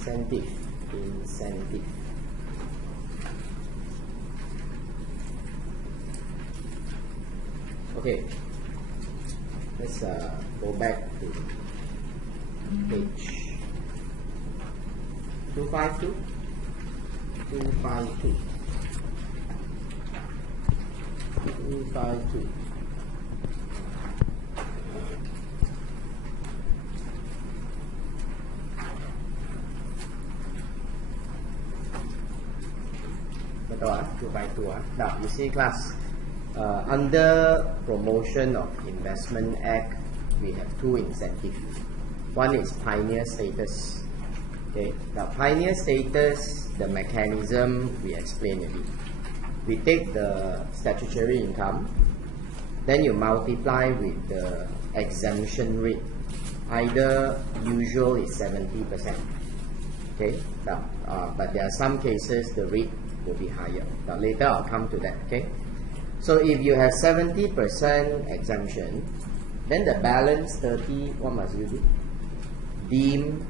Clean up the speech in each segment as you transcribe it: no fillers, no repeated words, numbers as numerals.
Incentive. Okay, let's go back to page 252. 252. Betul 252. Now you see class, under Promotion of Investment Act, we have two incentives. One is pioneer status. Okay, now pioneer status, the mechanism we explained already. We take the statutory income, then you multiply with the exemption rate. Either usual is 70%. Okay, now, but there are some cases the rate will be higher. Now later I'll come to that. Okay, so if you have 70% exemption, then the balance 30, what must you do? Deem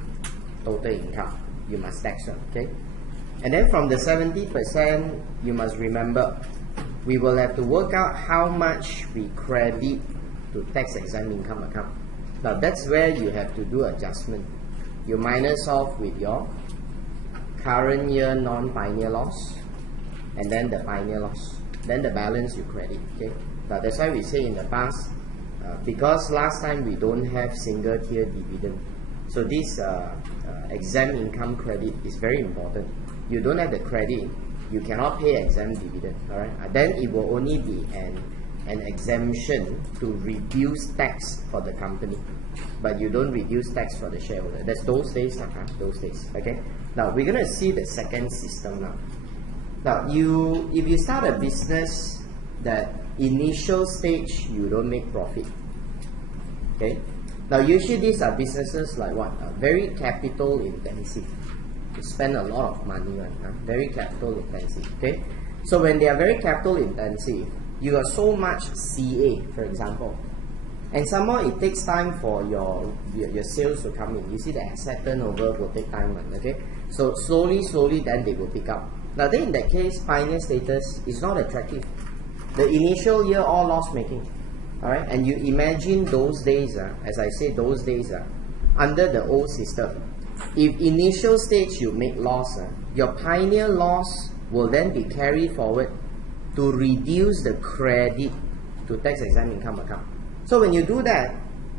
total income. You must tax it. Okay, and then from the 70%, you must remember, we will have to work out how much we credit to tax exempt income account. Now that's where you have to do adjustment. You minus off with your current year non-pioneer loss, and then the pioneer loss. Then the balance you credit. Okay. Now that's why we say in the past, because last time we don't have single tier dividend, so this exempt income credit is very important. You don't have the credit, you cannot pay exempt dividend. Alright. Then it will only be an exemption to reduce tax for the company, but you don't reduce tax for the shareholder. That's those days, those days. Okay. Now we're gonna see the second system now. Now if you start a business that initial stage you don't make profit. Okay. Now usually these are businesses like what? Very capital intensive. You spend a lot of money, right? Very capital intensive. Okay. So when they are very capital intensive, you have so much CA, for example, and some more it takes time for your sales to come in. You see the asset turnover will take time, okay? So slowly then they will pick up. Now then in that case, pioneer status is not attractive. The initial year all loss making. Alright, and you imagine those days, as I say, those days, under the old system, if initial stage you make loss, your pioneer loss will then be carried forward to reduce the credit to tax exempt income account. So when you do that,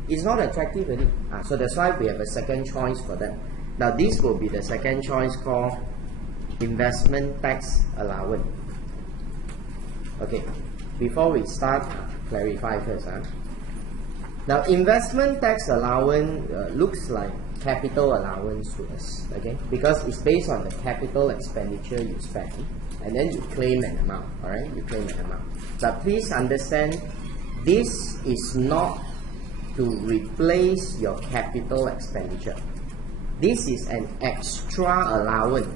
it's not attractive already. So that's why we have a second choice for that. Now this will be the second choice called Investment Tax Allowance. Okay, before we start, clarify first. Now investment tax allowance looks like capital allowance to us, okay? Because it's based on the capital expenditure you spend, and then you claim an amount. Alright, you claim an amount. But please understand, this is not to replace your capital expenditure. This is an extra allowance.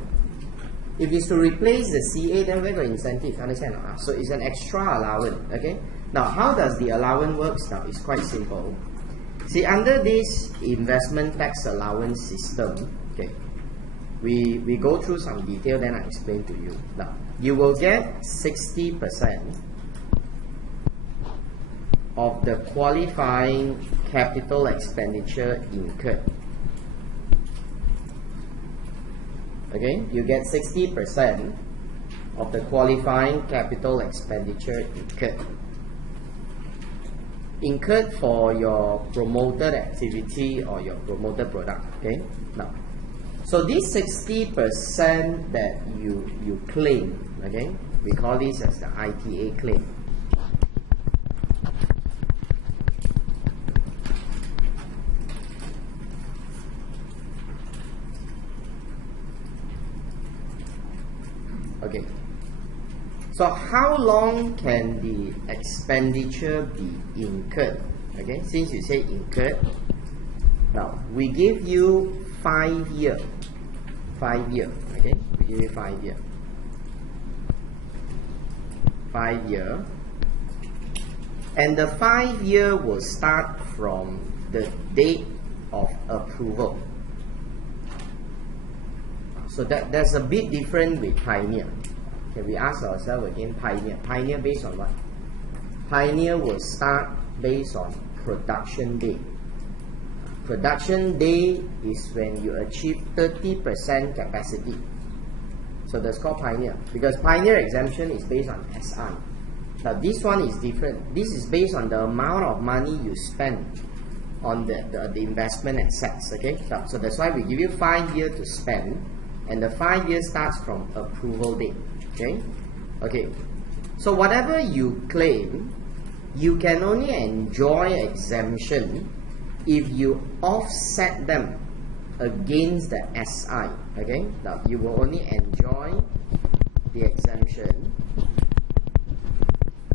If it's to replace the CA, then where the incentive? Understand? So it's an extra allowance. Okay. Now, how does the allowance works? Now, it's quite simple. See, under this investment tax allowance system, okay, we go through some detail, then I explain to you. Now, you will get 60% of the qualifying capital expenditure incurred. Okay, you get 60% of the qualifying capital expenditure incurred for your promoted activity or your promoted product. Okay, now, so this 60% that you claim, okay, we call this as the ITA claim. Okay, so how long can the expenditure be incurred? Okay, since you say incurred, now we give you 5 years. 5 years, okay, we give you 5 years. 5 years, and the 5 year will start from the date of approval. So there's a bit different with Pioneer. Okay, we ask ourselves again, Pioneer. Pioneer based on what? Pioneer will start based on production day. Production day is when you achieve 30% capacity. So that's called Pioneer. Because Pioneer exemption is based on SI. Now this one is different. This is based on the amount of money you spend on the investment assets. Okay, so that's why we give you 5 years to spend, and the 5 years starts from approval date. Okay. So whatever you claim, you can only enjoy exemption if you offset them against the SI. Okay, now you will only enjoy the exemption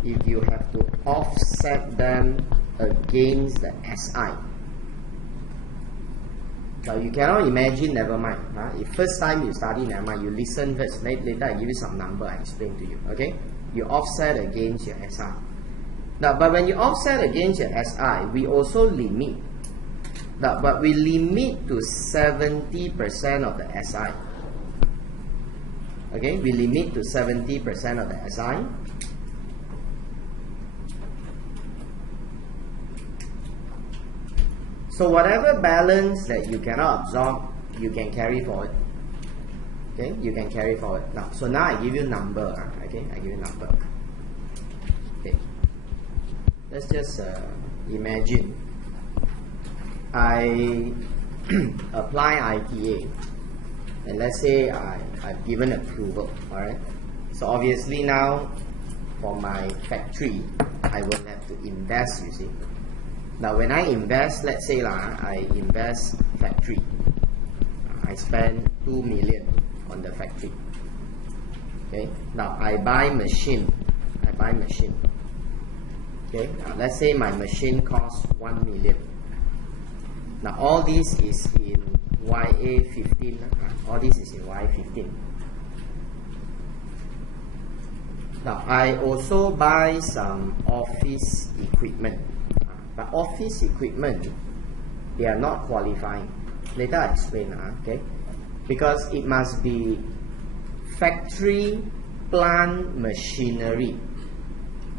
if you have to offset them against the SI. Now you cannot imagine, never mind. If first time you study, never mind, you listen first. Later I give you some number, I explain to you. Okay, you offset against your SI. Now, but when you offset against your SI, we also limit. Now, but we limit to 70% of the SI. Okay, we limit to 70% of the SI. So whatever balance that you cannot absorb, you can carry forward. Okay, you can carry forward. Now, so now I give you number. Okay, I give you number. Okay, let's just imagine I apply ITA, and let's say I've given approval. Alright, so obviously now for my factory, I will have to invest, you see. Now when I invest, let's say I invest factory, I spend 2 million on the factory. Okay, now I buy machine. Okay, now let's say my machine costs 1 million. Now all this is in YA15. All this is in YA15. Now I also buy some office equipment. But office equipment, they are not qualifying. Later I explain. Okay, because it must be factory plant machinery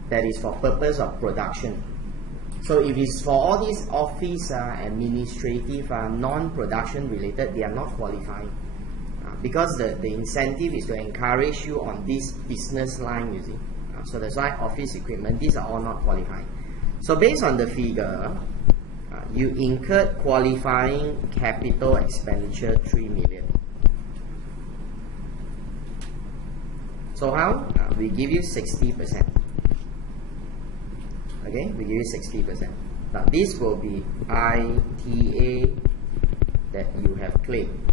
that is for purpose of production. So if it's for all these office administrative non-production related, they are not qualifying, because the incentive is to encourage you on this business line, you see. So that's why office equipment, these are all not qualifying. So based on the figure, you incurred qualifying capital expenditure 3 million. So how? We give you 60%. Okay, we give you 60%. Now this will be ITA that you have claimed.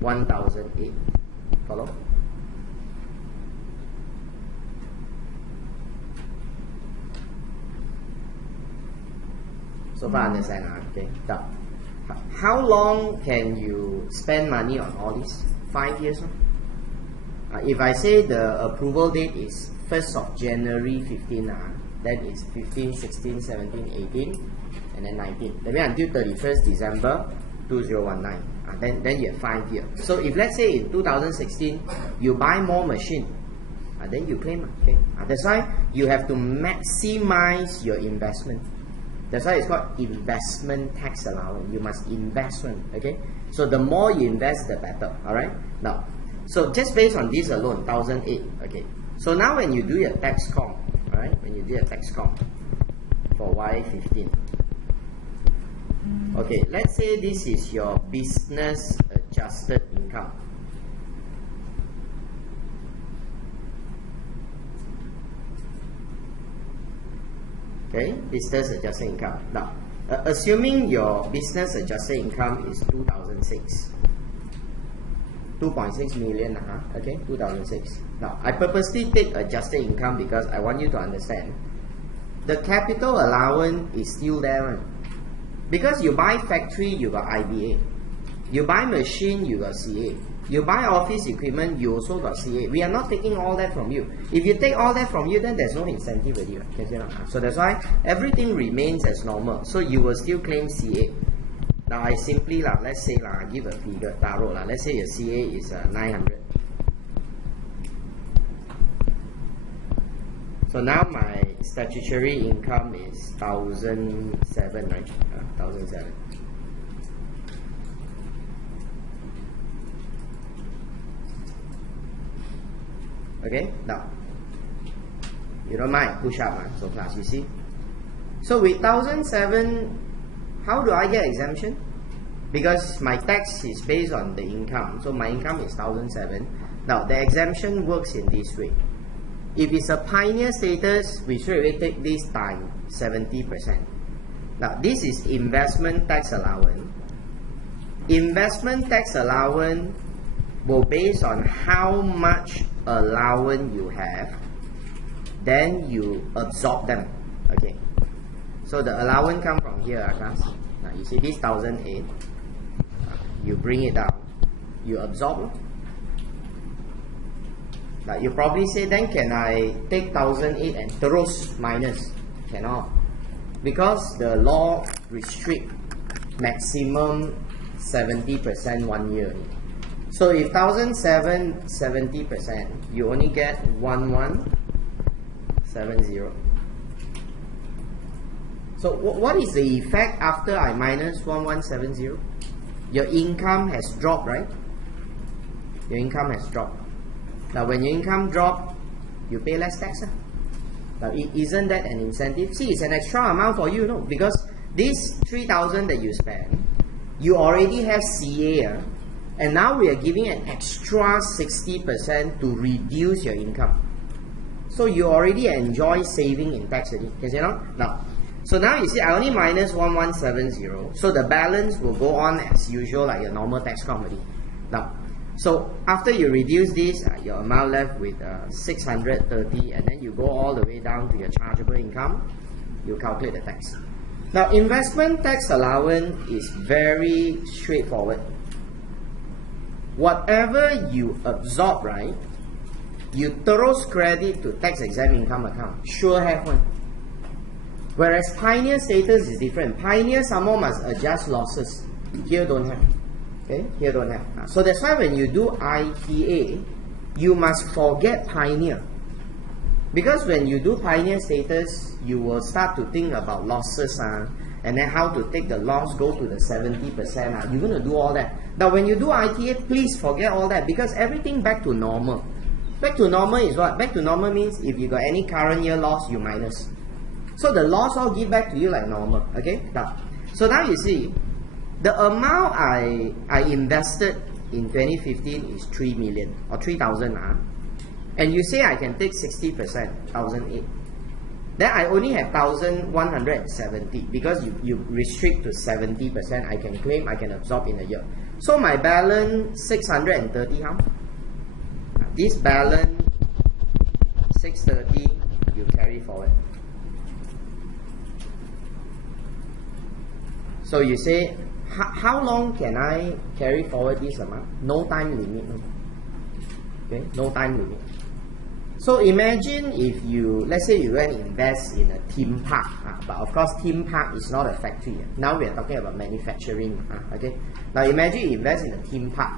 1,008. Follow? So far understand? Okay. Now, how long can you spend money on all this? 5 years? If I say the approval date is 1st of January 15, then it's 15, 16, 17, 18, and then 19. That means until 31st December 2019. Then you have 5 years. So if let's say in 2016 you buy more machine, then you claim. Okay. That's why you have to maximize your investment. That's why it's called investment tax allowance. You must invest one. Okay. So the more you invest, the better. All right. Now, so just based on this alone, 1,008. Okay. So now when you do your tax com, all right, when you do your tax com for Y15, okay, let's say this is your business adjusted income. Okay, business adjusted income. Now, assuming your business adjusted income is 2006, 2.6 million, okay, 2006. Now, I purposely take adjusted income because I want you to understand the capital allowance is still there. Because you buy factory, you got IBA. You buy machine, you got CA. You buy office equipment, you also got CA. We are not taking all that from you. If you take all that from you, then there's no incentive with you. So that's why everything remains as normal. So you will still claim CA. Now I simply let's say I give a figure, let's say your CA is 900. So now my statutory income is 1,007, right? 1,007. Okay, now you don't mind push up, so class, you see. So with 1,007, how do I get exemption? Because my tax is based on the income, so my income is 1,007. Now the exemption works in this way. If it's a pioneer status, we straight away take this time 70%. Now this is investment tax allowance. Investment tax allowance will based on how much allowance you have, then you absorb them. Okay. So the allowance come from here, class. Now you see this 1,008. You bring it down. You absorb. Now you probably say, then can I take 1,008 and terus minus? Cannot, because the law restrict maximum 70% 1 year. So if 1,007 70%, you only get 1,170. So what is the effect after I minus 1,170? Your income has dropped, right? Your income has dropped. Now when your income drop, you pay less tax. Now isn't that an incentive? See, it's an extra amount for you, no? Because this 3,000 that you spend, you already have CA, and now we are giving an extra 60% to reduce your income. So you already enjoy saving in tax already. You know? Now, so now you see I only minus 1,170. So the balance will go on as usual like your normal tax comedy. Now, so after you reduce this, your amount left with 630, and then you go all the way down to your chargeable income, you calculate the tax. Now investment tax allowance is very straightforward. Whatever you absorb, right, you terus credit to tax exempt income account. Sure have one. Whereas pioneer status is different. Pioneer someone must adjust losses. Here don't have. Okay, here don't have. So that's why when you do ITA, you must forget pioneer. Because when you do pioneer status, you will start to think about losses and then how to take the loss, go to the 70%. You're going to do all that. Now when you do ITA, please forget all that, because everything back to normal. Back to normal is what? Back to normal means if you got any current year loss, you minus. So the loss all give back to you like normal. Okay? Now, so now you see, the amount I invested in 2015 is 3 million or 3,000. And you say I can take 60%, 1,008. Then I only have 1,170 because you restrict to 70%. I can claim, I can absorb in a year. So my balance 630, how? This balance 630, you carry forward. So you say, how long can I carry forward this amount? No time limit. Okay, no time limit. So imagine if you, let's say you go and invest in a theme park, but of course theme park is not a factory. Now we are talking about manufacturing. Okay. Now imagine you invest in a theme park.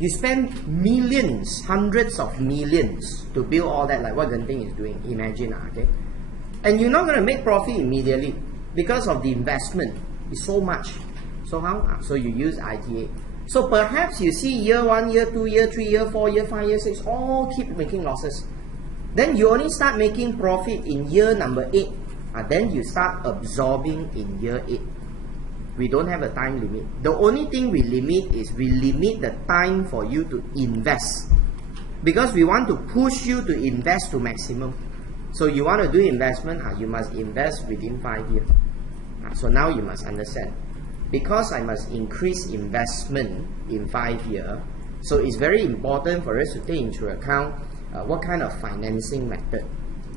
You spend millions, hundreds of millions to build all that, like what Genting is doing. Imagine, okay. And you're not going to make profit immediately because of the investment. It's so much. So how? So you use ITA. So perhaps you see year 1, year 2, year 3, year 4, year 5, year 6, all keep making losses. Then you only start making profit in year number 8. Then you start absorbing in year 8. We don't have a time limit. The only thing we limit is we limit the time for you to invest. Because we want to push you to invest to maximum. So you want to do investment, you must invest within 5 years. So now you must understand. Because I must increase investment in 5 years, so it's very important for us to take into account what kind of financing method.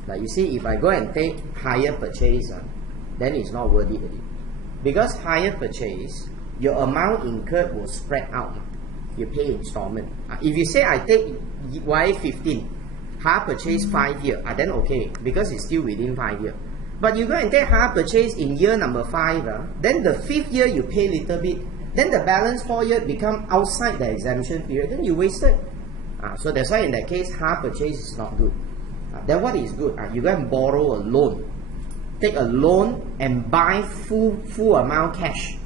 Like you see, if I go and take higher purchase, then it's not worth it. Because higher purchase, your amount incurred will spread out. You pay installment. If you say I take Y15, higher purchase 5 years, then okay, because it's still within 5 years. But you go and take hire purchase in year number 5, then the 5th year you pay little bit, then the balance 4 years become outside the exemption period, then you wasted. So that's why in that case, hire purchase is not good. Then what is good? You go and borrow a loan. Take a loan and buy full amount cash.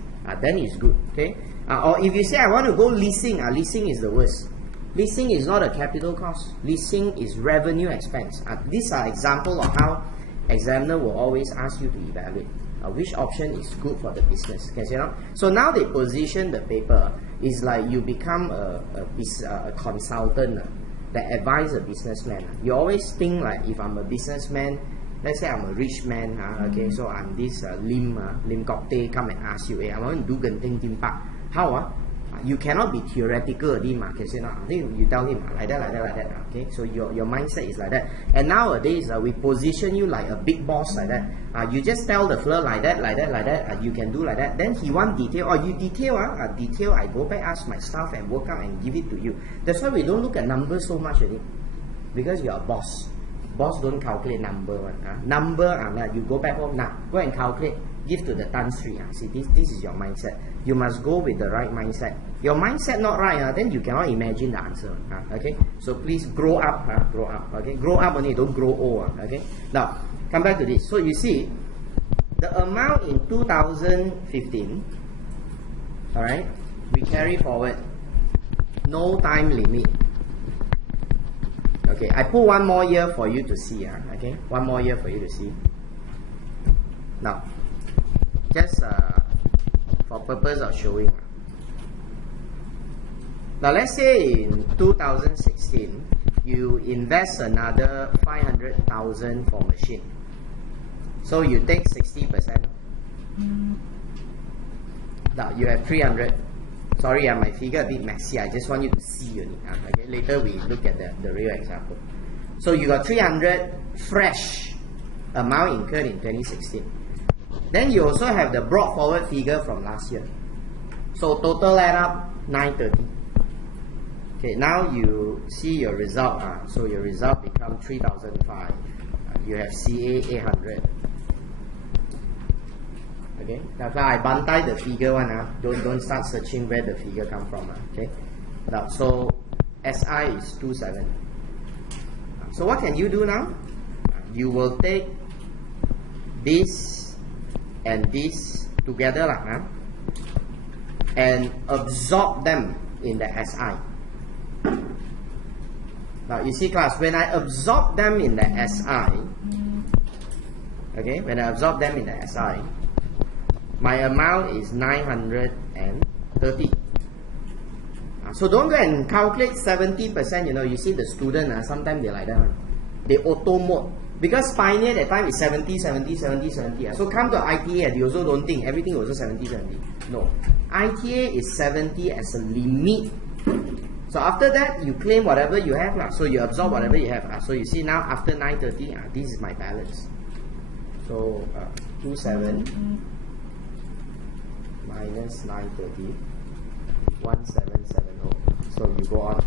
Then it's good. Okay. Or if you say I want to go leasing, leasing is the worst. Leasing is not a capital cost. Leasing is revenue expense. These are examples of how examiner will always ask you to evaluate which option is good for the business. Okay, so now they position the paper is like you become a consultant that advise a businessman. You always think like, if I'm a businessman, let's say I'm a rich man, okay, so I'm this Lim Kok Teh come and ask you, I want to do Genting Theme Park. How? You cannot be theoretical, I think you tell him like that, okay? So your mindset is like that. And nowadays, we position you like a big boss like that. You just tell the floor like that, you can do like that. Then he want detail, or you detail, detail, I go back, ask my staff and work out and give it to you. That's why we don't look at numbers so much, because you're a boss. Boss don't calculate number one. Number, you go back home, go and calculate, give to the Tan Sri. See, this is your mindset. You must go with the right mindset. Your mindset not right, then you cannot imagine the answer. Okay, so please grow up, okay, grow up only, don't grow old. Okay, now come back to this. So you see, the amount in 2015, all right, we carry forward, no time limit. Okay, I put one more year for you to see. Okay, one more year for you to see. Now, just for purpose of showing. Now, let's say in 2016, you invest another 500,000 for machine. So you take 60%. Now you have 300. Sorry, my figure a bit messy. I just want you to see only. Okay, later we look at the real example. So you got 300 fresh amount incurred in 2016. Then you also have the brought forward figure from last year. So total add up 930. Okay, now you see your result. So your result become 3005. You have CA 800. Okay, that's why I bantai the figure one. Don't start searching where the figure come from. Okay, now so SI is 27. So what can you do now? You will take this and this together and absorb them in the SI. Now you see, class, when I absorb them in the SI, okay, when I absorb them in the SI, my amount is 930. So don't go and calculate 70%. You see the student, sometimes they like that one. They auto mode. Because Pioneer that time is 70, 70, 70, 70. So come to ITA, they also don't think everything also 70, 70. No. ITA is 70 as a limit. So after that, you claim whatever you have. So you absorb whatever you have. So you see now, after 930, this is my balance. So 27 minus 930, 1770. So you go on.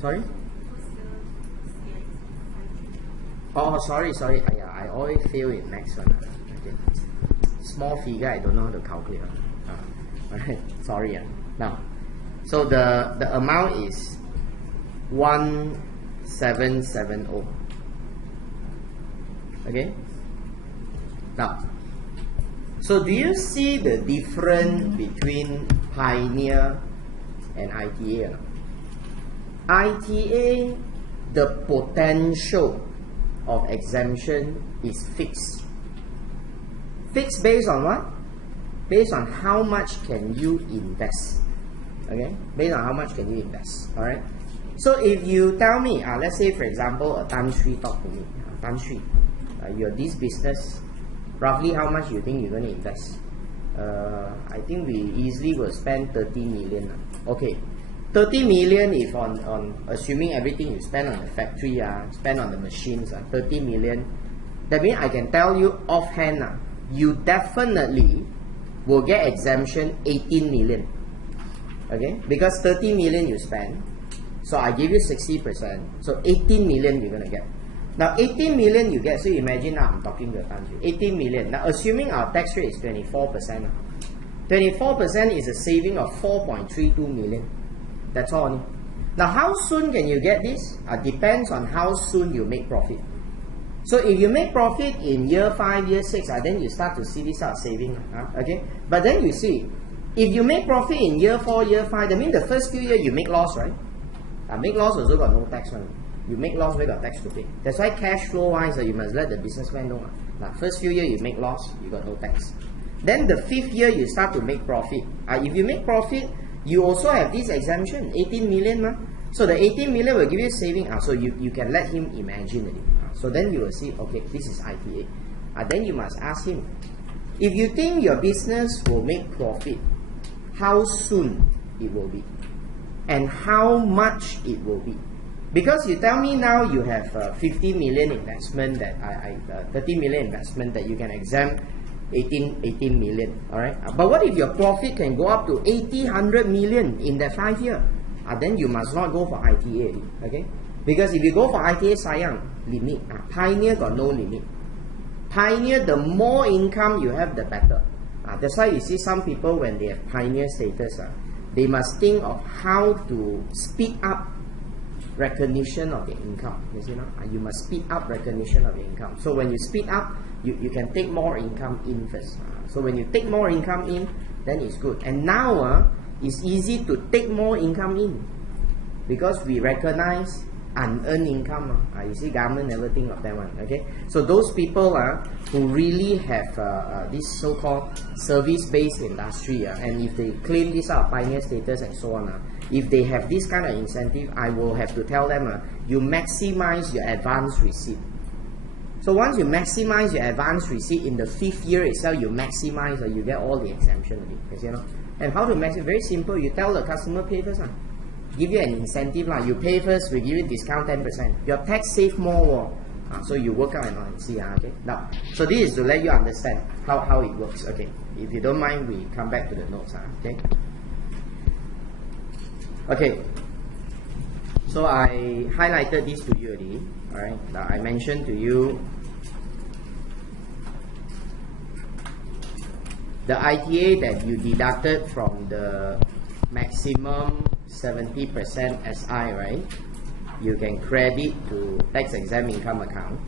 Sorry? Oh, sorry. I always fail in next one. Okay. Small figure, I don't know how to calculate. Alright, sorry. Now, so the amount is 1770. Okay. Now, so do you see the difference between Pioneer and ITA? ITA, the potential of exemption is fixed. Fixed based on what? Based on how much can you invest. Okay? Based on how much can you invest. Alright? So if you tell me, let's say for example, a Tan Sri talk to me. Tan Sri, you're this business, roughly how much you think you're going to invest? I think we easily will spend 30 million. Okay. 30 million if on assuming everything you spend on the factory, spend on the machines, 30 million, That means I can tell you offhand, you definitely will get exemption 18 million. Okay, because 30 million you spend, so I give you 60%, so 18 million you're gonna get. Now 18 million you get, so imagine now I'm talking to a country, 18 million. Now assuming our tax rate is 24%, 24% is a saving of 4.32 million. That's all only. Now how soon can you get this? Depends on how soon you make profit. So if you make profit in year 5, year 6, then you start to see this saving. Okay, but then you see, if you make profit in year 4, year 5, that means the first few years you make loss, right? Make loss also got no tax one. You make loss, we got tax to pay. That's why cash flow wise, you must let the businessman know. First few years you make loss, you got no tax. Then the 5th year you start to make profit. If you make profit, you also have this exemption, 18 million. So the 18 million will give you saving. So you can let him imagine it. So then you will see, okay, this is ITA. Then you must ask him, if you think your business will make profit, how soon it will be, and how much it will be. Because you tell me now you have 50 million investment that 30 million investment that you can exempt 18 million, all right? But what if your profit can go up to 80, 100 million in that 5 year? Then you must not go for ITA, okay? Because if you go for ITA, sayang, limit. Pioneer got no limit. Pioneer, the more income you have, the better. That's why you see some people when they have pioneer status, they must think of how to speed up recognition of the income. You see, you must speed up recognition of the income. So when you speed up, you can take more income in first. So when you take more income in, then it's good. And now it's easy to take more income in because we recognize unearned income. You see, government never think of that one. Okay, so those people who really have this so-called service-based industry, and if they claim this pioneer status and so on, if they have this kind of incentive, I will have to tell them you maximize your advance receipt. So once you maximize your advance receipt in the 5th year itself, you maximize, you get all the exemption. You know, and how to maximize? Very simple. You tell the customer pay first. Give you an incentive, you pay first, we give you discount 10%. Your tax save more. So you work out and see. Okay. Now, so this is to let you understand how it works. Okay. If you don't mind, we come back to the notes. Okay. Okay. So I highlighted this to you already. All right. Now I mentioned to you the ITA that you deducted from the maximum 70% SI, right? You can credit to tax exempt income account.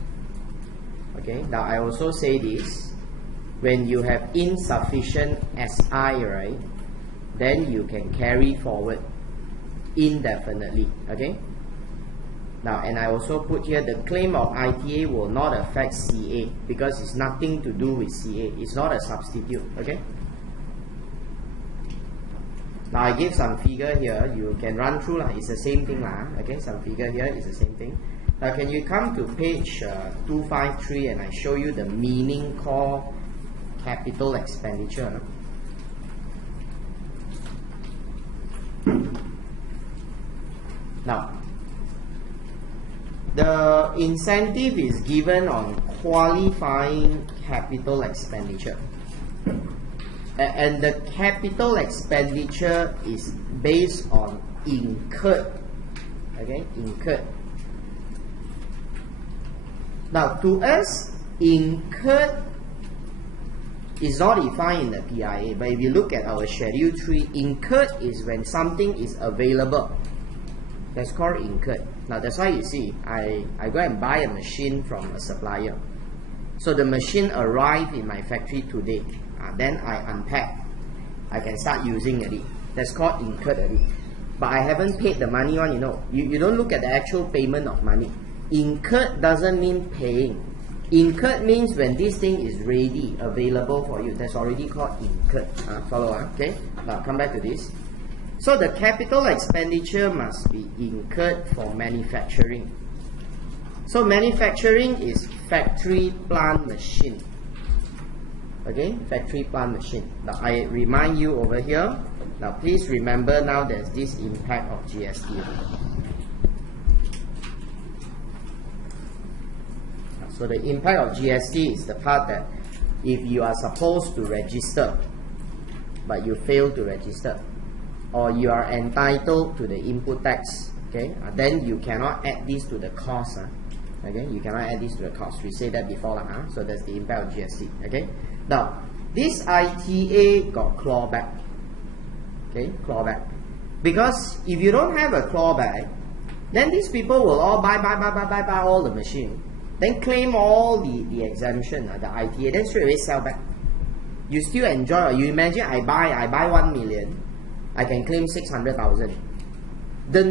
Okay. Now I also say this: when you have insufficient SI, right, then you can carry forward indefinitely. Okay. Now, and I also put here the claim of ITA will not affect CA because it's nothing to do with CA. It's not a substitute. Okay. Now I give some figure here, you can run through, it's the same thing. Okay, some figure here is the same thing. Now can you come to page 253 and I show you the meaning called capital expenditure. Now, the incentive is given on qualifying capital expenditure. And the capital expenditure is based on incurred. Okay, incurred. Now, to us, incurred is not defined in the PIA, but if you look at our Schedule 3, incurred is when something is available. That's called incurred. Now, that's why you see, I go and buy a machine from a supplier. So the machine arrived in my factory today. Then I unpack. I can start using it. That's called incurred already. But I haven't paid the money on, You don't look at the actual payment of money. Incurred doesn't mean paying. Incurred means when this thing is ready, available for you. That's already called incurred. Follow, okay? Now come back to this. So the capital expenditure must be incurred for manufacturing. So manufacturing is factory plant machine. Okay, factory plant machine. Now I remind you over here. Now please remember now there's this impact of GST. So the impact of GST is the part that if you are supposed to register, but you fail to register, or you are entitled to the input tax, okay, then you cannot add this to the cost. Okay, you cannot add this to the cost. We said that before, so that's the impact of GST. Okay, now this ITA got clawback. Okay, clawback. Because if you don't have a clawback, then these people will all buy all the machine, then claim all the exemption, the ITA, then straight away sell back. You still enjoy. You imagine I buy 1 million, I can claim 600,000. The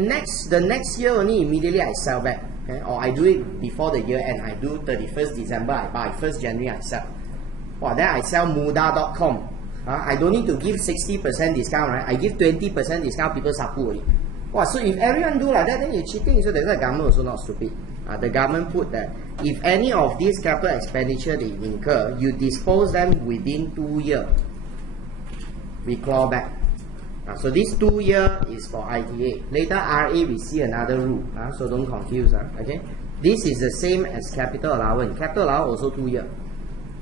next year only immediately I sell back, okay? Or I do it before the year end. I do 31st December I buy, 1st January I sell. Well, then I sell muda.com. I don't need to give 60% discount, right? I give 20% discount, people sapu already. Wow, so if everyone do like that, then you're cheating. So that's why the government also not stupid. The government put that if any of these capital expenditure they incur, you dispose them within 2 years. We claw back. So this 2 year is for ITA. Later RA we see another rule. So don't confuse. Okay. This is the same as capital allowance. Capital allowance also 2 years.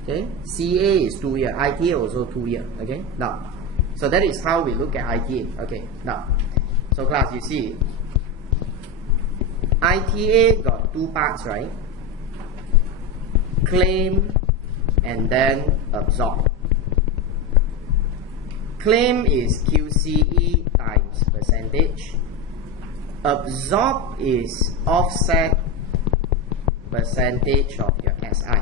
Okay. CA is 2 years. ITA also 2 years. Okay. Now, so that is how we look at ITA. Okay. Now, so class, you see, ITA got 2 parts, right? Claim and then absorb. Claim is QCE times percentage. Absorb is offset percentage of your SI.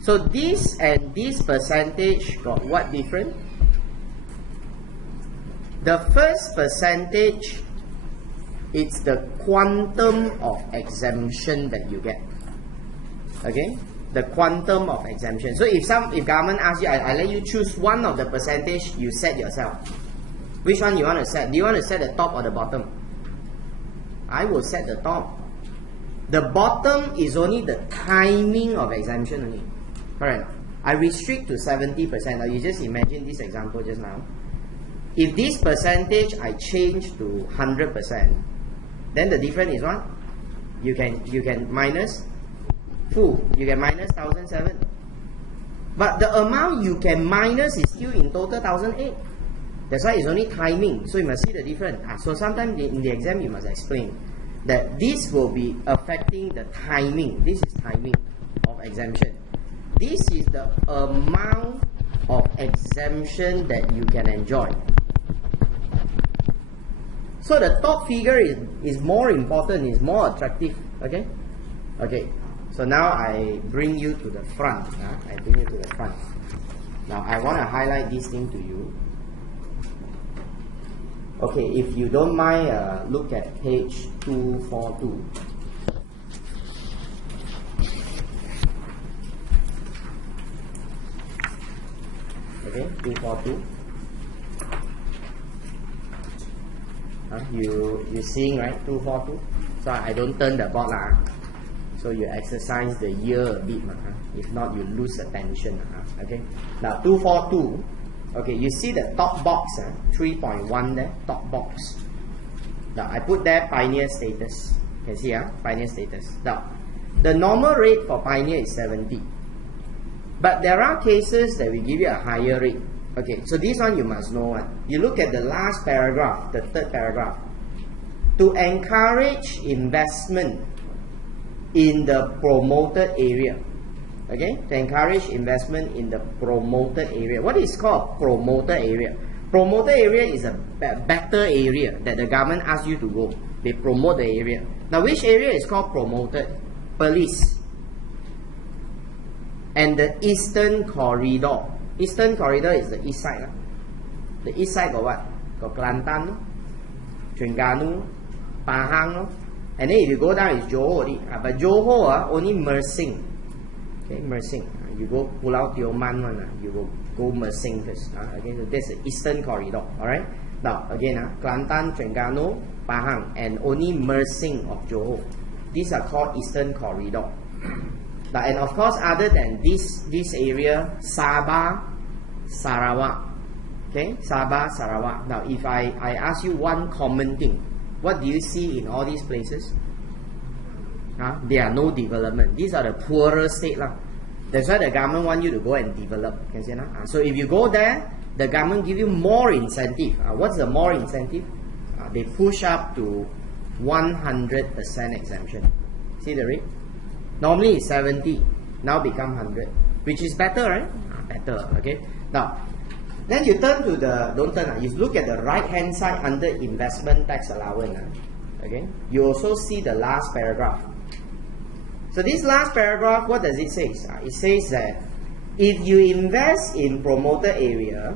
So this and this percentage got what different? The first percentage, it's the quantum of exemption that you get. Okay, the quantum of exemption. So if government asks you, I let you choose one of the percentage, you set yourself. Which one you want to set? Do you want to set the top or the bottom? I will set the top. The bottom is only the timing of exemption only. Correct. I restrict to 70%. Now you just imagine this example just now. If this percentage I change to 100%, then the difference is what? You can minus full. You can minus 1,007. But the amount you can minus is still in total 1,008. That's why it's only timing. So you must see the difference. So sometimes in the exam you must explain that this will be affecting the timing. This is timing of exemption. This is the amount of exemption that you can enjoy. So the top figure is more important, is more attractive. Okay? Okay. So now I bring you to the front. I bring you to the front. Now I want to highlight this thing to you. Okay, if you don't mind, look at page 242. Okay, 242. You seeing, right? 242. So I don't turn the board lah. So you exercise the ear a bit, if not you lose attention. Okay. Now 242. Okay, you see the top box, 3.1 there, top box. Now I put there pioneer status. You can see, pioneer status. Now the normal rate for pioneer is 70. But there are cases that we give you a higher rate. Okay, so this one you must know one. You look at the last paragraph, the third paragraph. To encourage investment in the promoted area. Okay, to encourage investment in the promoted area. What is called promoted area? Promoted area is a better area that the government asks you to go. They promote the area. Now which area is called promoted? Police. And the Eastern Corridor. Eastern Corridor is the east side. The east side got what? Got Kelantan, Terengganu, Pahang. And then if you go down, it's Johor. But Johor only Mersing. Okay, Mersing. You go Pulau Tioman one, you will go Mersing first. Okay, so that's the Eastern Corridor. Alright. Now again, Kelantan, Terengganu, Pahang, and only Mersing of Johor. These are called Eastern Corridor. Now, and of course, other than this area, Sabah, Sarawak. Okay, Sabah, Sarawak. Now, if I ask you one common thing, what do you see in all these places? There are no development. These are the poorer state lah. That's why the government want you to go and develop. Can see, so if you go there, the government give you more incentive. What's the more incentive? They push up to 100% exemption. See the rate? Normally it's 70, now become 100, which is better, right? Better, okay? Now, then you turn to the, don't turn, you look at the right hand side under investment tax allowance. Okay? You also see the last paragraph. So this last paragraph, what does it say? It says that if you invest in promoted area,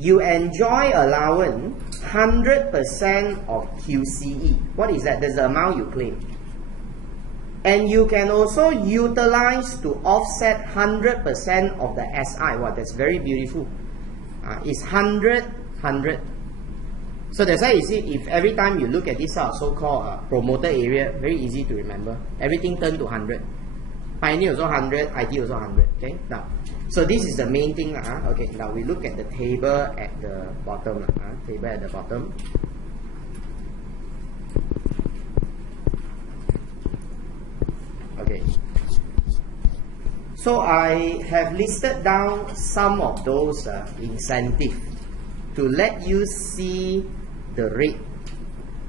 you enjoy allowance 100% of QCE. What is that? That's the amount you claim. And you can also utilize to offset 100% of the SI. Wow, that's very beautiful. It's 100, 100. So that's why you see, if every time you look at this so-called promoted area, very easy to remember. Everything turned to 100. Pioneer also 100, IT also 100. Okay, now, so this is the main thing. Okay, now we look at the table at the bottom. Table at the bottom. Okay. So I have listed down some of those incentives to let you see the rate,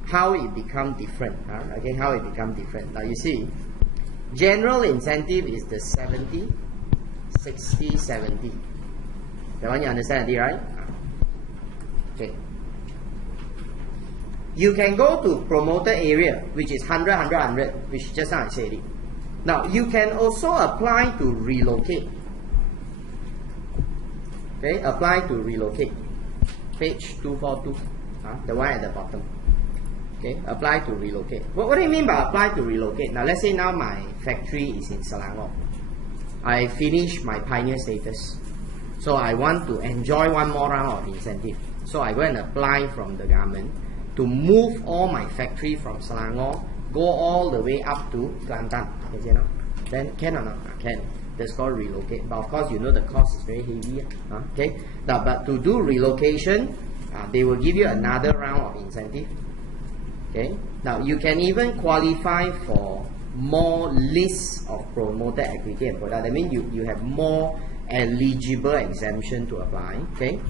how it become different. Okay, how it become different. Now you see, general incentive is the 70, 60, 70. That one you understand it, right? Okay. You can go to promoted area, which is 100, 100, 100, which just now I said it. Now, you can also apply to relocate. Okay, apply to relocate. Page 242, the one at the bottom. Okay, apply to relocate. What do you mean by apply to relocate? Now, let's say now my factory is in Selangor. I finish my pioneer status. So I want to enjoy one more round of incentive. So I go and apply from the government to move all my factory from Selangor, go all the way up to Kelantan. You know? Then can or not? Can. That's called relocate. But of course, you know the cost is very heavy. Okay. Now, but to do relocation, they will give you another round of incentive. Okay. Now you can even qualify for more lists of promoted activity and product. That means you have more eligible exemption to apply. Okay.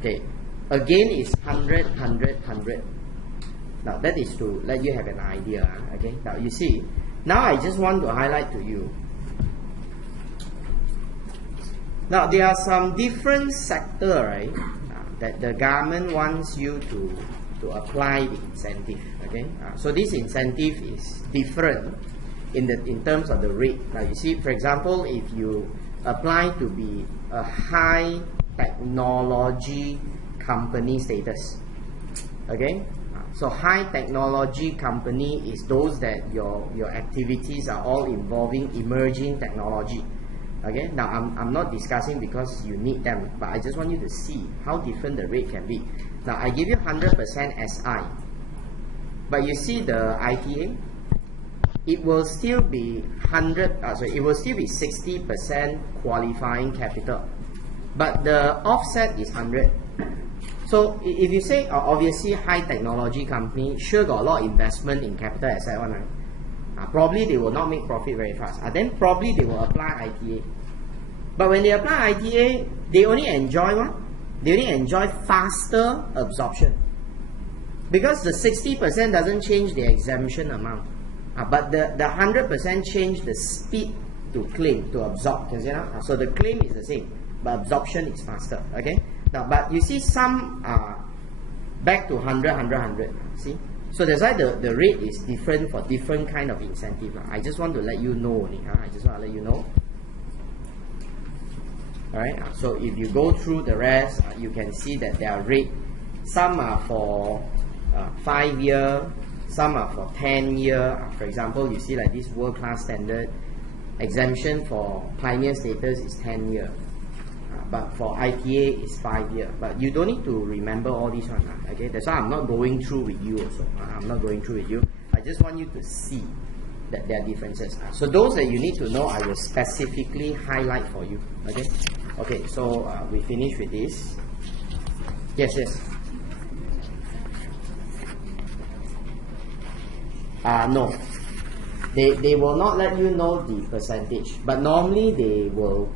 Okay. Again, it's 100, 100, 100. Now that is to let you have an idea. Okay. Now you see. Now I just want to highlight to you. Now there are some different sectors, right, that the government wants you to apply the incentive. Okay. So this incentive is different in terms of the rate. Now you see, for example, if you apply to be a high technology company status. Okay. So high technology company is those that your activities are all involving emerging technology. Okay, now I'm not discussing because you need them, but I just want you to see how different the rate can be. Now I give you 100% SI, but you see the ITA, it will still be 60% qualifying capital, but the offset is 100. So if you say obviously high technology company sure got a lot of investment in capital asset one, right? Probably they will not make profit very fast. Then probably they will apply ITA. But when they apply ITA, they only enjoy what? They only enjoy faster absorption. Because the 60% doesn't change the exemption amount. But the 100% change the speed to claim, to absorb. So the claim is the same, but absorption is faster. Okay? Now, but you see some back to 100, 100, 100. See? So that's why the rate is different for different kind of incentive. I just want to let you know. I just want to let you know. Alright, so if you go through the rest, you can see that there are rates. Some are for 5 year, some are for 10 year. For example, you see like this world class standard exemption for pioneer status is 10 year. But for ITA it's 5 year. But you don't need to remember all these ones. Okay, that's why I'm not going through with you also. I'm not going through with you. I just want you to see that there are differences. So those that you need to know, I will specifically highlight for you. Okay. Okay. So we finish with this. Yes. Yes. No. They will not let you know the percentage, but normally they will,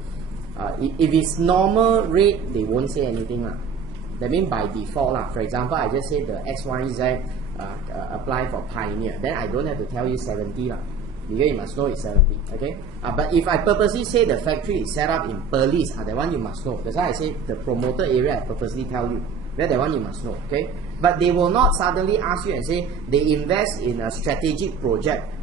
if it's normal rate, they won't say anything lah. That means by default lah. For example, I just say the XYZ apply for Pioneer, then I don't have to tell you 70 lah. Because you must know it's 70, okay? But if I purposely say the factory is set up in Perlis, that one you must know. That's why I say the promoter area, I purposely tell you. That one you must know, okay? But they will not suddenly ask you and say they invest in a strategic project.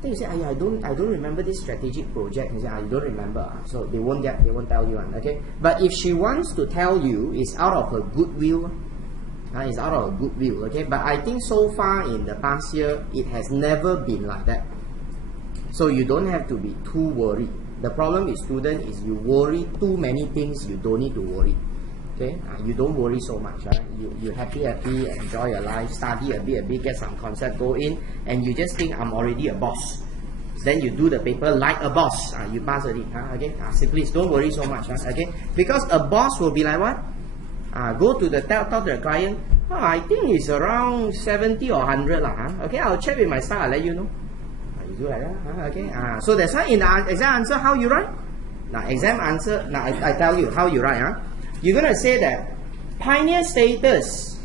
Then you say, I don't remember this strategic project. You say, you don't remember. So they won't tell you, okay? But if she wants to tell you, it's out of her goodwill. It's out of her goodwill, okay? But I think so far in the past year, it has never been like that. So you don't have to be too worried. The problem with students is you worry too many things you don't need to worry. Okay, you don't worry so much. You happy, enjoy your life, study a bit, get some concept, go in, and you just think I'm already a boss. Then you do the paper like a boss. You pass already. Okay, simply don't worry so much. Okay, because a boss will be like what? Go to the talk to the client. I think it's around 70 or 100 lah. Okay, I'll check with my staff. I'll let you know. You do like that. Okay. So that's why in the exam answer, how you write? Now exam answer. Now I tell you how you write. You're going to say that Pioneer status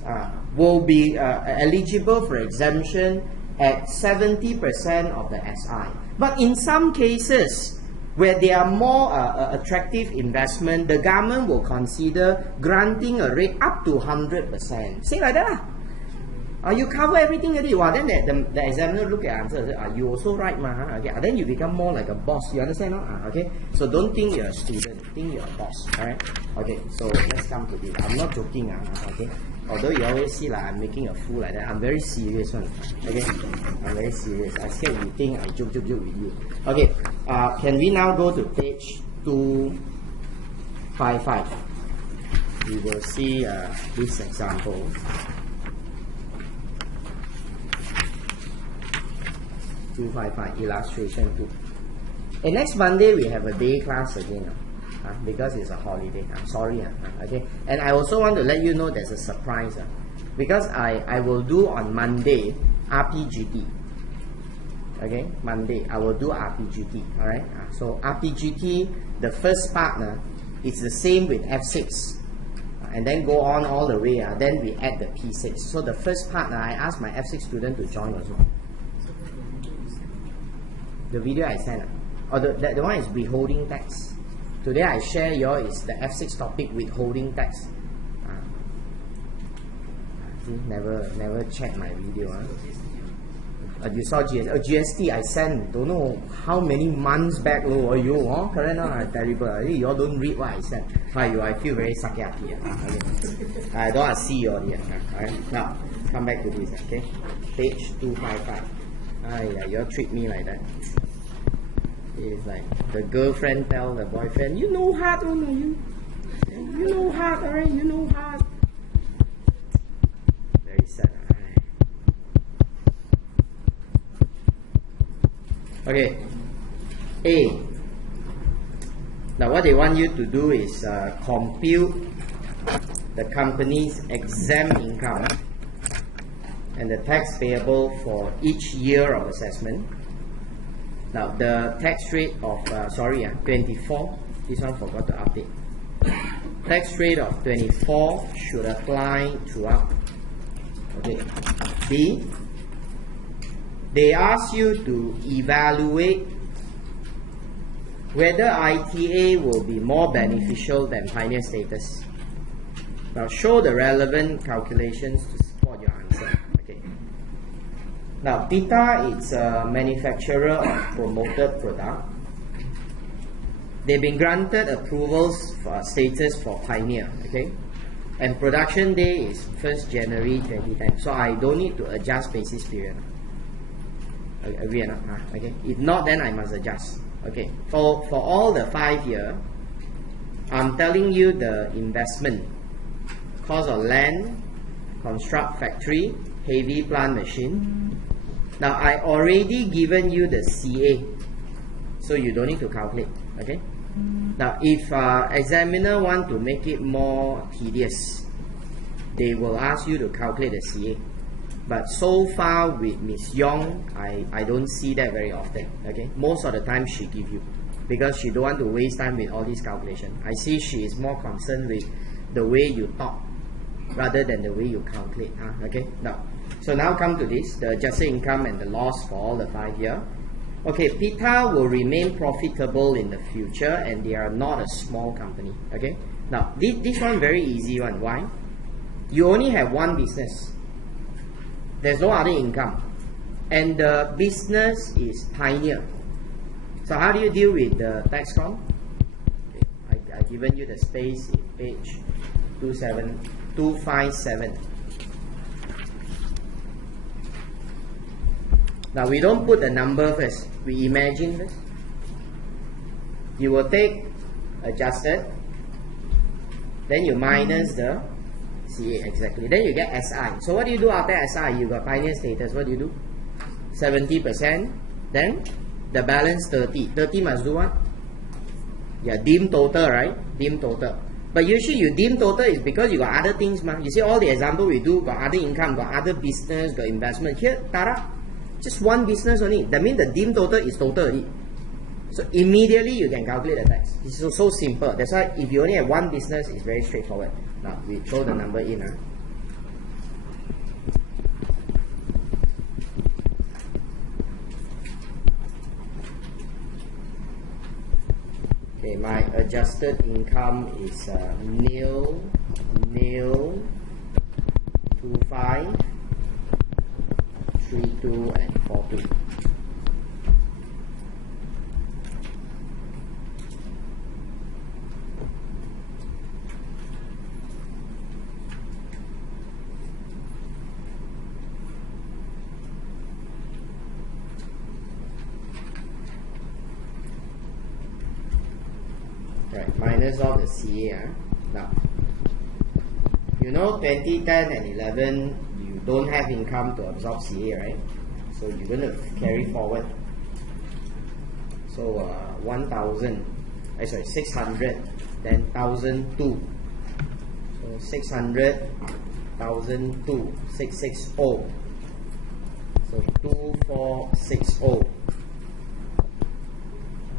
will be eligible for exemption at 70% of the SI. But in some cases, where they are more attractive investment, the government will consider granting a rate up to 100%. Say like that lah. You cover everything already. Then the examiner look at answer and say, you also right ma? Okay. Then you become more like a boss. You understand? Okay. So don't think you're a student. Think you're a boss. Alright. Okay. So let's come to this. I'm not joking. Okay. Although you always see like I'm making a fool like that, I'm very serious one. Okay. I'm very serious. I scared you think I joke with you. Okay. Can we now go to page 255? We will see this example. Illustration 2. And next Monday we have a day class again because it's a holiday. I'm sorry. Okay. And I also want to let you know there's a surprise because I will do on Monday RPGT. Okay, Monday I will do RPGT. Alright. So RPGT, the first part it's the same with F6. And then go on all the way. Then we add the P6. So the first part I asked my F6 student to join also. The video I sent, the one is withholding tax. Today I share is the F6 topic, withholding tax. See, never check my video. You saw GST. GST I sent, don't know how many months back. Correct? Terrible. You all don't read what I sent. I feel very sakiyaki. I don't want to see you all here. Alright, now come back to this. Okay, page 255. You all treat me like that. It's like the girlfriend tell the boyfriend, you know hard, you know hard, alright, you know hard. Very sad. Okay, A. Now what they want you to do is compute the company's exempt income and the tax payable for each year of assessment. Now the tax rate of 24. This one forgot to update. Tax rate of 24 should apply throughout. Okay. B. They ask you to evaluate whether ITA will be more beneficial than Pioneer status. Now show the relevant calculations to support your answer. Okay. Now Pita is a manufacturer of promoted product. They've been granted approvals for status for Pioneer. Okay. And production day is 1st January 2010. So I don't need to adjust basis period. Agree or not? Okay. If not, then I must adjust. Okay. For all the 5 year, I'm telling you the investment. Cost of land, construct factory, heavy plant machine. Now I already given you the CA, so you don't need to calculate. Okay. Now if examiner want to make it more tedious, they will ask you to calculate the CA. But so far with Miss Yong, I don't see that very often. Okay, most of the time she give you, because she don't want to waste time with all these calculations. I see she is more concerned with the way you talk rather than the way you calculate. Okay, now come to this, the adjusted income and the loss for all the 5 years. Okay, PITA will remain profitable in the future, and they are not a small company. Okay, now this one very easy one. Why? You only have one business. There's no other income, and the business is Pioneer. So how do you deal with the tax con? Okay, I've given you the space in page 257. Now we don't put the number first, we imagine first. You will take adjusted, then you minus the CA, exactly. Then you get SI. So what do you do after SI? You got Pioneer status. What do you do? 70%. Then the balance 30. 30 must do what? Yeah, dim total, right? Dim total. But usually you dim total is because you got other things, man. You see all the example we do, got other income, got other business, got investment. Here, Tara, just one business only. That means the dim total is total already. So immediately you can calculate the tax. It's so simple. That's why if you only have one business, it's very straightforward. Now we throw the number in. Okay, my adjusted income is nil, 25, 32 and 42. Right, minus all the CA. Now, you know 2010 and 11, you don't have income to absorb CA, right? So you're going to carry forward. So 600, then 1002. So 600, 1002, 660. So 2460.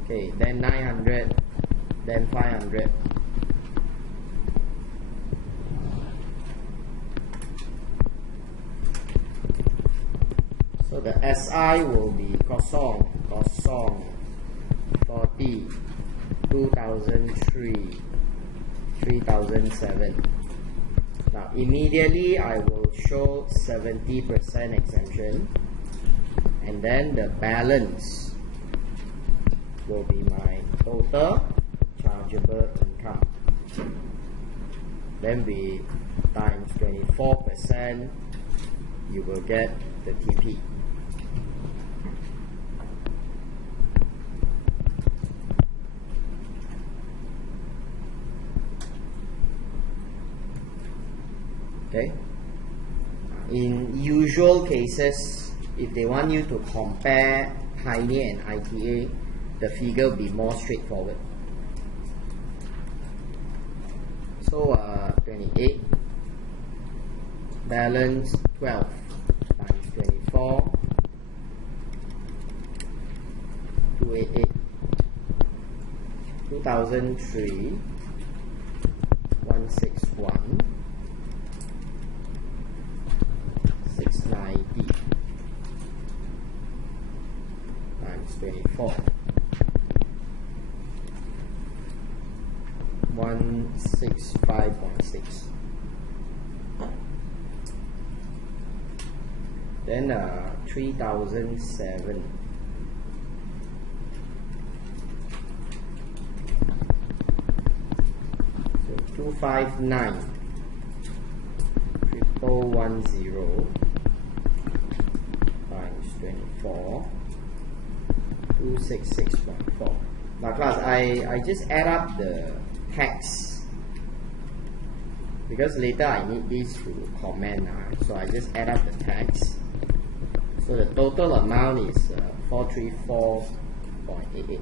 Okay, then 900. Then 500. So the SI will be kosong 40, 2003, 3007. Now immediately I will show 70% exemption, and then the balance will be my total chargeable income. Then we times 24%, you will get the TP. Okay. In usual cases, if they want you to compare Pioneer and ITA, the figure will be more straightforward. So 28, balance 12 times 24, 288, 2003, 161, 690 times 24. 165.6. Then 3007. So 259, 110 times 24, 266.4. Now class, I just add up the tax, because later I need this to comment, so I just add up the tax. So the total amount is 434.88.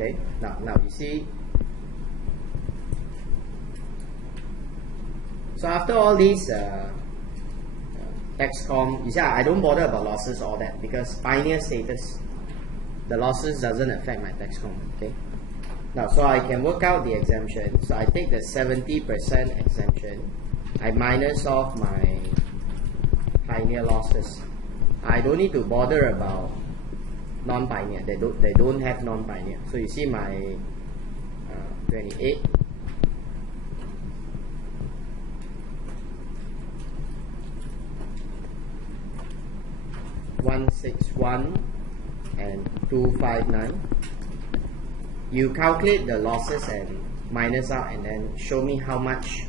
Okay, now you see. So after all these taxcom, you see, I don't bother about losses, all that, because pioneer status, the losses doesn't affect my taxcom. Okay. Now, so I can work out the exemption. So I take the 70% exemption. I minus off my pioneer losses. I don't need to bother about non-pioneer. They don't have non-pioneer. So you see my 28. $161 and $259. You calculate the losses and minus out, and then show me how much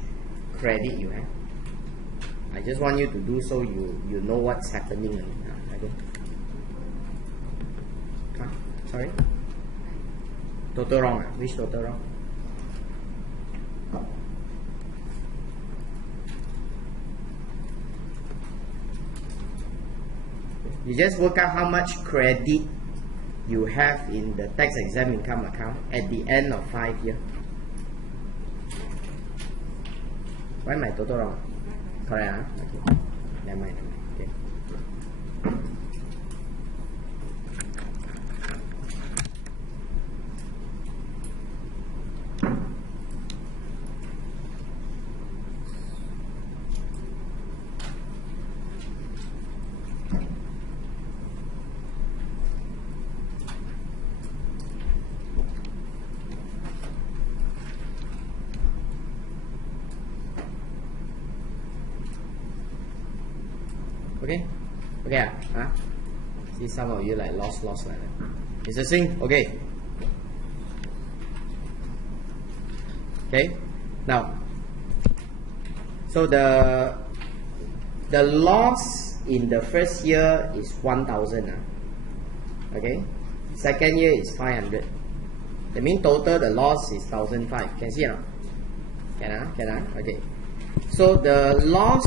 credit you have. I just want you to do so you know what's happening. Okay. Sorry? Total wrong. Which total wrong? You just work out how much credit you have in the tax exempt income account at the end of 5 years. Why my total wrong? Correct, huh? Okay. Never mind. Okay. Okay? Okay, huh? See some of you like lost like that. It's a thing? Okay. Okay? Now, so the loss in the first year is 1,000. Okay? Second year is 500. That means total the loss is 1,500. Can see or not? Can I? Okay. So the loss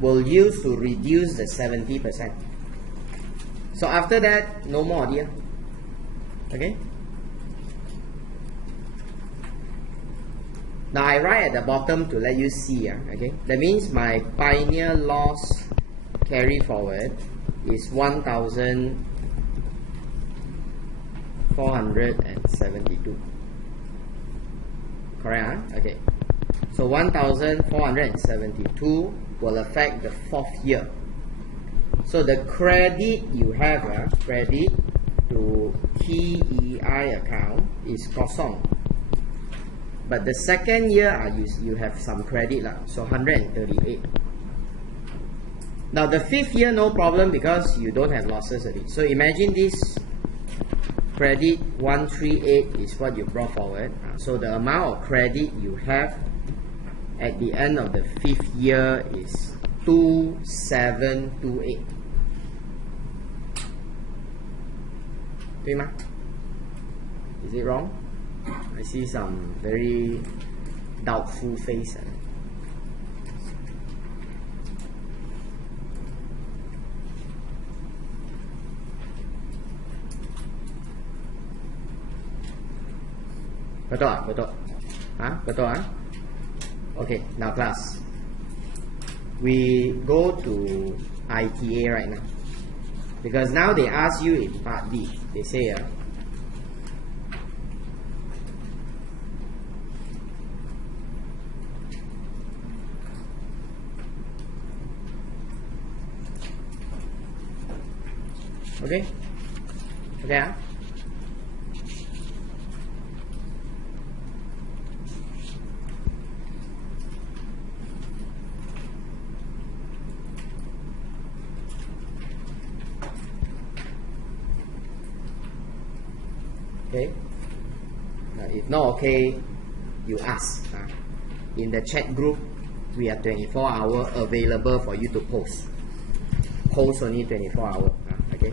will use to reduce the 70%. So after that, no more, dear. Okay? Now I write at the bottom to let you see. Okay? That means my pioneer loss carry forward is 1,472. Correct? Okay. So 1,472 will affect the 4th year. So the credit you have, credit to TEI account is kosong. But the second year, you have some credit, so 138. Now the 5th year, no problem because you don't have losses already. So imagine this credit 138 is what you brought forward. So the amount of credit you have at the end of the 5th year is 2728. 对吗? Is it wrong? I see some very doubtful face. Betul? Betul? Okay, now class, we go to ITA right now, because now they ask you in part B, they say okay, okay. If not okay, you ask. In the chat group, we are 24 hours available for you to post. Post only 24 hours. Okay.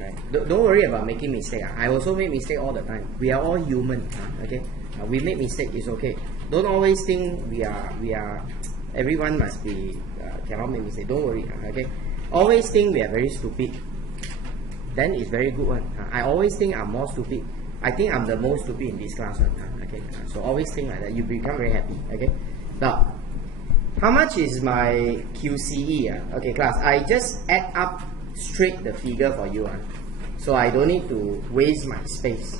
Right. Don't worry about making mistake. I also make mistake all the time. We are all human. Okay. We make mistake. It's okay. Don't always think we are. Everyone must be cannot make mistake. Don't worry. Okay. Always think we are very stupid. Then it's very good one. I always think I'm more stupid. I think I'm the most stupid in this class one. Okay, so always think like that. You become very happy. Okay, now how much is my QCE? Okay, class. I just add up straight the figure for you. So I don't need to waste my space.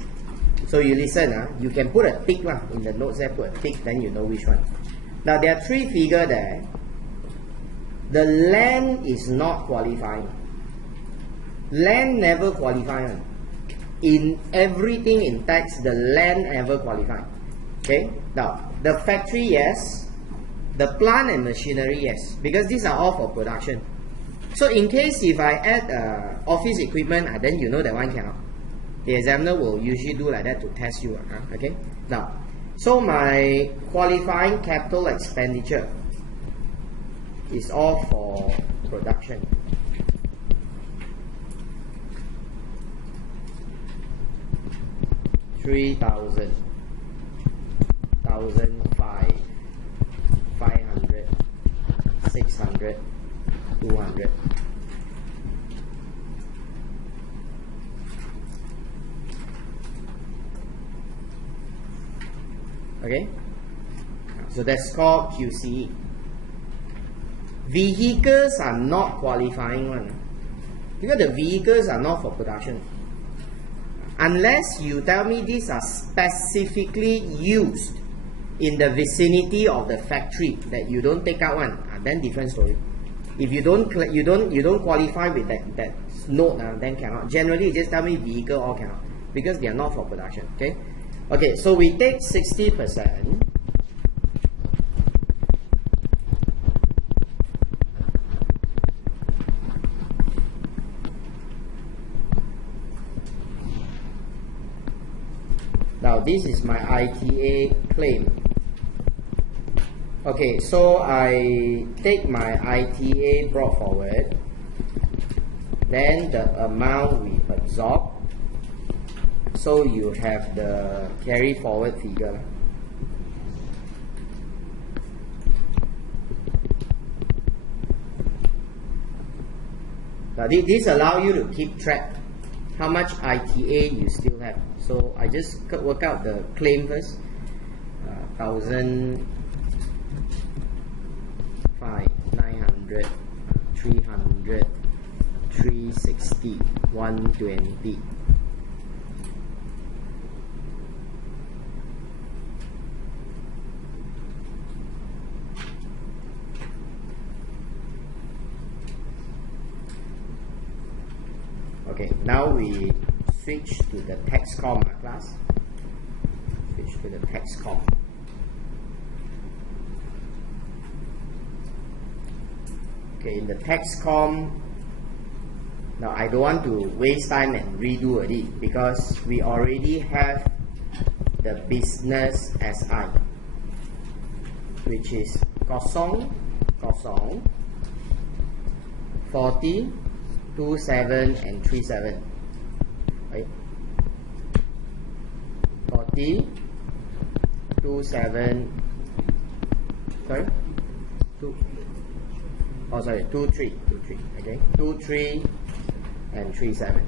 So you listen. You can put a tick in the notes there. Put a tick, then you know which one. Now there are three figures there. The land is not qualifying. Land never qualify. In everything in tax, the land never qualify. Okay. Now the factory, yes. The plant and machinery, yes, because these are all for production. So in case if I add office equipment, then you know that one cannot. The examiner will usually do like that to test you. Okay. Now, so my qualifying capital expenditure is all for production. $3,000, 1,005, 500, 600, 200. Okay, so that's called QCE. Vehicles are not qualifying one because the vehicles are not for production. Unless you tell me these are specifically used in the vicinity of the factory that you don't take out one, then different story. If you don't qualify with that note, then cannot. Generally, you just tell me vehicle all cannot because they are not for production. Okay, okay. So we take 60%. Now this is my ITA claim. Okay, so I take my ITA brought forward, then the amount we absorb. So you have the carry forward figure. Now this allows you to keep track how much ITA you still have. So I just work out the claim first. 1,005, 900, 300, 360, 120. Okay, now we switch to the tax com class. Switch to the tax com. Okay, in the tax com, now I don't want to waste time and redo it because we already have the business SI, which is kosong, 40, 27 and 37. Right? 40, 27, sorry, 23, okay, 23 and 37.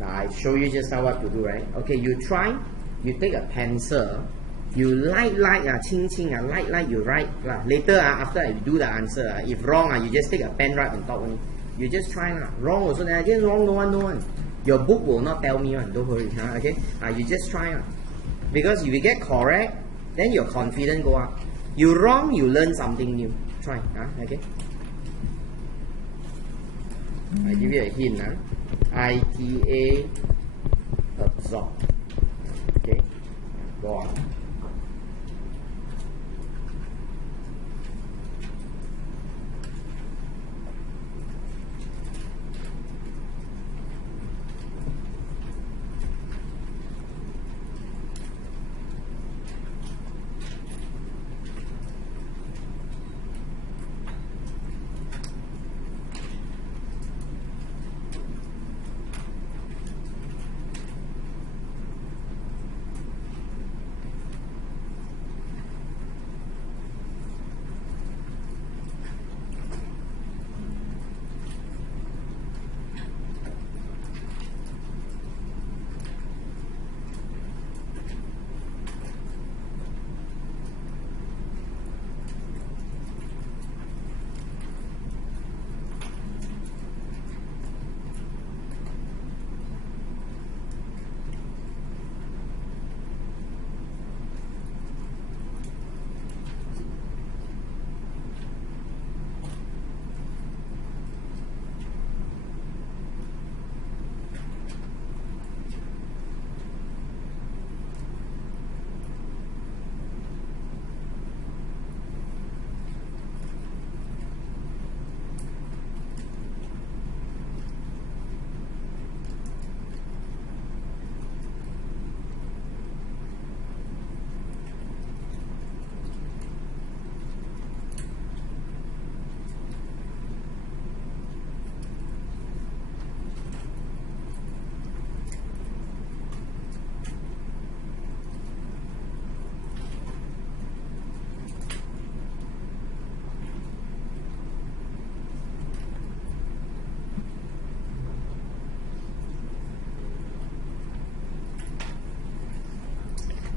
Now I show you just now what to do, right? Okay, you try, you take a pencil, you light, you write. Later, after I do the answer, if wrong, you just take a pen right on top. You just try. Wrong also, again, wrong, no one. Your book will not tell me one, don't worry. Okay, you just try. Because if you get correct, then your confidence go up. You wrong, you learn something new. Try. Okay. I give you a hint. ITA absorb. Okay, go on.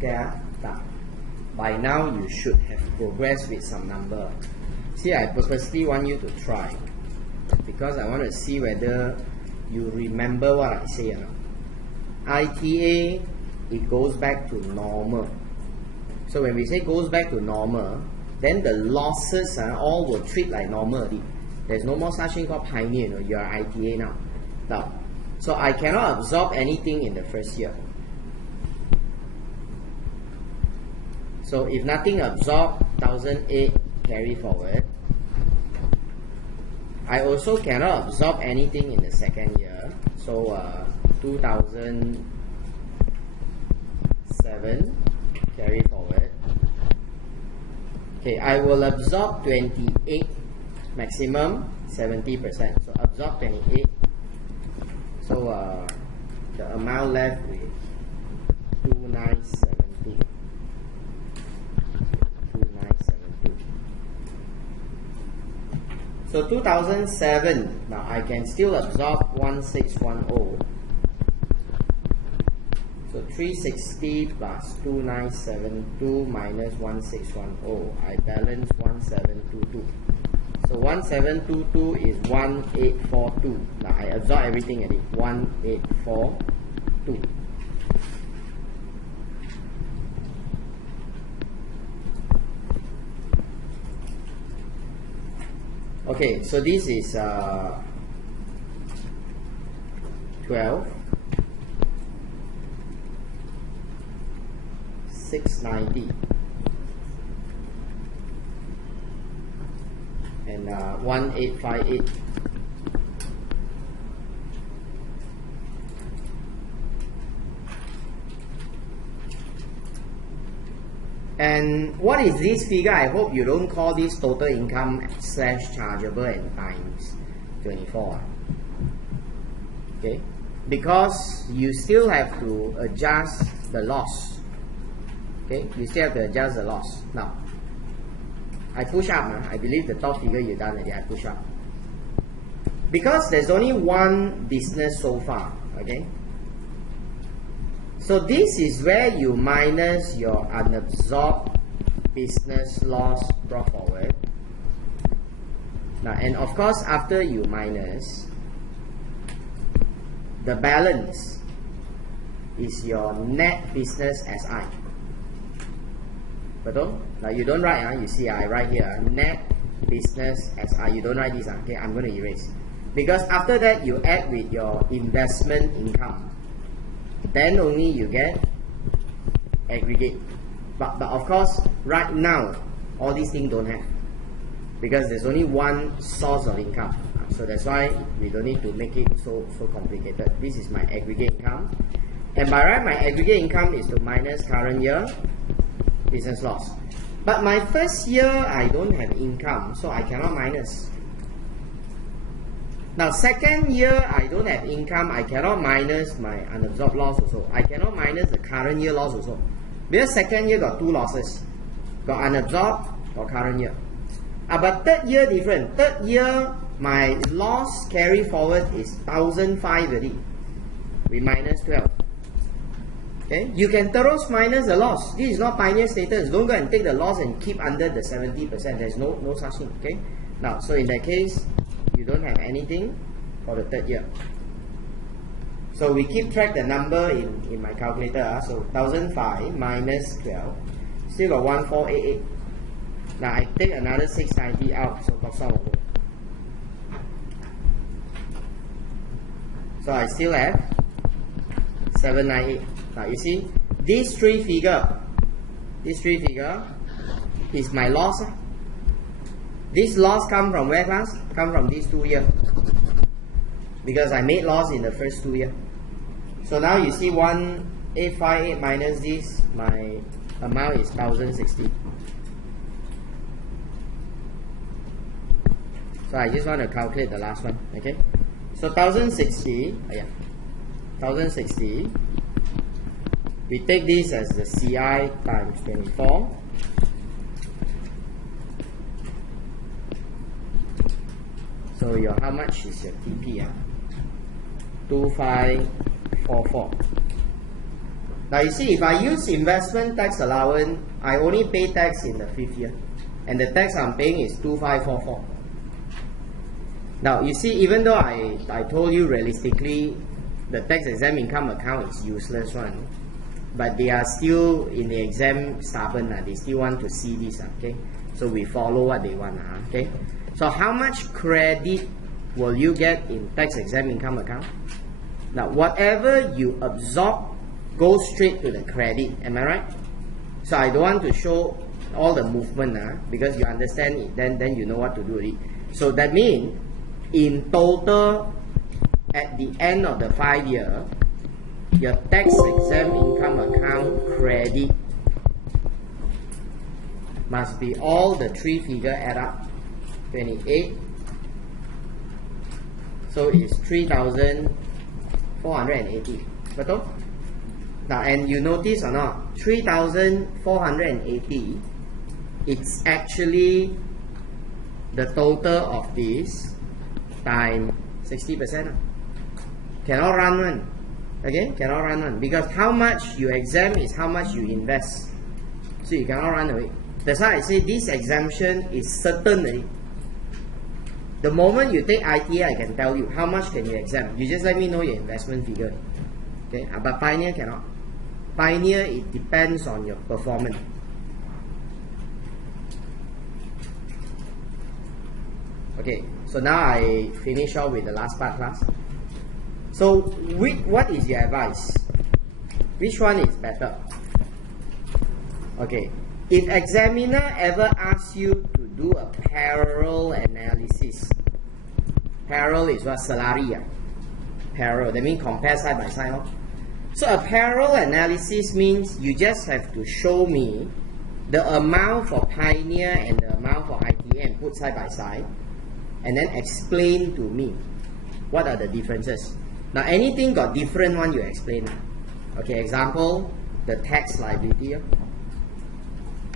Okay, by now you should have progressed with some number. See, I purposely want you to try because I want to see whether you remember what I say or not. ITA, it goes back to normal. So when we say goes back to normal, then the losses all will treat like normal already. There's no more such thing called pioneer, you are ITA now. So I cannot absorb anything in the first year. So if nothing absorbed, 1008 carry forward. I also cannot absorb anything in the second year. So 2007 carry forward. Okay, I will absorb 28, maximum 70%. So absorb 28. So the amount left with 2972. 2972. So 2007, now I can still absorb 1610. So 360 plus 2972 minus 1610. I balance 1722. So 1722 is 1842. Now I absorb everything at it. 1842. Okay, so this is 12. 690 and 1858. And what is this figure? I hope you don't call this total income / chargeable and times 24. Okay, because you still have to adjust the loss. Okay, you still have to adjust the loss. Now, I push up. I believe the top figure you done already. I push up. Because there's only one business so far. Okay. So this is where you minus your unabsorbed business loss brought forward. Now, and of course, after you minus, the balance is your net business SI. Betul? Like you don't write, you see I write here, net business SI. You don't write this, okay? I'm going to erase. Because after that, you add with your investment income. Then only you get aggregate. But of course, right now, all these things don't have. Because there's only one source of income. So that's why we don't need to make it so complicated. This is my aggregate income. And by right, my aggregate income is to minus current year business loss. But my first year, I don't have income, so I cannot minus. Now, second year, I don't have income, I cannot minus my unabsorbed loss also. I cannot minus the current year loss also. Because second year got two losses. Got unabsorbed, got current year. But third year different. Third year, my loss carry forward is 1005 already. We minus 12. Okay, you can thorough minus the loss. This is not pioneer status. Don't go and take the loss and keep under the 70%. There's no such thing. Okay. Now, so in that case, you don't have anything for the third year. So we keep track the number in my calculator. So 1005 minus 12, still got 1488. Now I take another 690 out. So got some of it. So I still have 798. Now you see, these three figure is my loss. This loss come from where, class? Come from these 2 years. Because I made loss in the first 2 years. So now you see 1858 minus this, my amount is 1060. So I just want to calculate the last one. Okay. So 1060. 1060. We take this as the CI times 24. So your how much is your TP? 2544. Now you see, if I use investment tax allowance, I only pay tax in the 5th year. And the tax I'm paying is 2544. Now you see, even though I told you realistically, the tax exempt income account is useless one, but they are still in the exam stubborn, they still want to see this, okay? So we follow what they want, okay? So how much credit will you get in tax exempt income account? Now whatever you absorb goes straight to the credit, am I right? So I don't want to show all the movement, because you understand it, then you know what to do with it. So that means in total, at the end of the 5 year, your tax exempt income account credit must be all the 3 figure add up, 28. So it's 3,480. Betul? Now, and you notice or not, 3,480, it's actually the total of this time 60%. Cannot run one. Again, cannot run one. Because how much you exempt is how much you invest. So you cannot run away. That's why I say this exemption is certain. The moment you take ITA, I can tell you how much can you exempt. You just let me know your investment figure. Okay, but Pioneer cannot. Pioneer, it depends on your performance. Okay, so now I finish off with the last part, class. So, what is your advice? Which one is better? Okay, if examiner ever asks you to do a parallel analysis, parallel is what? Salary. Parallel, that means compare side by side. So a parallel analysis means you just have to show me the amount for Pioneer and the amount for ITA and put side by side, and then explain to me what are the differences. Now anything got different one, you explain. Okay, example, the tax liability.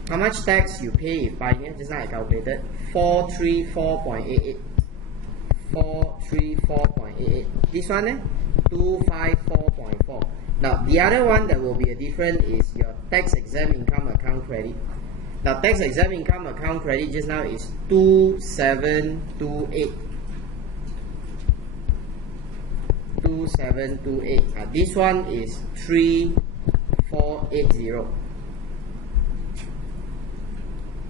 How much tax you pay if Pioneer? Just now I calculated 434.88. 434.88. This one 254.4. Now the other one that will be a different is your tax exempt income account credit. Now tax exempt income account credit just now is 2728. 2728. This one is 3480.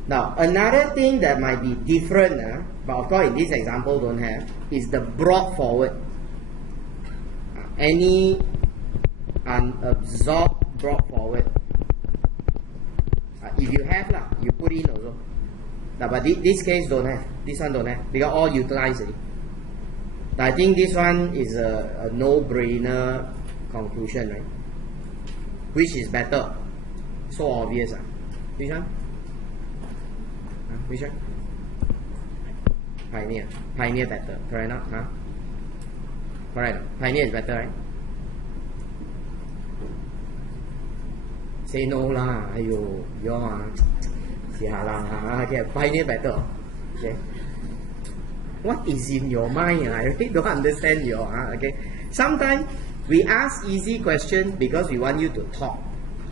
Now another thing that might be different, but of course in this example don't have, is the brought forward. Any unabsorbed brought forward. If you have, you put in also. Now, but this case don't have. This one don't have. Because all utilized. I think this one is a no-brainer conclusion, right? Which is better? So obvious. Which one? Which one? Pioneer. Pioneer better. Correct not? Correct. Pioneer is better, right? Say no lah. Ayo, okay, Pioneer better. Okay. What is in your mind? I really don't understand your. Okay. Sometimes we ask easy questions because we want you to talk.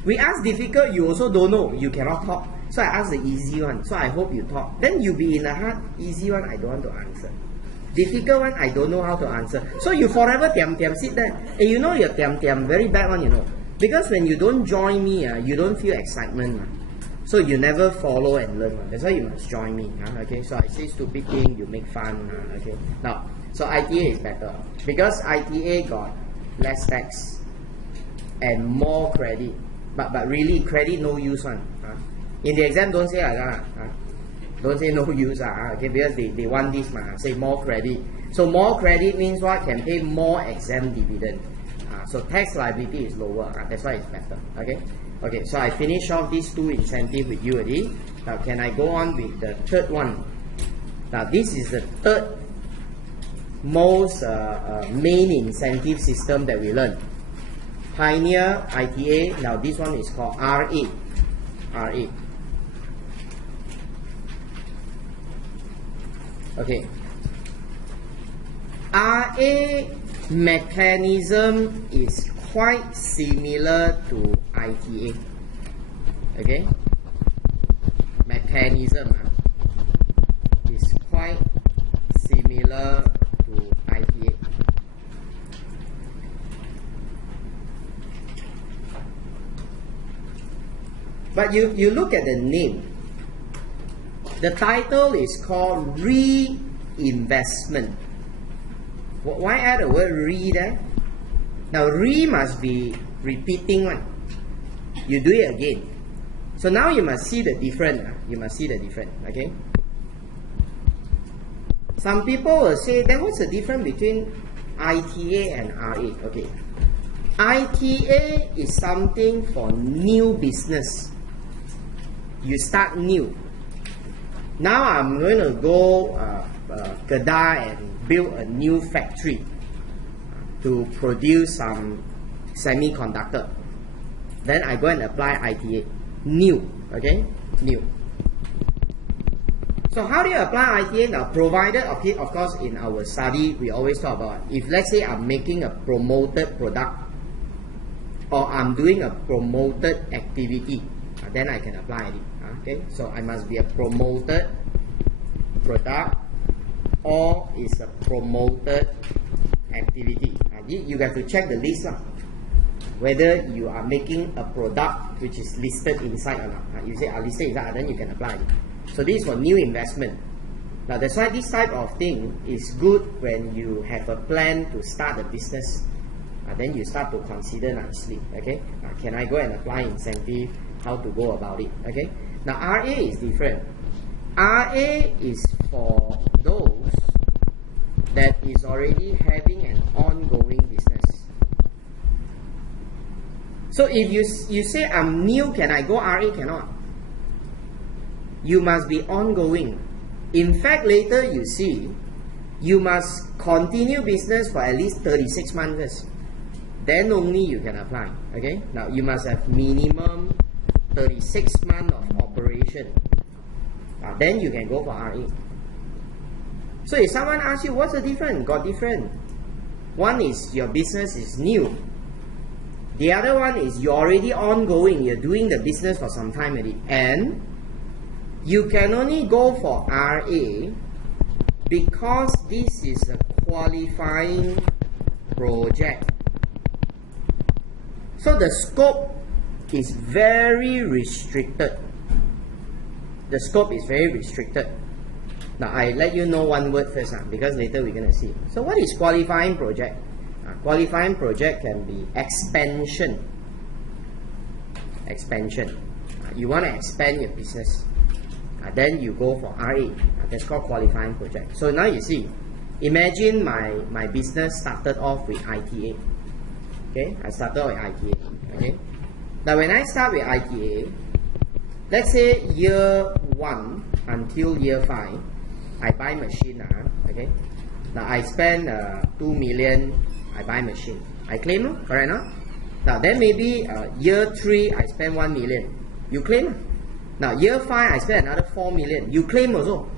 We ask difficult, you also don't know. You cannot talk. So I ask the easy one. So I hope you talk. Then you be in a hard, easy one. I don't want to answer. Difficult one, I don't know how to answer. So you forever tiam sit there. And you know your tiam very bad one, you know. Because when you don't join me, you don't feel excitement. So you never follow and learn. That's why you must join me. Okay, so I say stupid thing, you make fun. Okay, now, so ITA is better. Because ITA got less tax and more credit. But really, credit no use one. In the exam, don't say don't say no use. Okay, because they want this. Say more credit. So more credit means what? Can pay more exempt dividend. So tax liability is lower. That's why it's better. Okay. Okay. So I finish off these two incentives with you already. Now can I go on with the third one? Now this is the third most main incentive system that we learn. Pioneer, ITA. Now this one is called RA. RA. Okay. RA mechanism is quite similar to ITA. Okay, mechanism is quite similar to ITA. But you look at the name. The title is called Reinvestment. Why add the word re there? Now re must be repeating one. You do it again. So now you must see the difference. You must see the difference. Okay. Some people will say, then what's the difference between ITA and RA? Okay. ITA is something for new business. You start new. Now I'm going to go Kedah and build a new factory to produce some semiconductor. Then I go and apply ITA. New. Okay? New. So how do you apply ITA? Now, provided, okay, of course, in our study, we always talk about, if let's say I'm making a promoted product or I'm doing a promoted activity, then I can apply it. Okay, so I must be a promoted product or is a promoted activity. You have to check the list whether you are making a product which is listed inside or not. You say listed inside, then you can apply it. So this is for new investment. Now that's why this type of thing is good when you have a plan to start a business. Then you start to consider nicely. Okay, can I go and apply incentive? How to go about it? Okay. Now RA is different. RA is for those that is already having an ongoing business. So if you say I'm new, can I go RA? Cannot. You must be ongoing. In fact, later you see, you must continue business for at least 36 months. Then only you can apply. Okay. Now you must have minimum 36 months of operation. Then you can go for RA. So if someone asks you, what's the difference? Got different. One is your business is new. The other one is you're already ongoing. You're doing the business for some time already. And you can only go for RA because this is a qualifying project. So the scope is very restricted. The scope is very restricted. Now I let you know one word first because later we're going to see. So what is qualifying project? Qualifying project can be expansion. Expansion. You want to expand your business. Then you go for RA. That's called qualifying project. So now you see, imagine my business started off with ITA. Okay, I started with ITA. Okay. Now when I start with ITA, let's say year 1 until year 5, I buy machine. Okay. Now I spend 2 million, I buy machine. I claim, correct? No? Now then maybe year 3, I spend 1 million. You claim. Now year 5, I spend another 4 million. You claim also.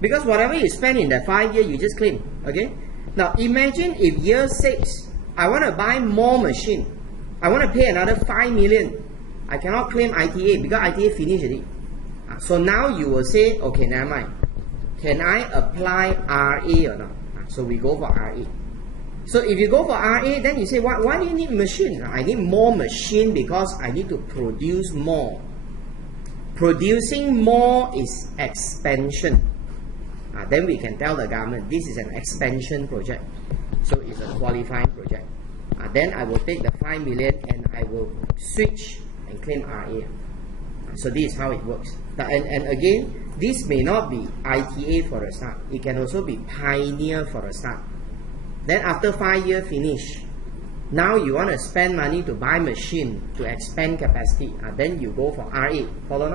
Because whatever you spend in that 5 years, you just claim. Okay. Now imagine if year 6, I want to buy more machine. I want to pay another 5 million. I cannot claim ITA because ITA finished already. So now you will say, okay, never mind. Can I apply RA or not? So we go for RA. So if you go for RA, then you say, why do you need machine? I need more machine because I need to produce more. Producing more is expansion. Then we can tell the government this is an expansion project. So it's a qualifying project. Then I will take the 5 million and I will switch and claim RA. So this is how it works. And again, this may not be ITA for a start. It can also be Pioneer for a start. Then after 5 years finish, now you want to spend money to buy machine to expand capacity. Then you go for RA. Follow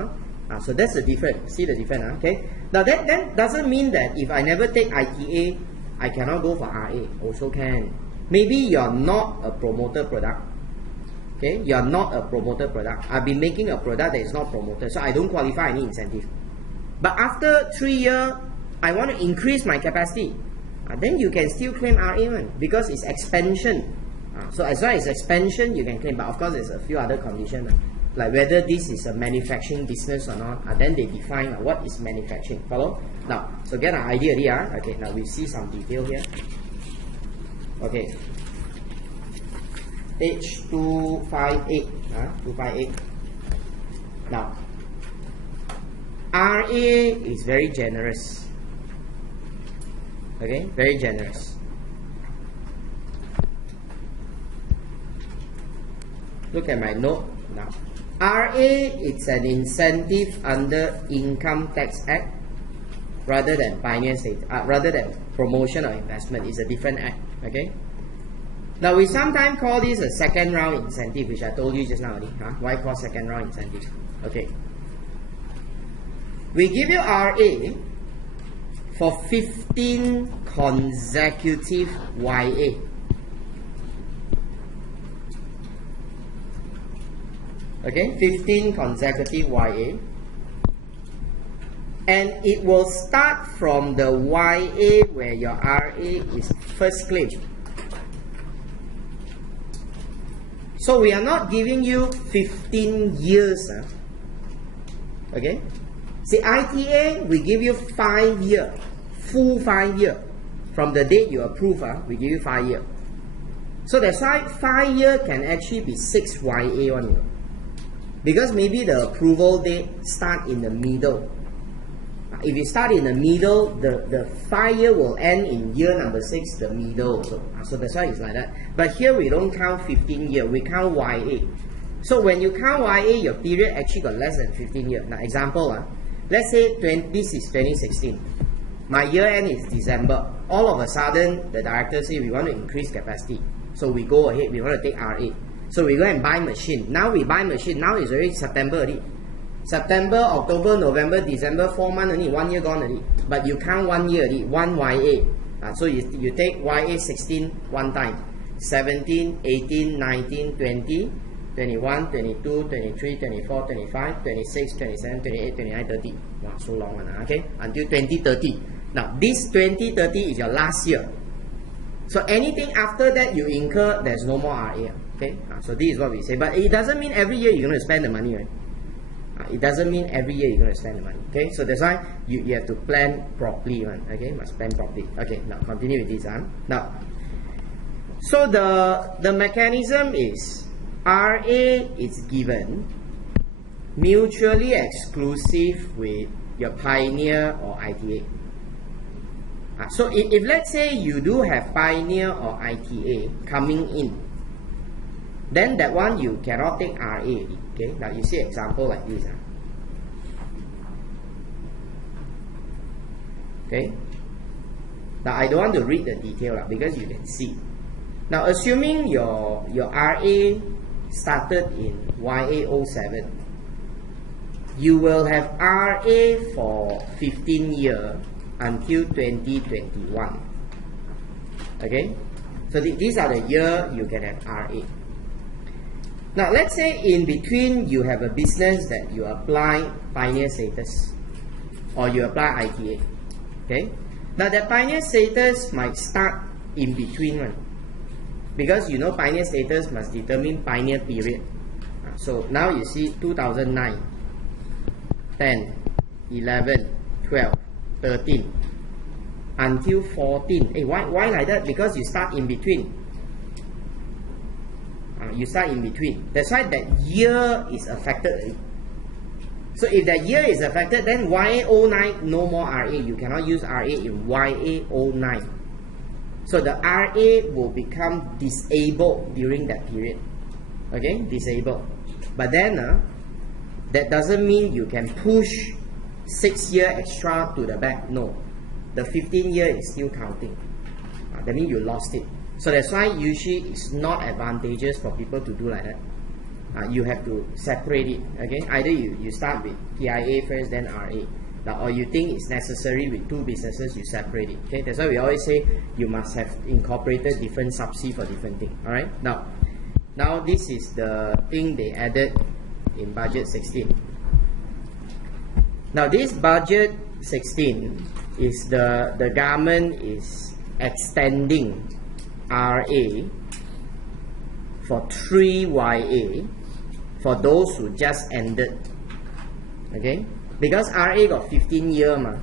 now? So that's the difference. See the difference? Okay. Now that doesn't mean that if I never take ITA, I cannot go for RA. Also can. Maybe you're not a promoted product. Okay, you're not a promoted product. I've been making a product that is not promoted, so I don't qualify any incentive. But after 3 years, I want to increase my capacity. Then you can still claim RA1 because it's expansion. So as long as expansion, you can claim, but of course there's a few other conditions, like whether this is a manufacturing business or not. Then they define what is manufacturing. Follow? Now, so get an idea here. Okay, now we see some detail here. Okay. Page 258. 258. Now, RA is very generous. Okay, very generous. Look at my note now. RA, it's an incentive under Income Tax Act rather than Pioneer State, rather than Promotion or Investment. It's a different act. Okay. Now we sometimes call this a second round incentive, which I told you just now. Why call second round incentive? Okay. We give you RA for 15 consecutive YA. Okay, 15 consecutive YA. And it will start from the YA where your RA is first claimed. So we are not giving you 15 years. Okay? See, ITA, we give you 5 years. Full 5 years. From the date you approve, we give you 5 years. So that's why 5 years can actually be 6 YA on you. Because maybe the approval date start in the middle. If you start in the middle, the 5 year will end in year number 6, the middle. So that's why it's like that. But here we don't count 15 years, we count YA. So when you count YA, your period actually got less than 15 years. Now example, let's say this is 2016. My year end is December. All of a sudden, the director say we want to increase capacity. So we go ahead, we want to take RA. So we go and buy machine. Now we buy machine. Now it's already September already. September, October, November, December, 4 months only, 1 year gone already. But you count 1 year already, 1 YA. So you take YA 16 one time. 17, 18, 19, 20, 21, 22, 23, 24, 25, 26, 27, 28, 29, 30. Wow, so long one, okay? Until 2030. Now, this 2030 is your last year. So anything after that you incur, there's no more RA. Okay? So this is what we say. But it doesn't mean every year you're going to spend the money, right? It doesn't mean every year you're going to spend the money. Okay? So that's why you have to plan properly, right? Okay? You must plan properly. Okay, now continue with this. Now, so the mechanism is RA is given mutually exclusive with your Pioneer or ITA. So if let's say you do have Pioneer or ITA coming in, then that one you cannot take RA. Okay, now you see example like this. Okay, now I don't want to read the detail because you can see. Now assuming your RA started in YA07, you will have RA for 15 years until 2021. Okay, so these are the years you can have RA. Now let's say in between you have a business that you apply Pioneer status or you apply ITA. Okay, now the Pioneer status might start in between one, because you know Pioneer status must determine Pioneer period. So now you see 2009, 10, 11, 12, 13 until 14. Hey, why like that? Because you start in between. You start in between. That's why that year is affected. So if that year is affected, then YA09 no more RA. You cannot use RA in YA09. So the RA will become disabled during that period. Okay, disabled. But then that doesn't mean you can push 6 years extra to the back. No, the 15 year is still counting. That means you lost it. So that's why usually it's not advantageous for people to do like that. You have to separate it. Okay, either you start with PIA first, then RA. Or you think it's necessary with two businesses, you separate it. Okay, that's why we always say you must have incorporated different subsidy for different things. All right. Now this is the thing they added in budget 16. Now this budget 16 is the government is extending RA for 3YA for those who just ended. Okay, because RA got 15 year ma.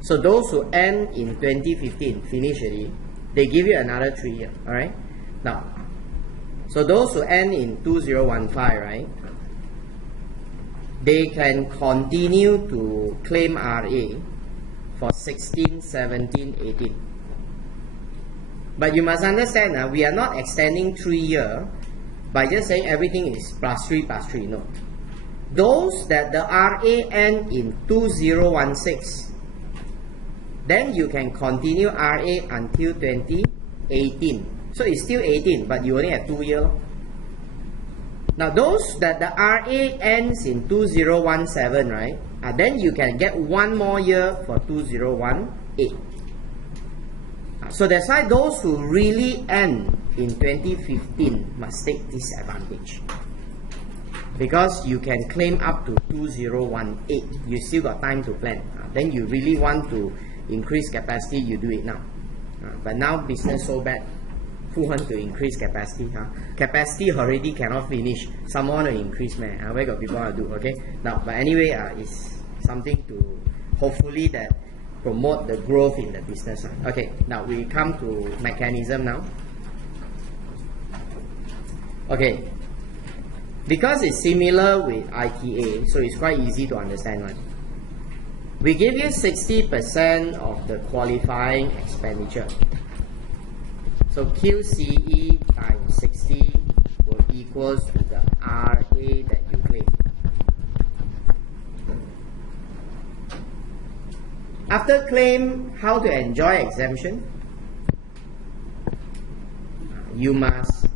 So those who end in 2015, finish already, they give you another 3 years. Alright? Now, so those who end in 2015, right? They can continue to claim RA for 16, 17, 18. But you must understand, we are not extending 3 years by just saying everything is +3 +3. No. Those that the RA end in 2016, then you can continue RA until 2018. So it's still 18, but you only have 2 years. Now those that the RA ends in 2017, right? Then you can get 1 more year for 2018. So that's why those who really end in 2015 must take this advantage. Because you can claim up to 2018. You still got time to plan. Then you really want to increase capacity, you do it now. But now business so bad. Who want to increase capacity? Capacity already cannot finish. Someone will increase, man. Where got people want to do? Okay. Now, but anyway, it's something to hopefully that promote the growth in the business. Okay. Now we come to mechanism now. Okay. Because it's similar with ITA, so it's quite easy to understand, right? We give you 60% of the qualifying expenditure. So QCE times 60 will equals to the RA that you claim. After claim, how to enjoy exemption? You must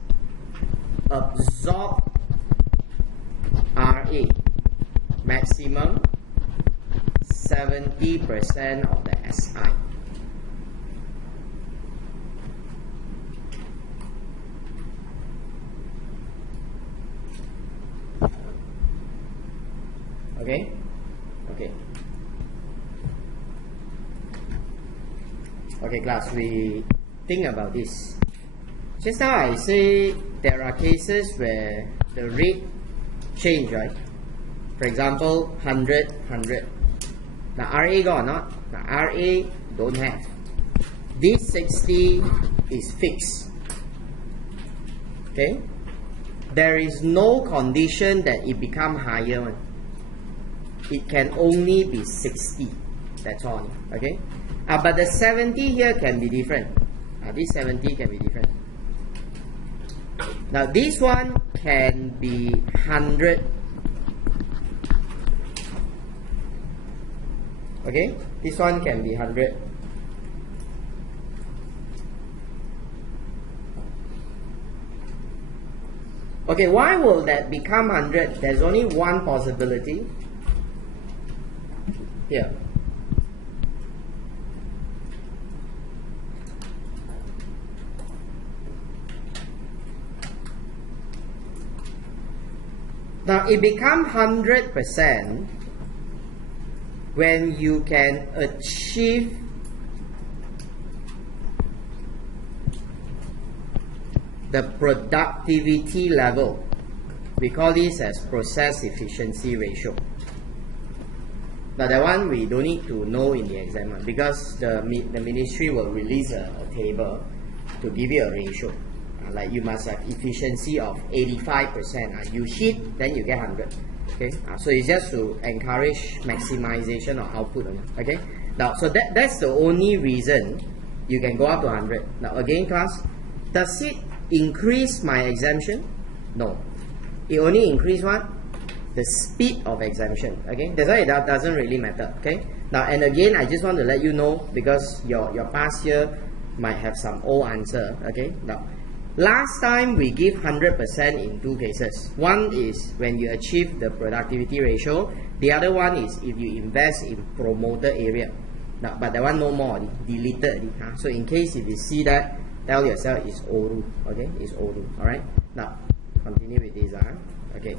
absorb RA, maximum 70% of the SI. Okay? Okay. Okay, class, we think about this. Just now I say there are cases where the rate change, right? For example, 100, 100. The RA got or not? The RA don't have. This 60 is fixed. Okay? There is no condition that it become higher. It can only be 60. That's all. Okay? But the 70 here can be different. This 70 can be different. Now this one can be 100. Okay? This one can be 100. Okay, why will that become 100? There's only one possibility. Here. Now it becomes 100% when you can achieve the productivity level. We call this as process efficiency ratio. Now that one we don't need to know in the exam because the ministry will release a table to give you a ratio. Like you must have efficiency of 85%. You hit, then you get 100. Okay, so it's just to encourage maximization of output. Okay, now so that's the only reason you can go up to 100. Now again, class, does it increase my exemption? No, it only increase what? The speed of exemption. Okay, that's why it doesn't really matter. Okay, now and again, I just want to let you know because your past year might have some old answer. Okay, now. Last time we give 100% in two cases. One is when you achieve the productivity ratio. The other one is if you invest in promoted area. Now, but that one no more, deleted. So in case if you see that, tell yourself it's old. Okay, it's old. Alright. Now, continue with this. Okay.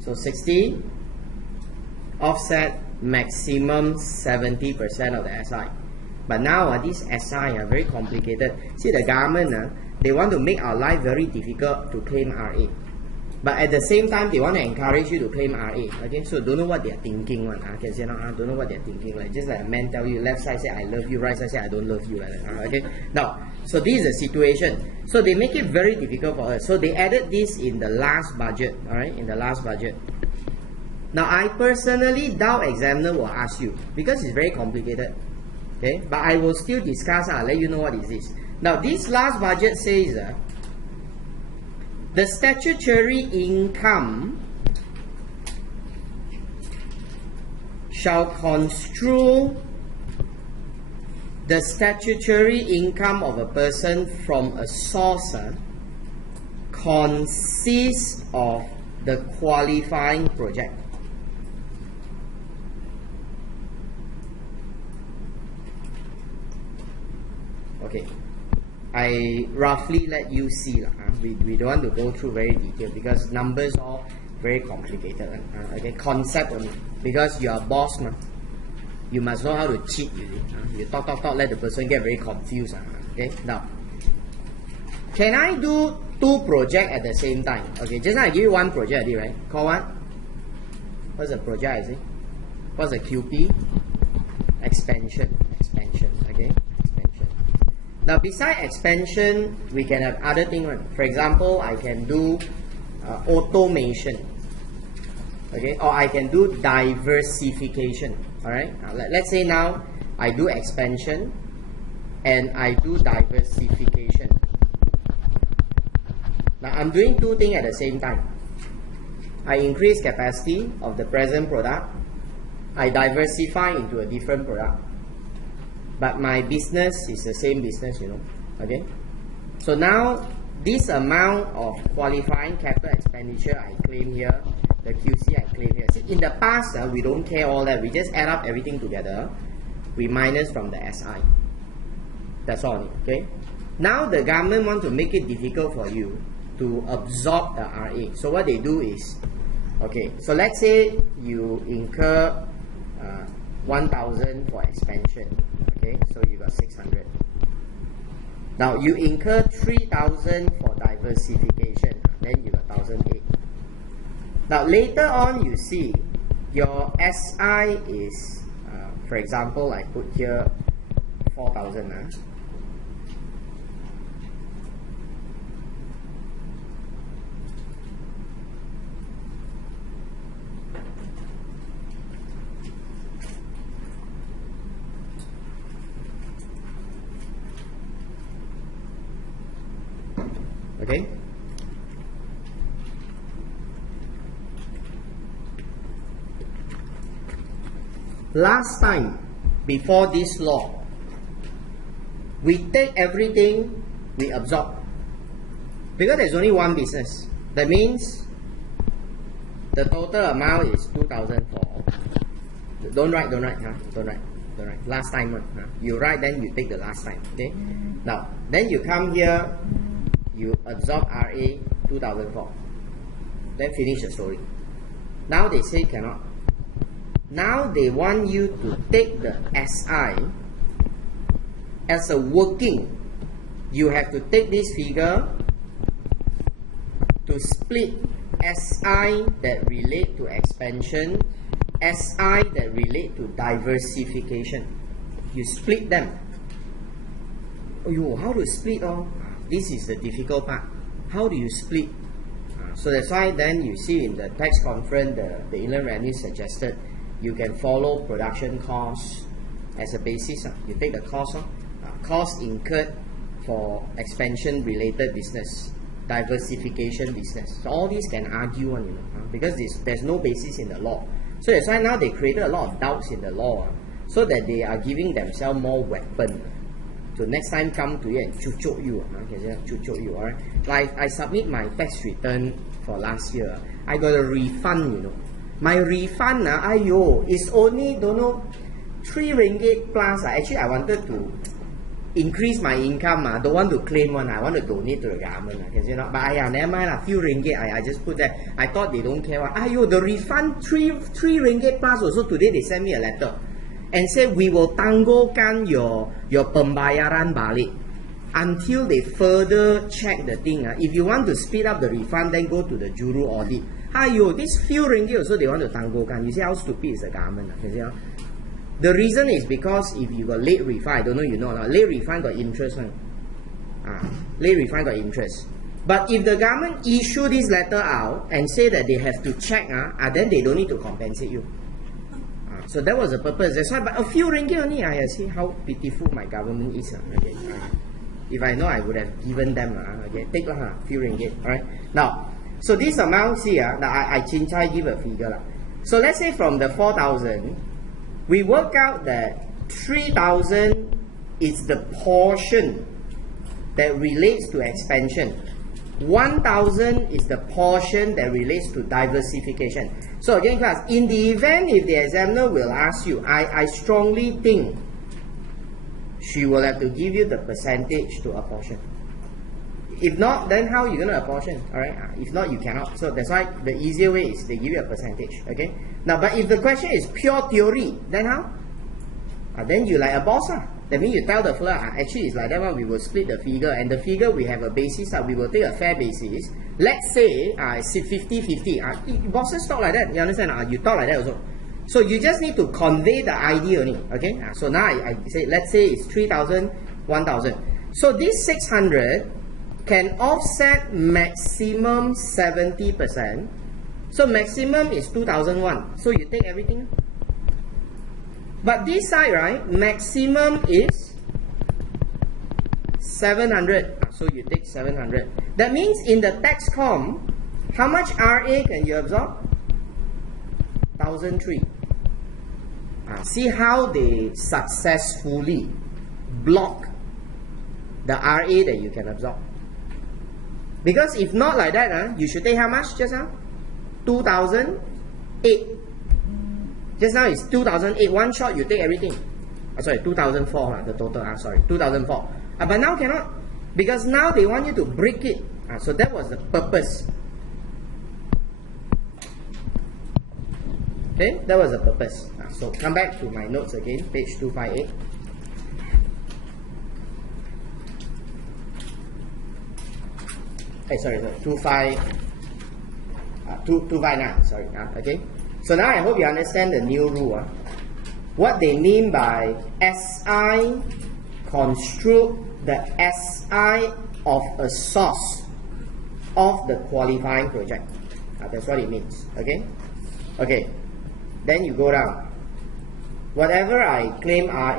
So 60 offset maximum 70% of the SI. But now this SI very complicated. See, the government they want to make our life very difficult to claim RA. But at the same time, they want to encourage you to claim RA. Okay, so don't know what they are thinking. Okay, so don't know what they are thinking. Like just like a man tell you, left side say I love you, right side say I don't love you. Like that. Okay. Now, so this is the situation. So they make it very difficult for us. So they added this in the last budget. All right, in the last budget. Now, I personally doubt examiner will ask you because it's very complicated. Okay, but I will still discuss. Let you know what is this. Now, this last budget says. The statutory income shall construe the statutory income of a person from a source consists of the qualifying project. Okay. I roughly let you see. We don't want to go through very detailed because numbers are very complicated. Okay, concept only. Because you are boss, you must know how to cheat. You talk, let the person get very confused. Okay, now, can I do two projects at the same time? Okay, just now I give you one project already, right? Call what? What's the project I say? What's the QP? Expansion. Okay. Now, beside expansion, we can have other things. For example, I can do automation, okay, or I can do diversification. All right. Now, let's say now I do expansion and I do diversification. Now, I'm doing two things at the same time. I increase capacity of the present product. I diversify into a different product. But my business is the same business, okay? So now, this amount of qualifying capital expenditure I claim here, the QC I claim here. See, in the past, we don't care all that. We just add up everything together. We minus from the SI. That's all, okay? Now, the government want to make it difficult for you to absorb the RA. So what they do is, okay, so let's say you incur 1,000 for expansion. Okay, so you got 600. Now you incur 3,000 for diversification, then you got 1,008. Now later on, you see your SI is, for example, I put here 4,000. Okay. Last time, before this law, we take everything, we absorb. Because there's only one business. That means the total amount is 2,004. Don't write. Last time, you write, then you take the last time. Okay. Now, then you come here. You absorb RA 2004. Then finish the story. Now they say cannot. Now they want you to take the SI as a working. You have to take this figure to split SI that relate to expansion, SI that relate to diversification. You split them. Oh, how to split all? This is the difficult part. How do you split? So that's why then you see in the tax conference, the Inland Revenue suggested you can follow production costs as a basis. You take the cost, cost incurred for expansion related business, diversification business. So all these can argue on, because there's no basis in the law. So that's why now they created a lot of doubts in the law, so that they are giving themselves more weapon. So next time come to you and chuchuk you, alright? Like I submit my tax return for last year, I got a refund, My refund, is only, don't know, 3 ringgit plus. Actually, I wanted to increase my income. Don't want to claim one. I want to donate to the government. But never mind, few ringgit. I just put that. I thought they don't care. The refund 3 ringgit plus. Also today they sent me a letter. and say we will tangguhkan your pembayaran balik until they further check the thing. If you want to speed up the refund, then go to the juru audit. This few ringgit also they want to tangguhkan. You see how stupid is the government? You see how? The reason is because if you got late refund, I don't know you know or not, late refund got interest one. Late refund got interest. But if the government issue this letter out and say that they have to check, then they don't need to compensate you. So that was the purpose. That's why, but a few ringgit only. I see how pitiful my government is. Okay. If I know, I would have given them. Okay, take few ringgit. All right. Now, so this amount here, I chincai give a figure. So let's say from the 4,000, we work out that 3,000 is the portion that relates to expansion. 1,000 is the portion that relates to diversification. So again, class, in the event if the examiner will ask you, I strongly think she will have to give you the percentage to apportion. If not, then how are you going to apportion? Alright, if not, you cannot. So that's why the easier way is they give you a percentage. Okay. Now, but if the question is pure theory, then how? Then you like a boss. That means you tell the fellow, actually it's like that one, we will split the figure, and the figure we have a basis, we will take a fair basis. Let's say it's 50-50. Bosses talk like that, you understand? You talk like that also. So you just need to convey the idea only. Okay. So now I say, let's say it's 3,000, 1,000. So this 600 can offset maximum 70%. So maximum is 2,001. So you take everything. But this side, right, maximum is 700. So you take 700. That means in the tax com, how much RA can you absorb? 1,003. See how they successfully block the RA that you can absorb. Because if not like that, you should take how much just now? 2,008. Just now it's 2008. One shot you take everything. Sorry, 2004 the total. Sorry, 2004. But now cannot, because now they want you to break it. So that was the purpose. Okay, that was the purpose. So come back to my notes again, page 258. Sorry, 259. Sorry, okay. So now I hope you understand the new rule. What they mean by SI, construe the SI of a source of the qualifying project. That's what it means. Okay? Okay. Then you go down. Whatever I claim RA,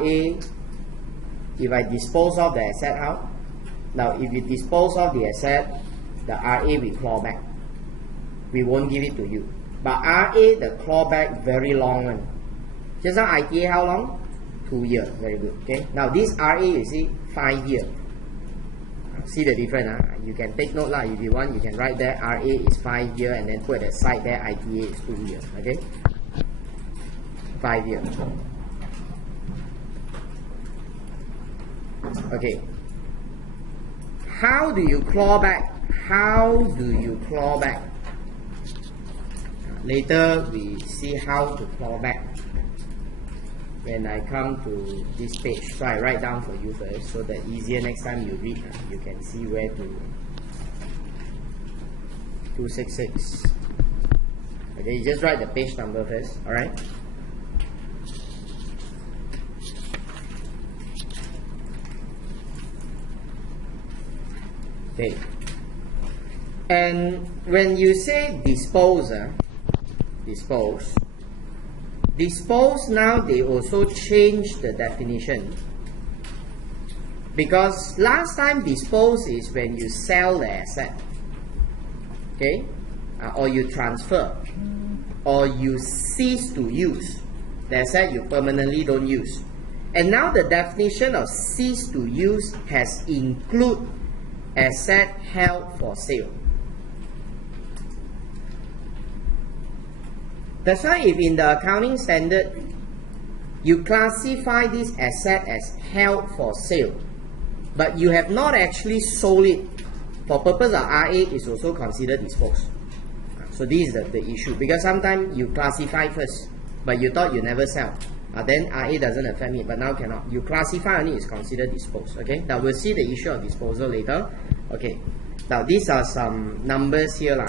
if I dispose of the asset out, now if you dispose of the asset, the RA will claw back. We won't give it to you. But RA, the clawback very long one. Just now ITA how long? 2 years. Very good. Okay. Now this RA you see 5 years. See the difference? You can take note lah. If you want, you can write there RA is 5 years and then put at the side there ITA is 2 years. Okay. 5 years. Okay. How do you claw back? How do you claw back? Later we see how to claw back when I come to this page. So I write down for you first so that easier next time you read, you can see where to. 266. Okay, you just write the page number first. Alright. Okay. And when you say dispose now they also change the definition, because last time dispose is when you sell the asset, okay, or you transfer, or you cease to use the asset, you permanently don't use. And now the definition of cease to use has include asset held for sale. That's why if in the accounting standard you classify this asset as held for sale, but you have not actually sold it, for purpose of RA is also considered disposed. So this is the issue, because sometimes you classify first, but you thought you never sell. then RA doesn't affect me, but now cannot. You classify only is considered disposed. Okay, now we'll see the issue of disposal later. Okay, now these are some numbers here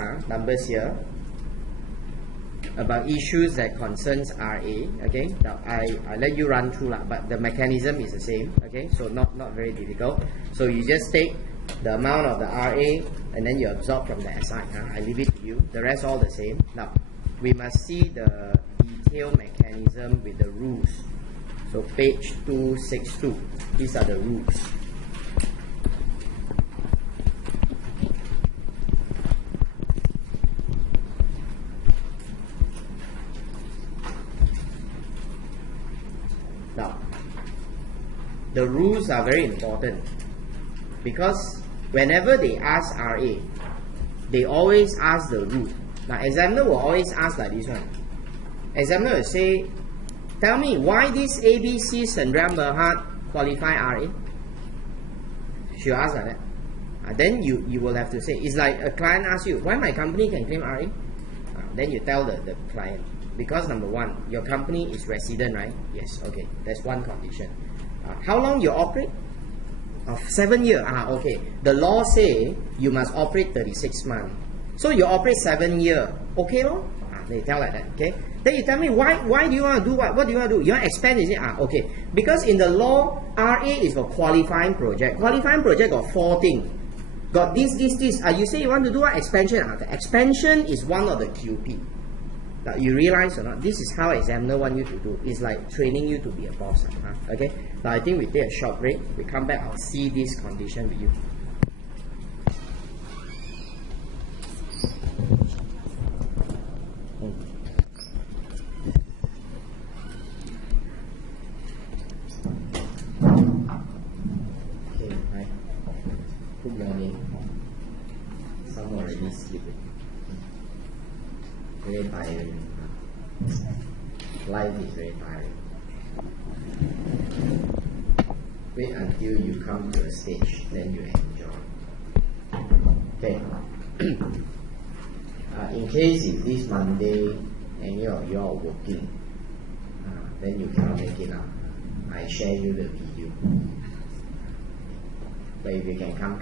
about issues that concerns RA. Okay, now I let you run through but the mechanism is the same. Okay, so not very difficult. So you just take the amount of the RA and then you absorb from the SI. I leave it to you. The rest all the same. Now we must see the detailed mechanism with the rules. So page 262. These are the rules. Now, the rules are very important because whenever they ask RA, they always ask the rule. Now, examiner will always ask like this one. Examiner will say, tell me why this ABC Sandram Berhad qualify RA? She'll ask like that. Then you will have to say, it's like a client asks you, why my company can claim RA? Then you tell the client, because number one, your company is resident, right? Yes, okay, that's one condition. How long you operate? 7 years. Okay. The law say you must operate 36 months. So you operate 7 years. Okay, no? They tell like that. Okay. Then you tell me why do you want to do what? What do you want to do? You want to expand, is it? Okay. Because in the law, RA is for qualifying project. Qualifying project got 4 things. Got this. You say you want to do what? Expansion. The expansion is one of the QP. Now you realize or not? This is how examiner want you to do. It's like training you to be a boss. Okay. Now I think we take a short break. We come back. I'll see this condition with you. Okay. Hi. Good morning. Some already sleeping. Very tiring. Life is very tiring. Wait until you come to a stage, then you enjoy. Okay. In case if this Monday any of you are working, then you cannot make it up. I share you the video. But if you can come.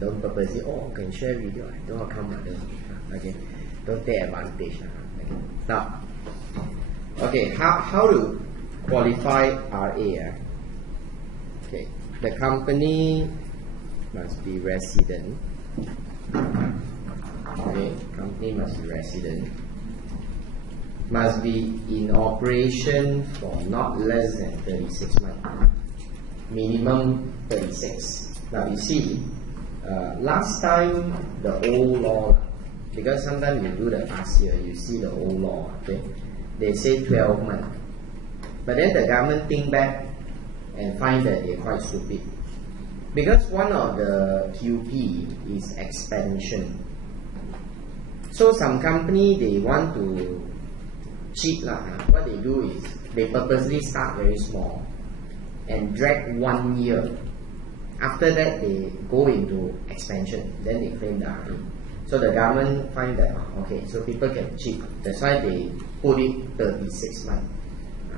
Don't purposely, can share video. Don't come. Okay. Don't take advantage. Okay. Now, okay, how to qualify RA? Okay, the company must be resident. Okay, company must be resident. Must be in operation for not less than 36 months. Minimum 36. Now you see, last time the old law, because sometimes you do the past year, you see the old law, okay? They say 12 months. But then the government think back and find that they're quite stupid. Because one of the QP is expansion. So some company, they want to cheat. What they do is, they purposely start very small and drag 1 year. After that, they go into expansion. Then they claim the RA. So the government find that, okay, so people can cheat. That's why they put it 36 months.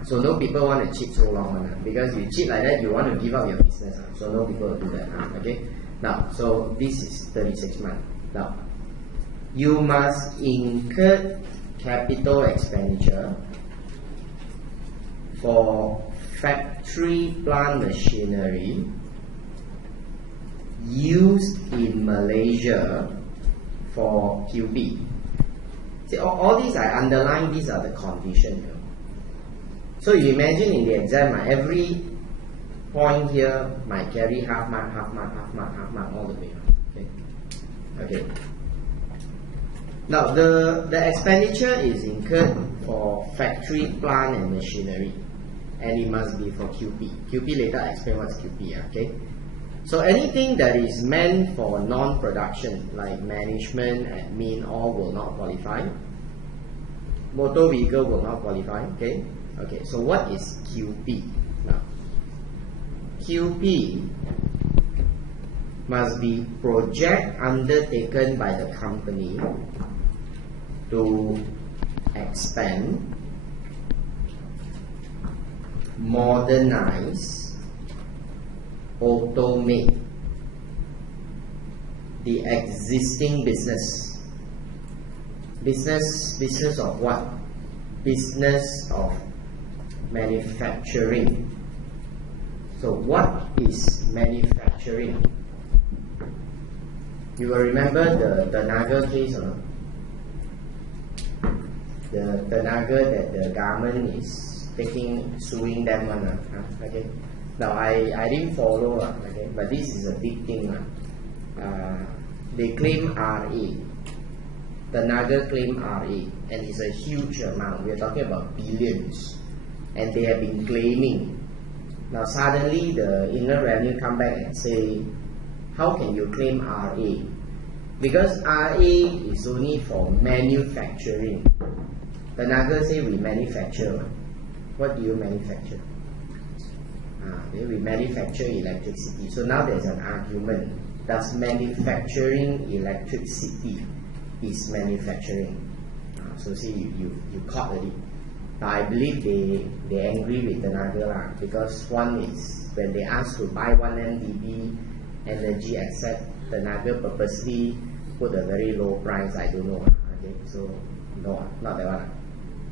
So no people want to cheat so long. Because you cheat like that, you want to give up your business. So no people will do that. Okay. Now, so this is 36 months. Now, you must incur capital expenditure for factory plant machinery used in Malaysia for QP. See, all these I underline, these are the conditions. So you imagine in the exam, every point here might carry half mark, all the way. Okay. Now the expenditure is incurred for factory plant and machinery, and it must be for QP. QP later I explain what's QP. Okay. So anything that is meant for non-production, like management, admin, all will not qualify. Motor vehicle will not qualify. Okay. Okay. So what is QP? Now, QP must be project undertaken by the company to expand modernize, automate the existing business. Business of what? Business of manufacturing. So what is manufacturing? You will remember the Naga case, or not? The Naga that the government is suing them on. Okay. Now I didn't follow, okay, but this is a big thing. They claim RA. The Naga claim RA, and it's a huge amount. We are talking about billions, and they have been claiming. Now suddenly the Inland Revenue come back and say, how can you claim RA? Because RA is only for manufacturing. The Naga say we manufacture. What do you manufacture? We manufacture electricity. So now there's an argument. Does manufacturing electricity is manufacturing? So see, you caught it. Now I believe they angry with the Naga because one is when they ask to buy 1 MDB energy asset, the Naga purposely put a very low price. I don't know. Okay, so no, not that one.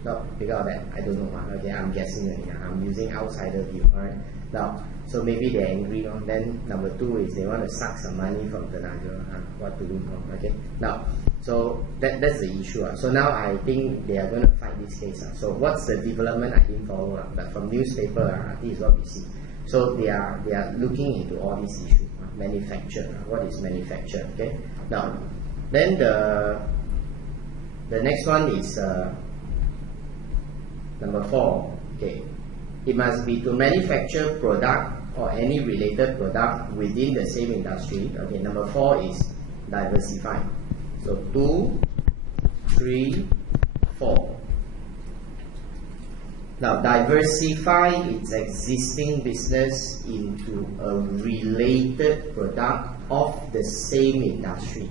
Not because of that. I don't know. Okay, I'm guessing. I'm using outsider view. Alright. Now, so maybe they're angry. Then number 2 is they want to suck some money from the Naga. What to do? Okay. Now, so that's the issue. So now I think they are going to fight this case. So what's the development? I didn't follow. But from newspaper, this is what we see. So they are looking into all these issues. Manufacture. What is manufacture? Okay. Now, then the next one is number 4. Okay. It must be to manufacture product or any related product within the same industry. Okay. Number 4 is diversify. So 2, 3, 4. Now diversify its existing business into a related product of the same industry.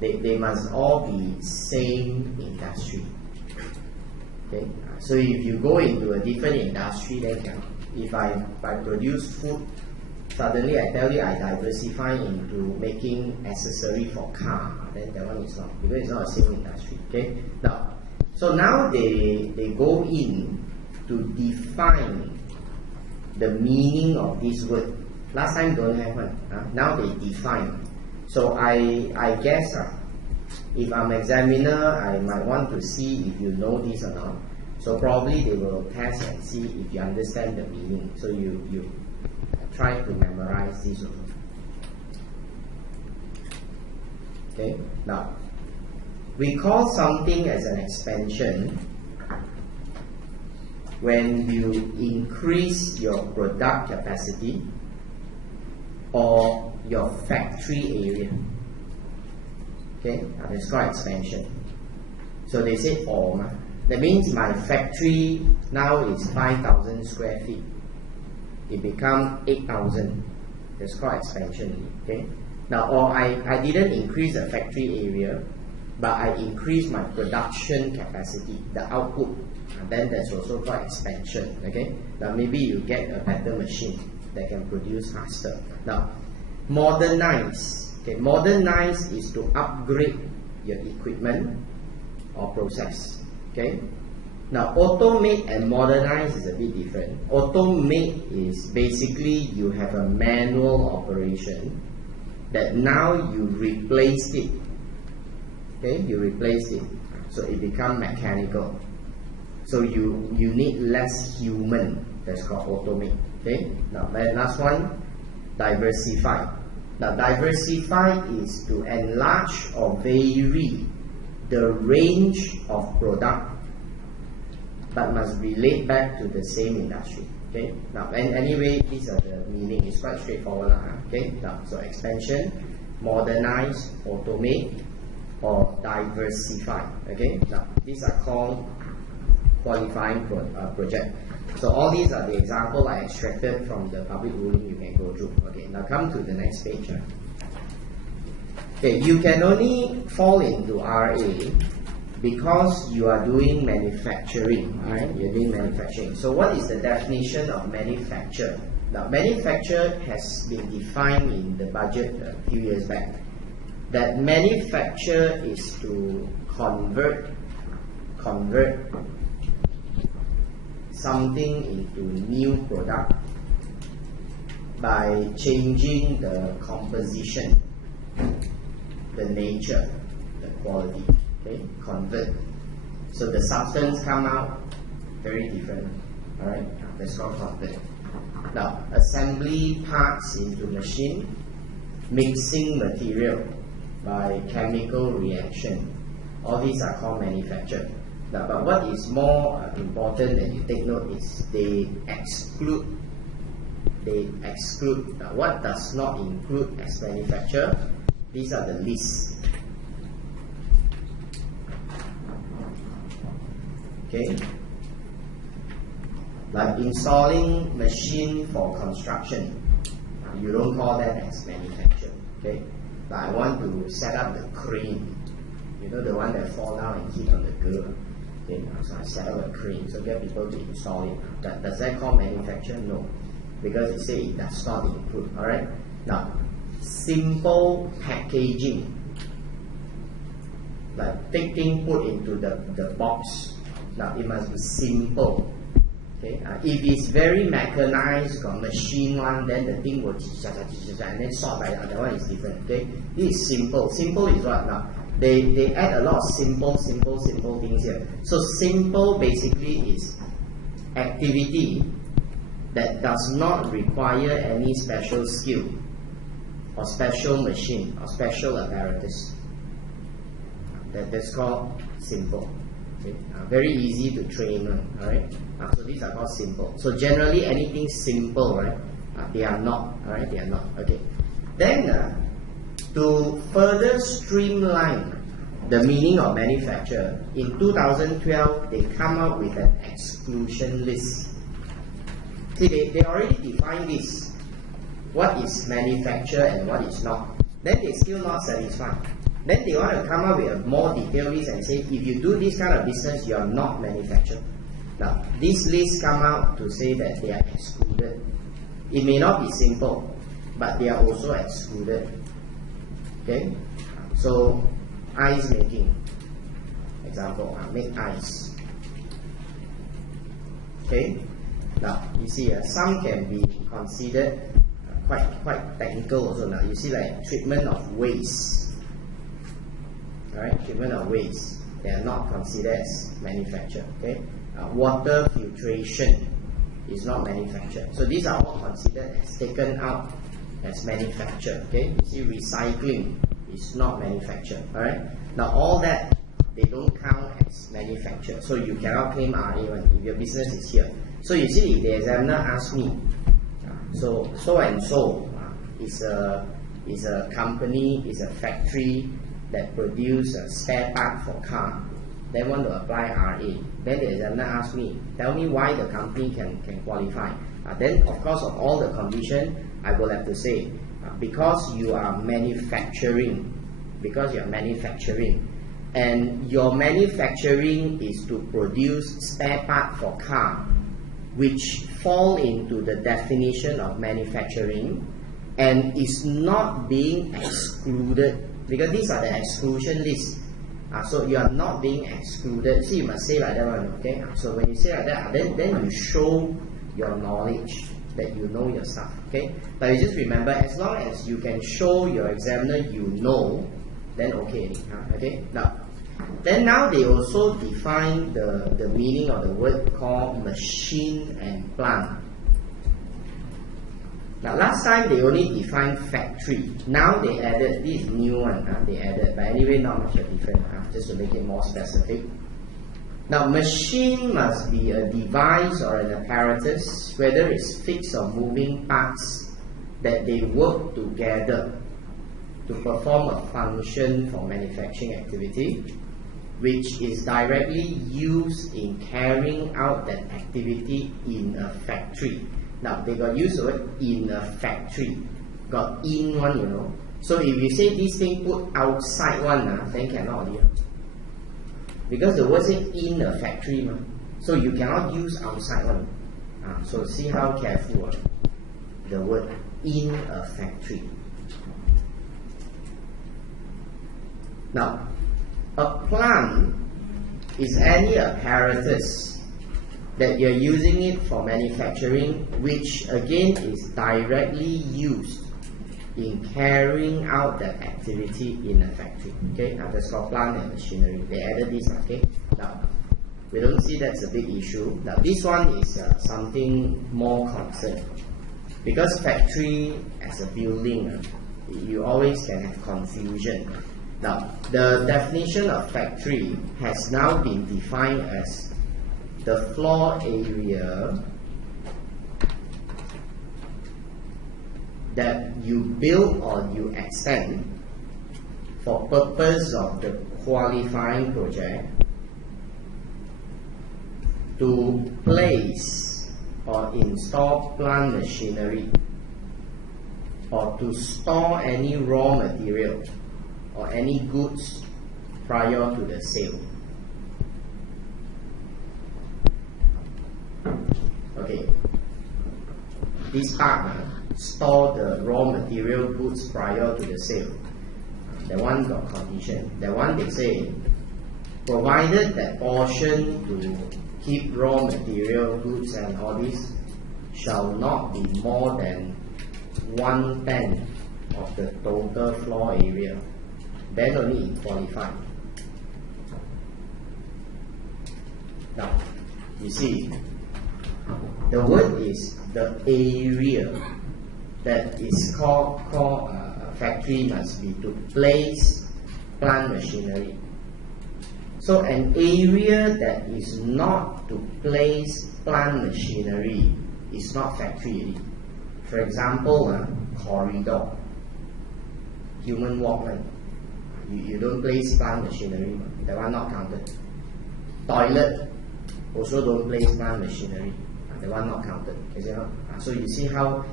They must all be same industry. Okay. So if you go into a different industry, then if I produce food, suddenly I tell you I diversify into making accessory for car, then that one is not, because it's not the same industry. Okay. Now, so now they go in to define the meaning of this word. Last time don't have one. Now they define. So I guess if I'm examiner, I might want to see if you know this or not. So probably they will test and see if you understand the meaning. So you try to memorize this also. Okay. Now we call something as an expansion when you increase your product capacity or your factory area. Okay, that's called expansion. So they say all. That means my factory now is 5,000 square feet. It becomes 8,000. That's called expansion. Okay. Now, or I didn't increase the factory area, but I increased my production capacity, the output. And then that's also called expansion. Okay. Now maybe you get a better machine that can produce faster. Now, modernize. Okay, modernize is to upgrade your equipment or process. Okay. Now, automate and modernize is a bit different. Automate is basically you have a manual operation that now you replaced it. Okay, you replaced it, so it becomes mechanical. So you need less human. That's called automate. Okay. Now, the last one, diversify. Now, diversify is to enlarge or vary the range of product, but must relate back to the same industry. Okay. Now, and anyway, these are the meaning. It's quite straightforward. Okay. Now, so expansion, modernize, automate, or diversify. Okay. Now, these are called qualifying project. So all these are the example I extracted from the public ruling. You can go through. Okay. Now come to the next page. Okay. You can only fall into RA because you are doing manufacturing, right? You're doing manufacturing. So what is the definition of manufacture? Now, manufacture has been defined in the budget a few years back. That manufacture is to convert something into new product by changing the composition, the nature, the quality. Okay, convert. So the substance come out very different. Alright, that's called convert. Now, assembly parts into machine, mixing material by chemical reaction. All these are called manufacture. Now, but what is more important that you take note is they exclude. Now, what does not include as manufacture? These are the lists. Okay, like installing machine for construction, you don't call that as manufacture. Okay, but I want to set up the crane, you know, the one that fall down and hit on the girl. Okay, so I set up a crane, so get people to install it. Does that call manufacture? No, because it says it does not include. Alright, now simple packaging, like taking put into the box. Now it must be simple. Okay, if it's very mechanized, got machine one, then the thing will and then sort like that one is different. Okay, this is simple. Simple is what now? They add a lot of simple things here. So simple basically is activity that does not require any special skill or special machine or special apparatus. That's called simple. Okay? Very easy to train on. Alright, so these are called simple. So generally anything simple, right? They are not. Alright, they are not. Okay. Then to further streamline the meaning of manufacture, in 2012 they come up with an exclusion list. See, they already defined this. What is manufacture and what is not. Then they still not satisfied. Then they want to come up with a more detailed list and say, if you do this kind of business, you are not manufacturer. Now, this list come out to say that they are excluded. It may not be simple, but they are also excluded. Okay? So, ice making. Example, make ice. Okay? Now, you see, some can be considered quite technical also. Now, you see like treatment of waste. Alright, treatment of waste, they are not considered as manufacture. Okay, water filtration is not manufacture. So these are all considered as taken out as manufacture. Okay, you see recycling is not manufacture. Alright, now all that they don't count as manufacture. So you cannot claim RA1 if your business is here. So you see, if the examiner asks me, so and so is a company, is a factory that produce a spare part for car, they want to apply RA. Then the examiner asks me, tell me why the company can qualify. Then of course of all the condition, I will have to say, because you are manufacturing, and your manufacturing is to produce spare part for car, which fall into the definition of manufacturing and is not being excluded. Because these are the exclusion lists. So you are not being excluded. So you must say like that one, okay? So when you say like that, then you show your knowledge that you know your stuff, okay? But you just remember, as long as you can show your examiner you know, then okay. Okay? Now they also define the meaning of the word called machine and plant. Now last time they only defined factory. Now they added this new one. They added, but anyway not much different. Just to make it more specific. Now machine must be a device or an apparatus, whether it's fixed or moving parts, that they work together to perform a function for manufacturing activity, which is directly used in carrying out that activity in a factory. Now they got used to it in a factory, got in one, you know. So if you say this thing put outside one, then cannot. because the word says in a factory, so you cannot use outside one. So see how careful the word in a factory. Now, a plant is any apparatus that you're using it for manufacturing, which again is directly used in carrying out that activity in a factory. Okay, now that's called plant and machinery. They added this. Okay, now we don't see that's a big issue. Now this one is something more concerned, because factory as a building, you always can have confusion. Now the definition of factory has now been defined as the floor area that you build or you extend for purpose of the qualifying project to place or install plant machinery or to store any raw material or any goods prior to the sale. Okay, this part, store the raw material goods prior to the sale. That one got condition. That one they say, provided that portion to keep raw material goods and all this shall not be more than 1/10 of the total floor area, then only it qualifies. Now, you see, the word is the area that is called factory must be to place plant machinery. So an area that is not to place plant machinery is not factory. For example, corridor, human walkway, you don't place plant machinery, that one not counted. Toilet, also don't place plant machinery, that one not counted. Is it not? So you see how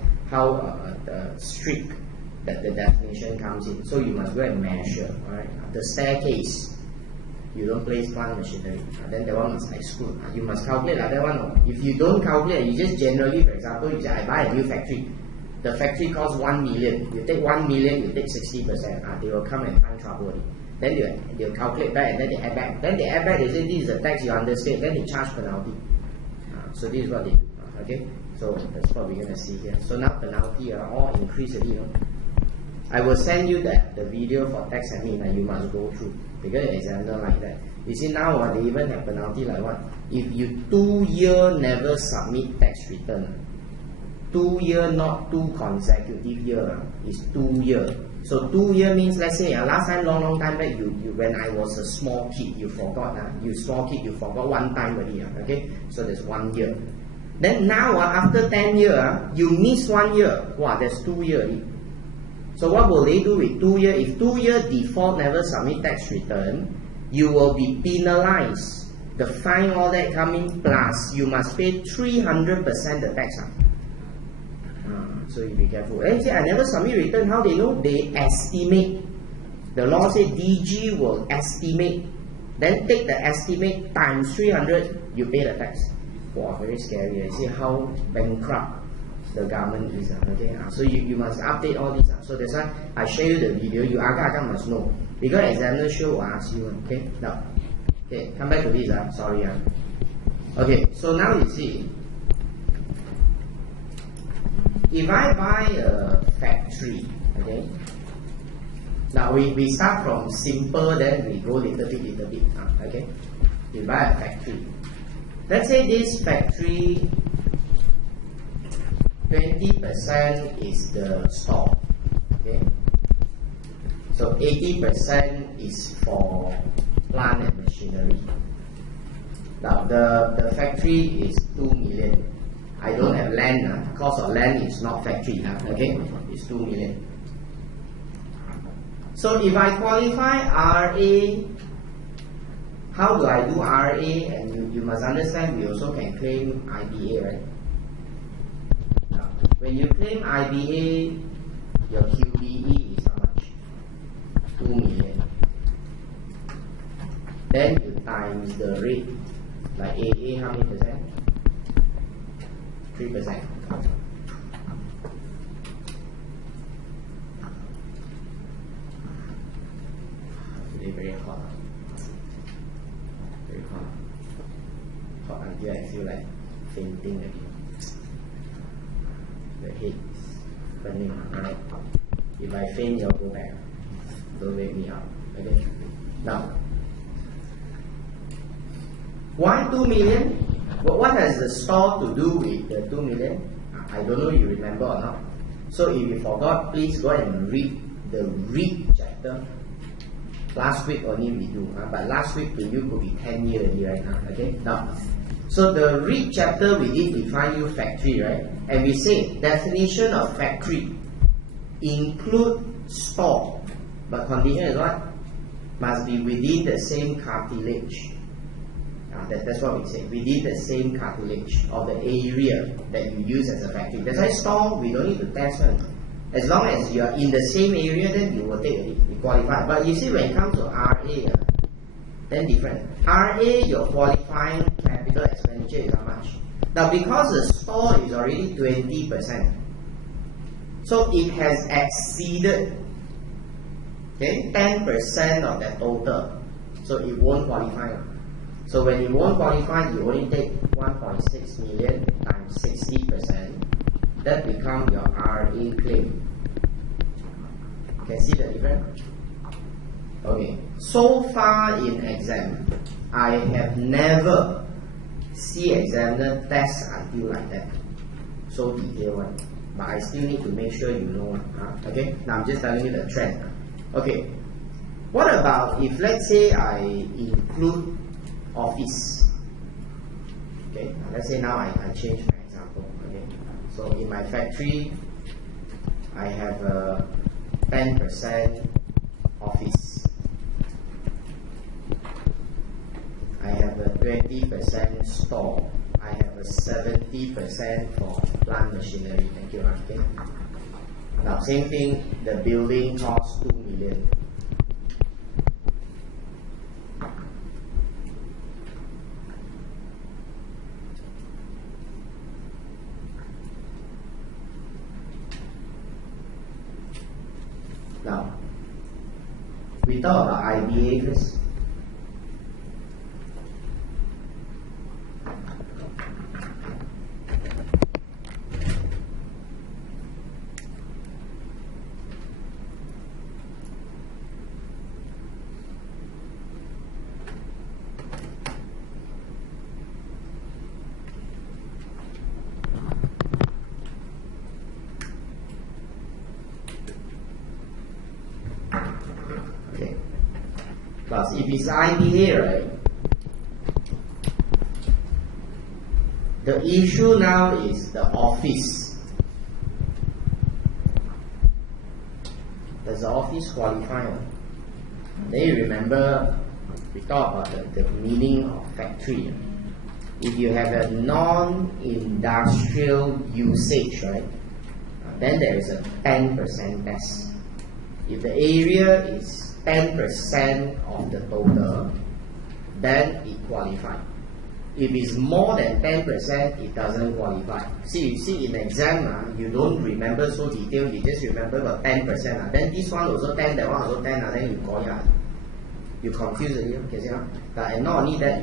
strict that the definition comes in. So you must go and measure. Alright, the staircase, you don't place plant machinery, then that one must exclude. You must calculate that one. If you don't calculate, you just generally, for example, you say I buy a new factory. The factory costs 1 million. You take 1 million, you take 60%. They will come and find trouble. Then they'll calculate back and then they add back. Then they add back, they say this is a tax you understate. Then they charge penalty. So this is what they do. Okay. So that's what we're going to see here. So now penalty are all increased already. I will send you the video for tax admin and you must go through, because the examiner like that. You see now they even have penalty like what? If you 2 years never submit tax return, 2 years not 2 consecutive years, is 2 years. So 2 years means, let's say last time long time back, you when I was a small kid, you forgot. You small kid, you forgot one time already. Okay, so there's 1 year. Then now after 10 years, you miss 1 year. Wow, that's 2 years. So what will they do with 2 years? If 2 years default never submit tax return, you will be penalized. The fine, all that coming, plus you must pay 300% the tax. So you be careful. And say I never submit return. How they know? They estimate. The law says DG will estimate. Then take the estimate times 300. You pay the tax. Wow, very scary. You see how bankrupt the government is. Okay, so you must update all this. So that's why I show you the video. You agak must know, because examiner sure will ask you. Okay, now, okay, come back to this. Sorry. Okay, so now you see, if I buy a factory, okay. Now we start from simple, then we go little bit. Okay, we buy a factory. Let's say this factory, 20% is the store, okay? So 80% is for plant and machinery. Now the factory is 2 million. I don't have land, cost of land is not factory, okay? It's 2 million. So if I qualify RA, how do I do RA? And you must understand, we also can claim IBA, right? Now, when you claim IBA, your QBE is how much? 2 million. Then you times the rate, like AA, how many percent? 3%. Today very hot. Very hot. Hot until I feel like fainting again. The head is burning, right? If I faint, you'll go back. Don't wake me up. Okay? Now, why 2 million? But what has the store to do with the 2 million? I don't know you remember or not. So if you forgot, please go and read the REIT chapter. Last week only we do, but last week to you could be 10 years already right now. Okay? Now, so the REIT chapter we did define you factory, right? And we say definition of factory include store, but condition is what? Must be within the same cartilage. That's what we say, within the same cartilage of the area that you use as a factory. That's why store, we don't need to test one. As long as you are in the same area, then you will take it, you qualify. But you see, when it comes to RA, then different. RA, your qualifying capital expenditure is how much? Now, because the store is already 20%, so it has exceeded 10% of that total, so it won't qualify. So when it won't qualify, you only take 1.6 million times 60%. That becomes your RA claim. Can see the difference? Okay. So far in exam, I have never seen examiner test until like that. So detailed one. But I still need to make sure you know. Okay. Now I'm just telling you the trend. Okay. What about if let's say I include office? Okay. Let's say now I change my example. Okay. So in my factory, I have a 10% office. I have a 20% store. I have a 70% for plant machinery. Thank you. Okay. Now same thing, the building costs 2 million. Now, we talk about IBA first. Plus, if it's IBA, right, the issue now is the office. Does the office qualify? Then you remember we talked about the meaning of factory. If you have a non-industrial usage, right, then there is a 10% test. If the area is 10% of the total, then it qualifies. If it's more than 10%, it doesn't qualify. See, you see in the exam, you don't remember so detailed, you just remember about 10%. Then this one also 10, that one also 10, then you call it. You confuse it, you see? And not only that,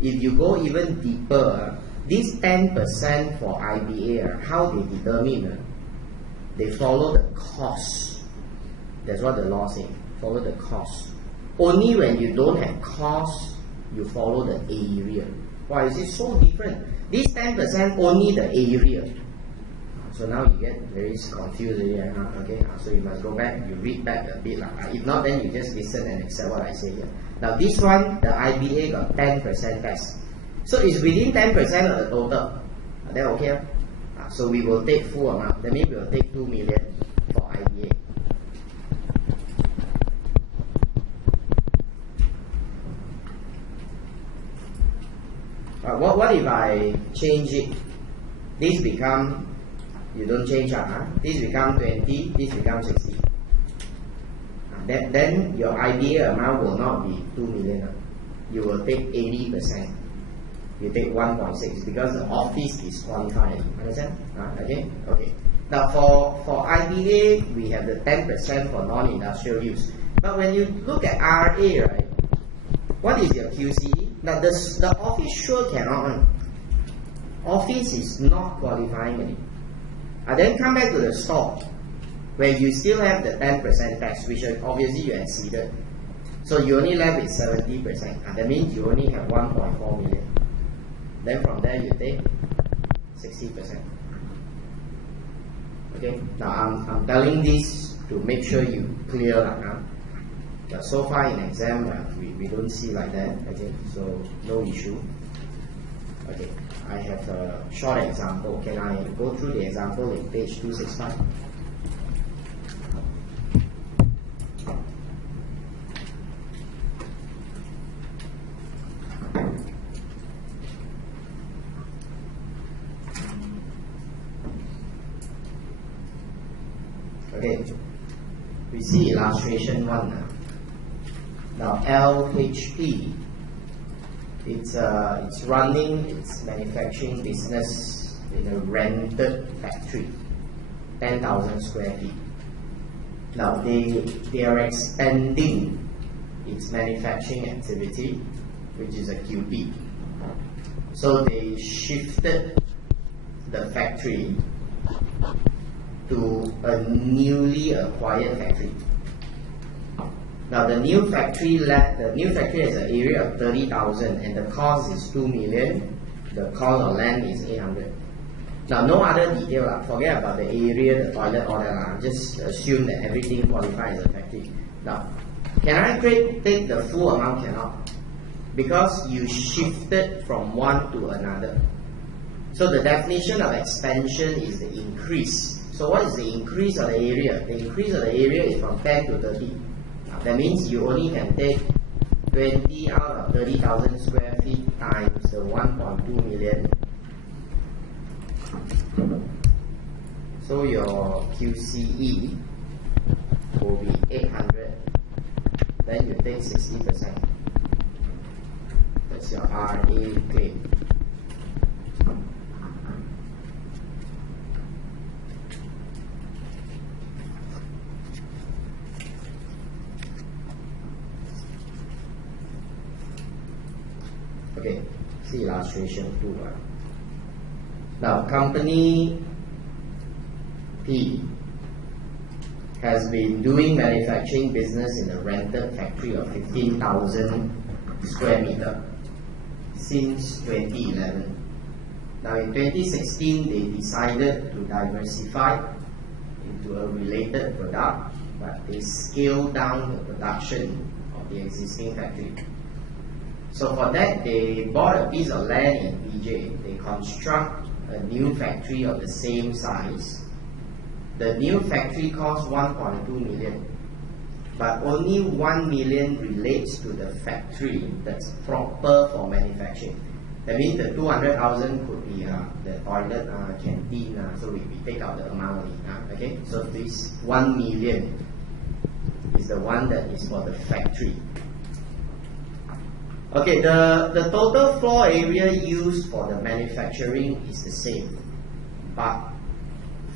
if you go even deeper, this 10% for IBA, how they determine? They follow the cost. That's what the law says. Follow the cost. Only when you don't have cost, you follow the area. Why is it so different? This 10% only the area. So now you get very confused here. Okay, so you must go back, you read back a bit. If not, then you just listen and accept what I say here. Now this one, the IBA got 10% test. So it's within 10% of the total. Then okay. So we will take full amount. That means we will take 2 million for IBA. What if I change it? This become, you don't change this become 20, this become 60. Then your IBA amount will not be 2 million. you will take 80%. You take 1.6 because the office is qualified. Understand? Okay. Okay. Now for IBA, we have the 10% for non-industrial use. But when you look at RA, right, what is your QCE? Now the office sure cannot. Office is not qualifying. Then come back to the store, where you still have the 10% tax, which obviously you exceeded. So you only left with 70%. That means you only have 1.4 million. Then from there you take 60%. Okay. Now I'm telling this to make sure you clear. But so far in exam, we don't see like that. Okay. So no issue. Okay. I have a short example. Can I go through the example in page 265? Okay, we see illustration 1 now. LHP, it's running its manufacturing business in a rented factory, 10,000 square feet. Now they are expanding its manufacturing activity, which is a QP. So they shifted the factory to a newly acquired factory. Now the new factory has an area of 30,000 and the cost is 2 million. The cost of land is 800. Now no other detail. Forget about the area, the toilet, all that. Just assume that everything qualifies as a factory. Now, can I take the full amount? Cannot, because you shifted from one to another. So the definition of expansion is the increase. So what is the increase of the area? The increase of the area is from 10 to 30. That means you only can take 20 out of 30,000 square feet times the 1.2 million. So your QCE will be 800. Then you take 60%. That's your RA claim. Okay, see illustration 2. Now, company P has been doing manufacturing business in a rented factory of 15,000 square meter since 2011. Now, in 2016, they decided to diversify into a related product, but they scaled down the production of the existing factory. So for that, they bought a piece of land in PJ. They construct a new factory of the same size. The new factory costs 1.2 million, but only 1 million relates to the factory that's proper for manufacturing. That means the 200,000 could be the toilet, canteen, so we take out the amount. Okay, so this 1 million is the one that is for the factory. Okay, the total floor area used for the manufacturing is the same, but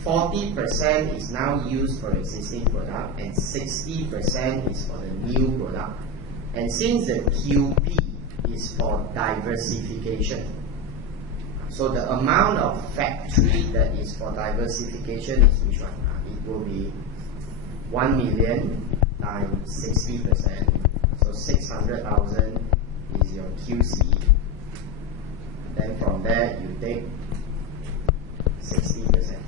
40% is now used for existing product and 60% is for the new product. And since the QP is for diversification, so the amount of factory that is for diversification is which one? It will be 1 million times 60%, so 600,000 is your QC. Then from there you take 60%.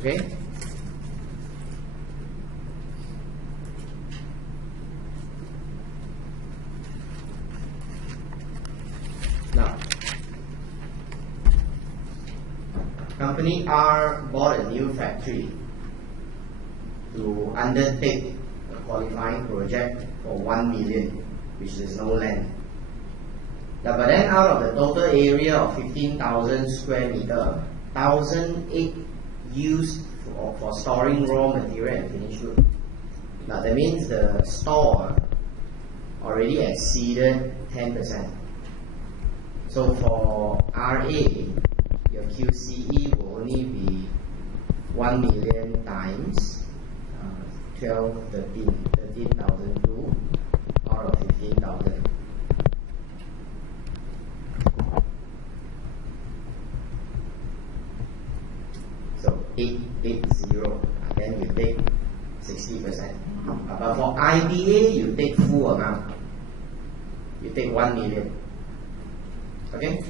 Okay? Now, company R bought a new factory to undertake a qualifying project for 1 million, which is no land. Now, but then out of the total area of 15,000 square meter, 1,008 used for storing raw material and finished good. Now that means the store already exceeded 10%. So for RA, your QCE will only be 1 million times 13,002 out of 15,000. So 880, then you take 60%. But for IBA, you take full amount. You take 1 million. Okay?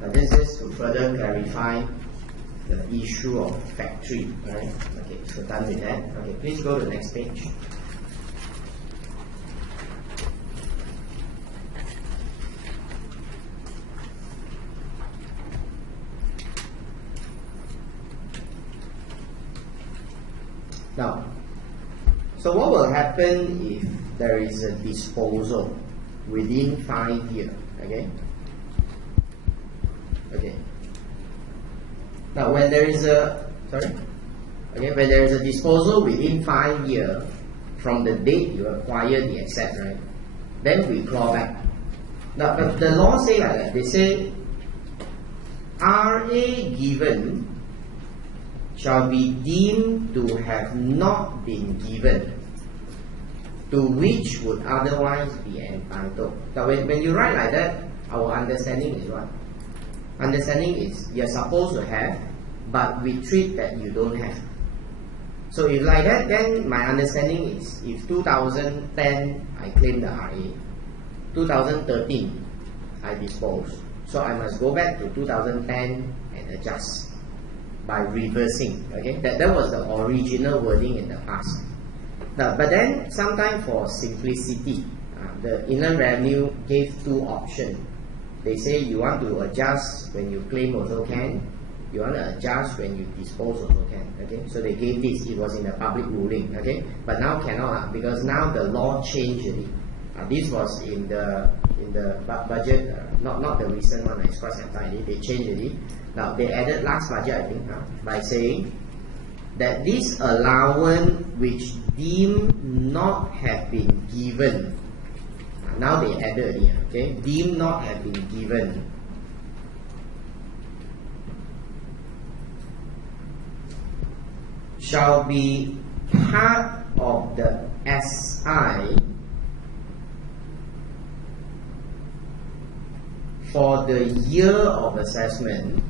Now this is to further clarify the issue of factory. Right? Okay, so done with that. Okay, please go to the next page. Now, so what will happen if there is a disposal within 5 years? Okay. Okay. Now, when there is a when there is a disposal within 5 years from the date you acquire the asset, right? Then we claw back. Now, but the law say like that. They say RA given shall be deemed to have not been given, to which would otherwise be entitled. Now when you write like that, our understanding is what? Understanding is you're supposed to have, but we treat that you don't have. So if like that, then my understanding is if 2010 I claim the RA, 2013 I dispose. So I must go back to 2010 and adjust by reversing. Okay, that was the original wording in the past. Now, but then sometimes for simplicity, the Inland Revenue gave two options. They say you want to adjust when you claim also can, you want to adjust when you dispose also can. Okay, so they gave this. It was in the public ruling. Okay, but now cannot because now the law changed already. This was in the budget, not the recent one. It's quite some time. They changed it. Now they added last budget, I think, by saying that this allowance which deemed not have been given. Now they added it. Okay, deemed not have been given. Shall be part of the SI for the year of assessment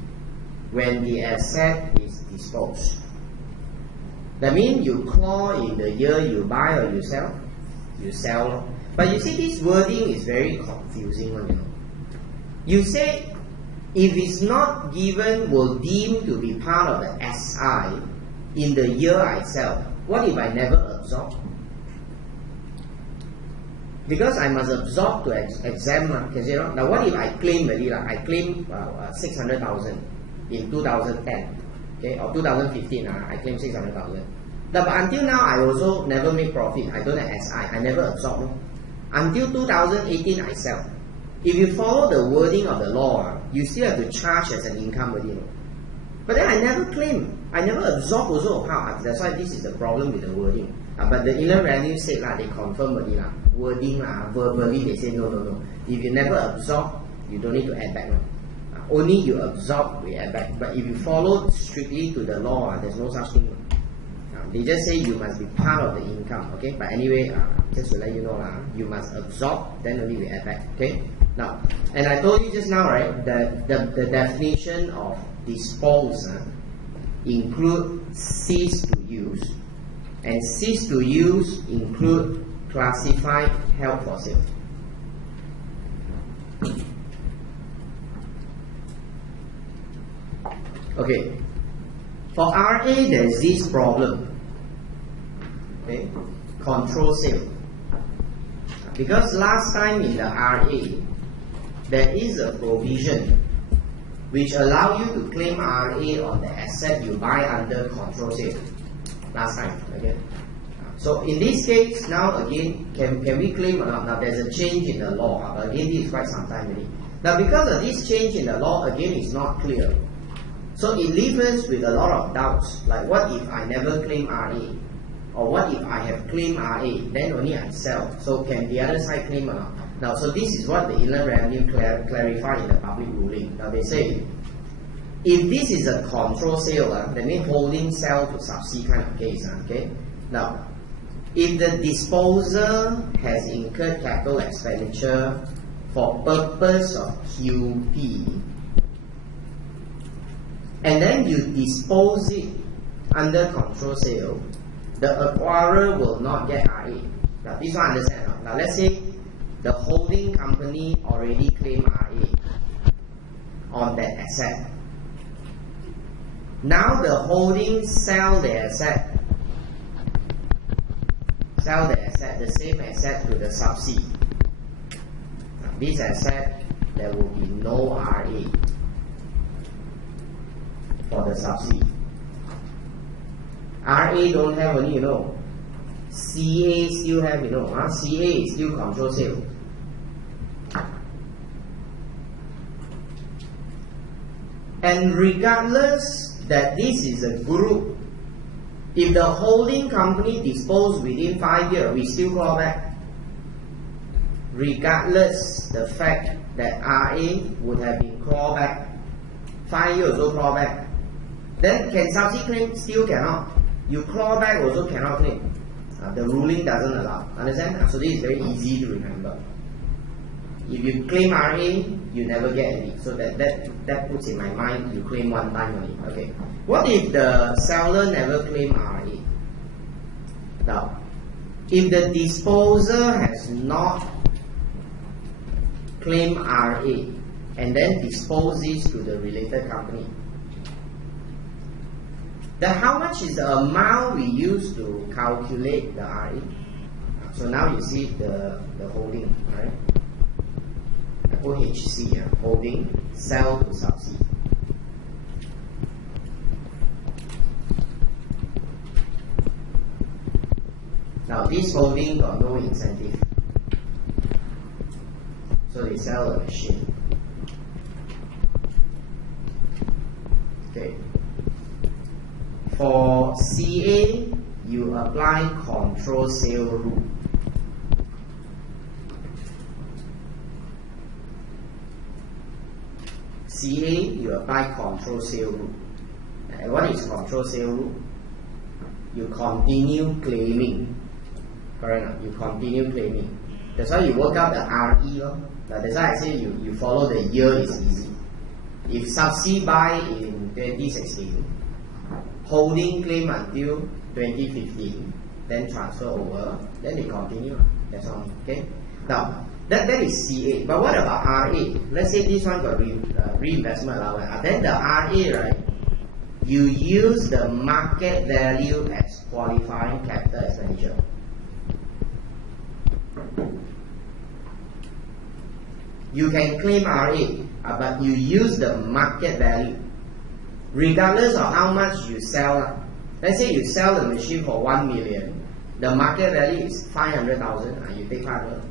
when the asset is disposed. That means you claw in the year you buy or you sell. You sell. But you see this wording is very confusing one, you know. You say if it's not given will deem to be part of the SI in the year I sell. What if I never absorb? Because I must absorb to exempt. Now what if I claim already? I claim 600,000 in 2010, okay, or 2015. I claim 600,000. But until now, I also never make profit. I don't have SI. I never absorb. No? Until 2018, I sell. If you follow the wording of the law, you still have to charge as an income already. No? But then I never claim. I never absorb also. How? That's why this is the problem with the wording. But the Inland Revenue said they confirm already wording verbally they say no. If you never absorb, you don't need to add back. No? Only you absorb, we add back. But if you follow strictly to the law, there's no such thing. They just say you must be part of the income. Okay. But anyway, just to let you know, you must absorb, then only we add back. Okay. Now, and I told you just now, right? The definition of dispose include cease to use, and cease to use include classified held for sale. Okay, for RA there is this problem. Okay, control sale. Because last time in the RA there is a provision which allow you to claim RA on the asset you buy under control sale. last time. Okay. So in this case, now again, can we claim or not? Now there's a change in the law. Again, this is quite some time already. Now because of this change in the law, again, it's not clear. So it leaves us with a lot of doubts. Like, what if I never claim RA? Or what if I have claimed RA, then only I sell? So can the other side claim or not? Now, so this is what the Inland Revenue clarified in the public ruling. Now they say, if this is a control sale, that means holding sell to subsea kind of case. Okay. Now, if the disposer has incurred capital expenditure for purpose of QP, and then you dispose it under control sale, the acquirer will not get RA. Now, this one understand. Now, let's say the holding company already claimed RA on that asset. Now the holding sell the asset, the same asset to the subsea. Now, this asset, there will be no RA for the subsea. RA don't have any, CA still have, CA is still control sale. And regardless that this is a group, if the holding company disposed within 5 years, we still claw back. Regardless the fact that RA would have been clawed back, 5 years also claw back. Then can subsea claim? Still cannot. You claw back also cannot claim. The ruling doesn't allow. Understand? So this is very easy to remember. If you claim RA, you never get any. So that puts in my mind, you claim one time only. Okay. What if the seller never claimed RA? Now, if the disposer has not claimed RA and then disposes to the related company, then how much is the amount we use to calculate the RA? So now you see the holding, right? OHC, holding, sell to subsea. Now this holding got no incentive, so they sell a machine. Okay. For CA, you apply control sale rule. CA, you apply control sale rule. And what is control sale rule? You continue claiming. Correct? You continue claiming. That's why you work out the RE. That's why I say you follow the year is easy. If subsea buy in 2016, holding claim until 2015, then transfer over, then they continue. That's all. Okay. Now that is CA. But what about RA? Let's say this one got reinvestment allowance. Then the RA, right? You use the market value as qualifying capital expenditure. You can claim RA, but you use the market value, regardless of how much you sell. Let's say you sell the machine for 1 million, the market value is 500,000, you take 500.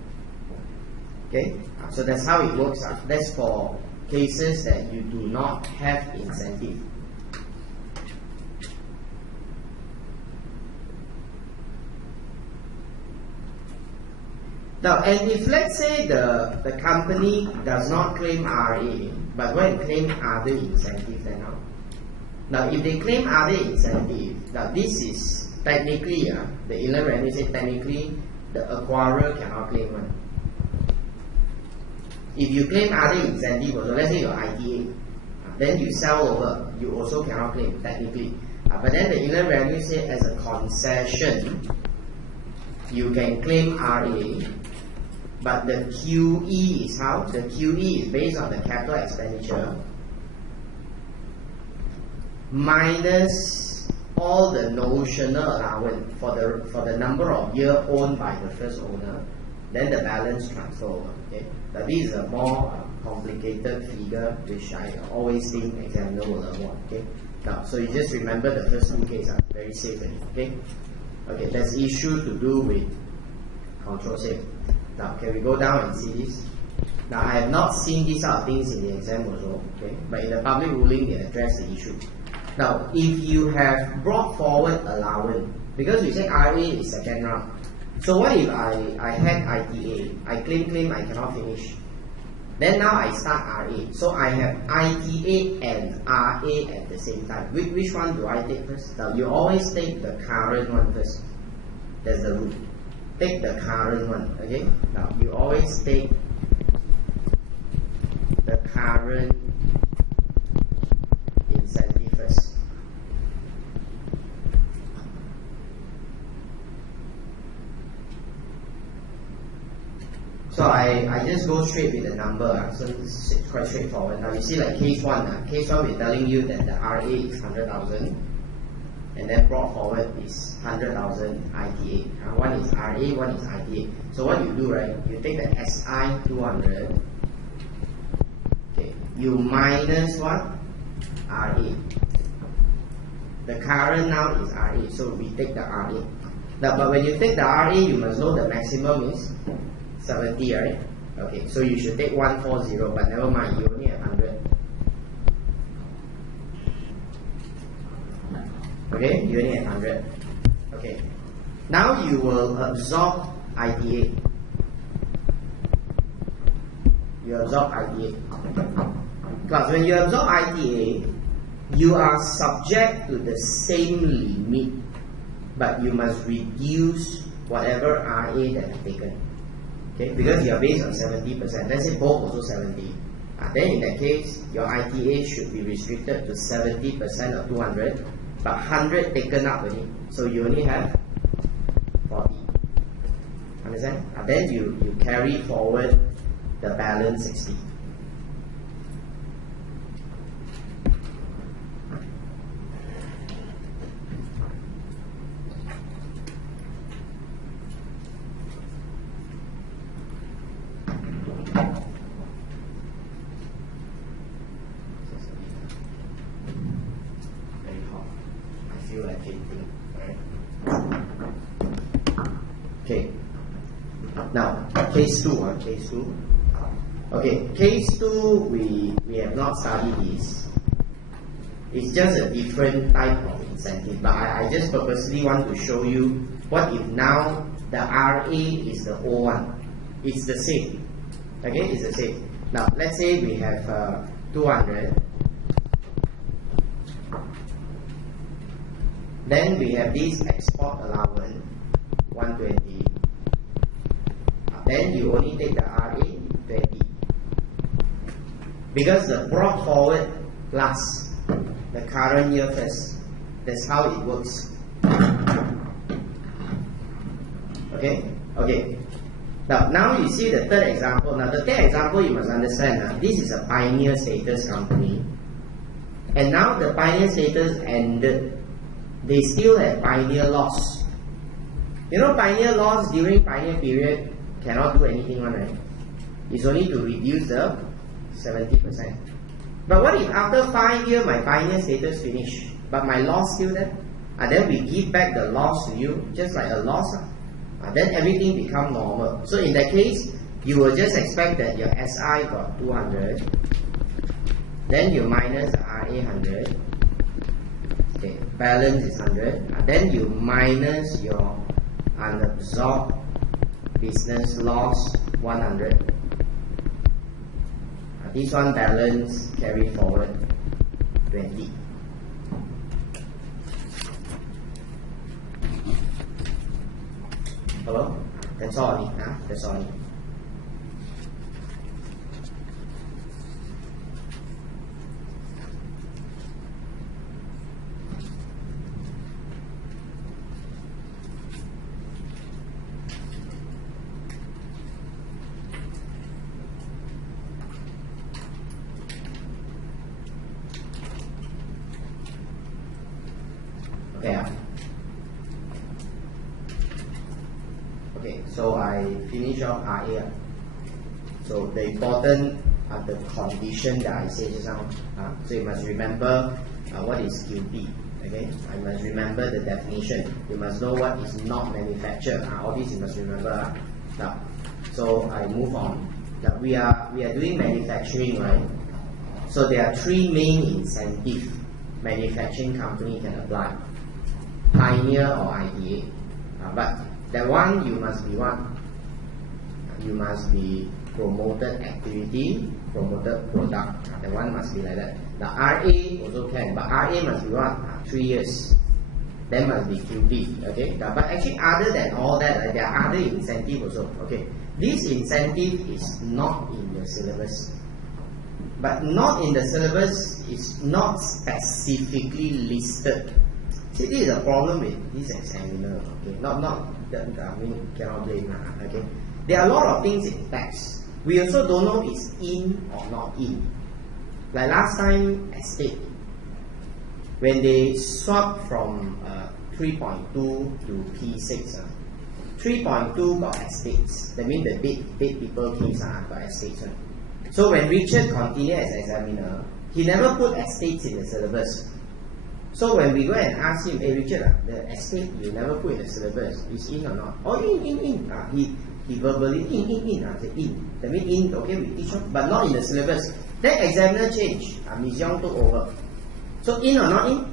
Okay, so that's how it works. That's for cases that you do not have incentive. Now, and if let's say the company does not claim RA, but go and claim other incentive, then how? Now, if they claim other incentive, now this is technically, the Inland Revenue said technically the acquirer cannot claim one. If you claim other incentive, also, let's say your ITA, then you sell over, you also cannot claim technically. But then the Inland Revenue said as a concession, you can claim RA, but the QE is how? The QE is based on the capital expenditure minus all the notional allowance for the number of years owned by the first owner, then the balance transfer over. Okay, but this is a more complicated figure which I always think examiner will avoid. Okay, Now, so you just remember the first two cases, very safe. Okay? Okay, that's issue to do with control safe. Now, can we go down and see this? Now, I have not seen these sort of things in the exam also, okay? But in the public ruling, they address the issue. Now, if you have brought forward allowance, because you say RA is second round, so what if I had ITA, I claim, I cannot finish. Then now I start RA. So I have ITA and RA at the same time. Which one do I take first? Now you always take the current one first. That's the rule. Take the current one. Okay? Now you always take the current incentive first. So I just go straight with the number, so it's quite straightforward. Now you see like case 1, case 1 we're telling you that the RA is 100,000 and then brought forward is 100,000 ITA. One is RA, one is ITA. So what you do, right, you take the SI 200, okay, you minus what? RA. The current now is RA, so we take the RA. Now, but when you take the RA, you must know the maximum is 70, right? Okay, so you should take 140, but never mind, you only have 100. Okay, you only have 100. Okay, now you will absorb ITA. You absorb ITA. Because when you absorb ITA, you are subject to the same limit, but you must reduce whatever RA that is taken. Okay, because you are based on 70%. Let's say both also 70. Then in that case, your ITA should be restricted to 70% of 200, but 100 taken up already. So you only have 40. Understand? Then you carry forward the balance 60. Okay, now case 2, case 2. Okay, case 2 we have not studied this. It's just a different type of incentive, but I just purposely want to show you what if now the RA is the O one. It's the same. Okay, it's the same. Now let's say we have 200. Then we have this export allowance 120. Then you only take the RA 20. Because the brought forward plus the current year first. That's how it works. Okay? Okay. Now you see the third example. Now the third example you must understand. This is a pioneer status company. And now the pioneer status ended. They still have pioneer loss. You know, pioneer loss during pioneer period cannot do anything, right? It's only to reduce the 70%. But what if after 5 years my pioneer status finish, but my loss still there? Then we give back the loss to you, just like a loss. Then everything become normal. So in that case, you will just expect that your SI got 200, then you minus the RA 100. Okay, balance is 100. Then you minus your unabsorbed business loss 100. This one balance carry forward 20. Hello? That's all. That's all. Okay, so I finish off RA. So the important are the condition that I say just now. So you must remember what is QP. Okay, I must remember the definition. You must know what is not manufactured. All these you must remember. Now, so I move on. Now we are doing manufacturing, right? So there are three main incentives manufacturing company can apply: pioneer or IDA. But that one you must be what? You must be promoted activity, promoted product. That one must be like that. The RA also can, but RA must be what? 3 years. Then must be QP. Okay. But actually, other than all that, there are other incentives also. Okay. This incentive is not in the syllabus. But not in the syllabus is not specifically listed. See, this is a problem with this examiner. Okay. I mean, cannot blame. Okay. There are a lot of things in tax. We also don't know it's in or not in. Like last time, estate. When they swap from 3.2 to P6, 3.2 got estates. That means the dead people case got estates. So when Richard continued as examiner, he never put estates in the syllabus. So when we go and ask him, hey Richard, the estate you never put in the syllabus, is in or not? Oh, in. He verbally in. I said in. That means in, okay, we teach him, but not in the syllabus. Then examiner changed. Ms. Young took over. So in or not in?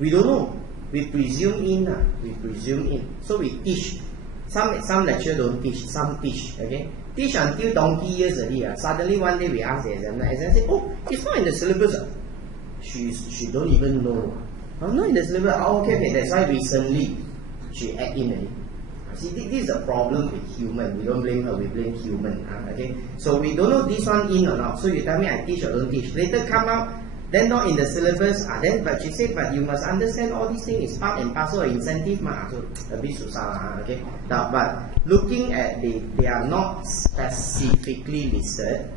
We don't know. We presume in. We presume in. So we teach. Some lecturer don't teach. Some teach. Okay. Teach until donkey years already. Suddenly one day we ask the examiner. Examiner say, oh, it's not in the syllabus. She don't even know. Not in the syllabus. Oh, okay. That's why recently she add in already. See, this is a problem with human. We don't blame her, we blame human. Okay, so we don't know this one in or not. So you tell me I teach or don't teach. Later come out, then not in the syllabus. But she said, but you must understand all these things is part and parcel of incentive. So a bit susah. Okay, now but looking at they are not specifically listed.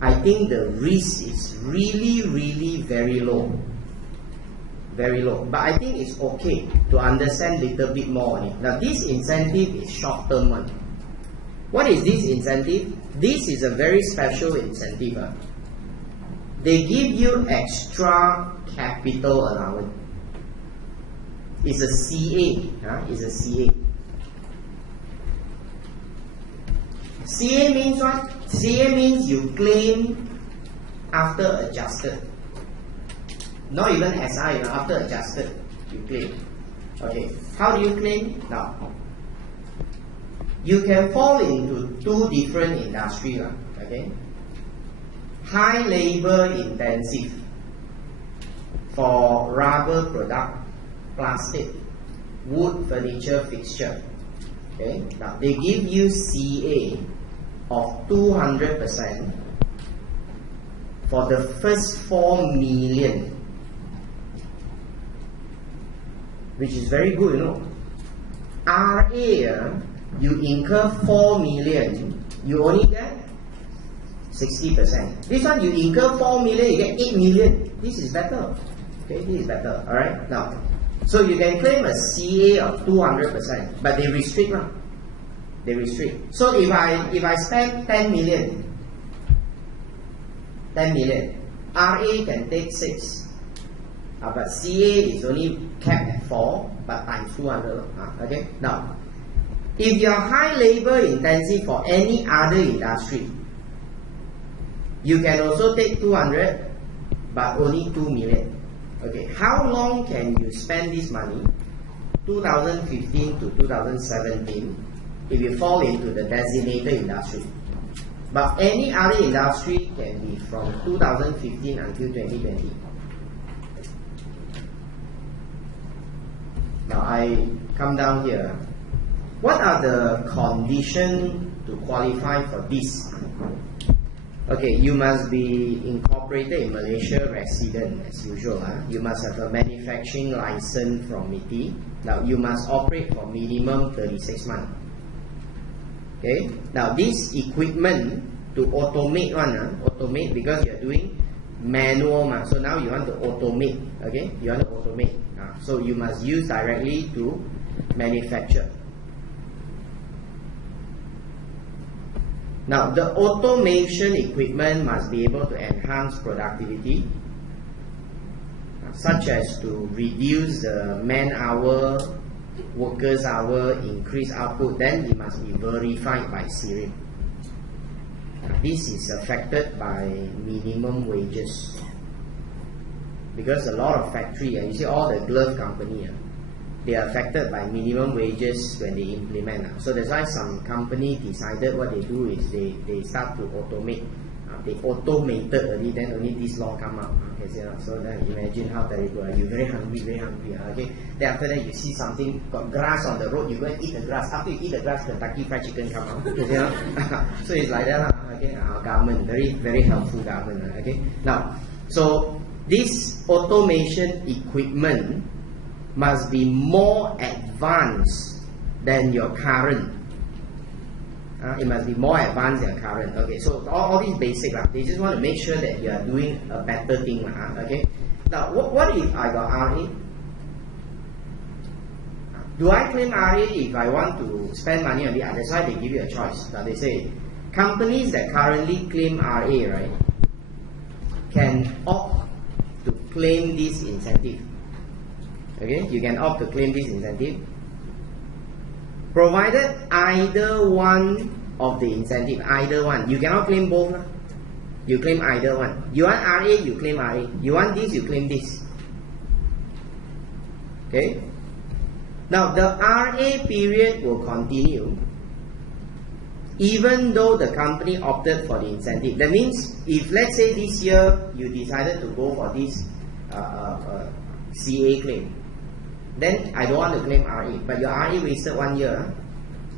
I think the risk is really very low. Very low, but I think it's okay to understand a little bit more on it. Now, this incentive is short-term one. What is this incentive? This is a very special incentive. They give you extra capital allowance. It's a CA. It's a CA. CA means what? CA means you claim after adjusted. Not even SI, after adjusted, you claim. Okay, how do you claim? Now, you can fall into two different industries. Okay, high labor intensive for rubber product, plastic, wood, furniture, fixture. Okay, now they give you CA of 200% for the first 4 million. Which is very good, you know. RA, you incur 4 million, you only get 60%. This one you incur 4 million, you get 8 million. This is better. Okay, this is better. Alright, now, so you can claim a CA of 200%, but they restrict. They restrict. So if I spend 10 million, RA can take 6. But CA is only capped at 4, but times 200. Okay. Now, if you are high labor intensive for any other industry, you can also take 200, but only 2 million. Okay. How long can you spend this money? 2015 to 2017, if you fall into the designated industry. But any other industry can be from 2015 until 2020. Now I come down here. What are the conditions to qualify for this? Okay, you must be incorporated in Malaysia, resident as usual. You must have a manufacturing license from MITI. Now you must operate for minimum 36 months. Okay. Now this equipment to automate automate because you are doing manual. So now you want to automate. Okay, you want to automate. So you must use directly to manufacture. Now, the automation equipment must be able to enhance productivity, such as to reduce the man-hour, workers' hour, increase output. Then it must be verified by SIRIM. This is affected by minimum wages, because a lot of factory, you see all the glove company, they are affected by minimum wages when they implement. So that's why some company decided what they do is they start to automate. They automated already, then only this law come up. Okay, so then imagine how terrible. You're very hungry, okay. Then after that you see something got grass on the road, you go and eat the grass. After you eat the grass, Kentucky Fried Chicken come out. Okay, so it's like that. Okay, our government, very helpful government. Okay, now so this automation equipment must be more advanced than your current. It must be more advanced than current. Okay, so all these basic, they just want to make sure that you are doing a better thing. Okay, now what if I got RA? Do I claim RA if I want to spend money on it? That's why they give you a choice. Now they say companies that currently claim RA, right, can opt to claim this incentive. Okay, you can opt to claim this incentive, provided either one of the incentive, either one. You cannot claim both. You claim either one. You want RA, you claim RA. You want this, you claim this. Okay. Now the RA period will continue even though the company opted for the incentive. That means if let's say this year you decided to go for this CA claim, then I don't want to claim RA, but your RA wasted 1 year.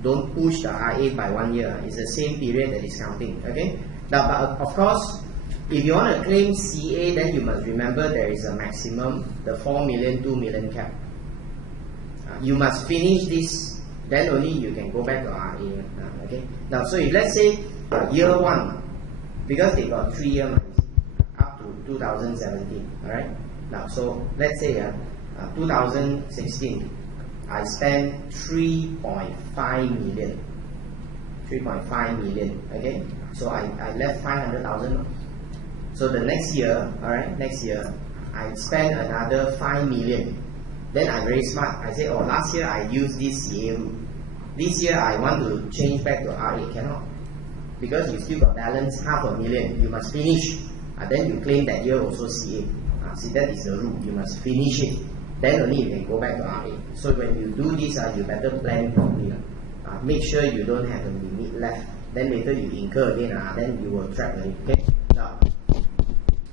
Don't push the RA by 1 year. It's the same period that is counting. Okay. Now, but of course, if you want to claim CA, then you must remember there is a maximum, the 4 million, 2 million cap. You must finish this, then only you can go back to RA. Okay. Now, so if let's say year 1, because they got 3 years up to 2017. All right. Now, so let's say 2016, I spent 3.5 million. 3.5 million. Okay, so I left 500,000. So the next year, alright, next year, I spend another 5 million. Then I'm very smart. I say, oh, last year I used this CA route. This year I want to change back to RA. Cannot. Because you still got balance 500,000. You must finish. Then you claim that year also CA. See, that is the rule. You must finish it. Then only you can go back to RA. So when you do this, you better plan properly. Make sure you don't have a limit left. Then later you incur again, then you will track it. Okay? Now,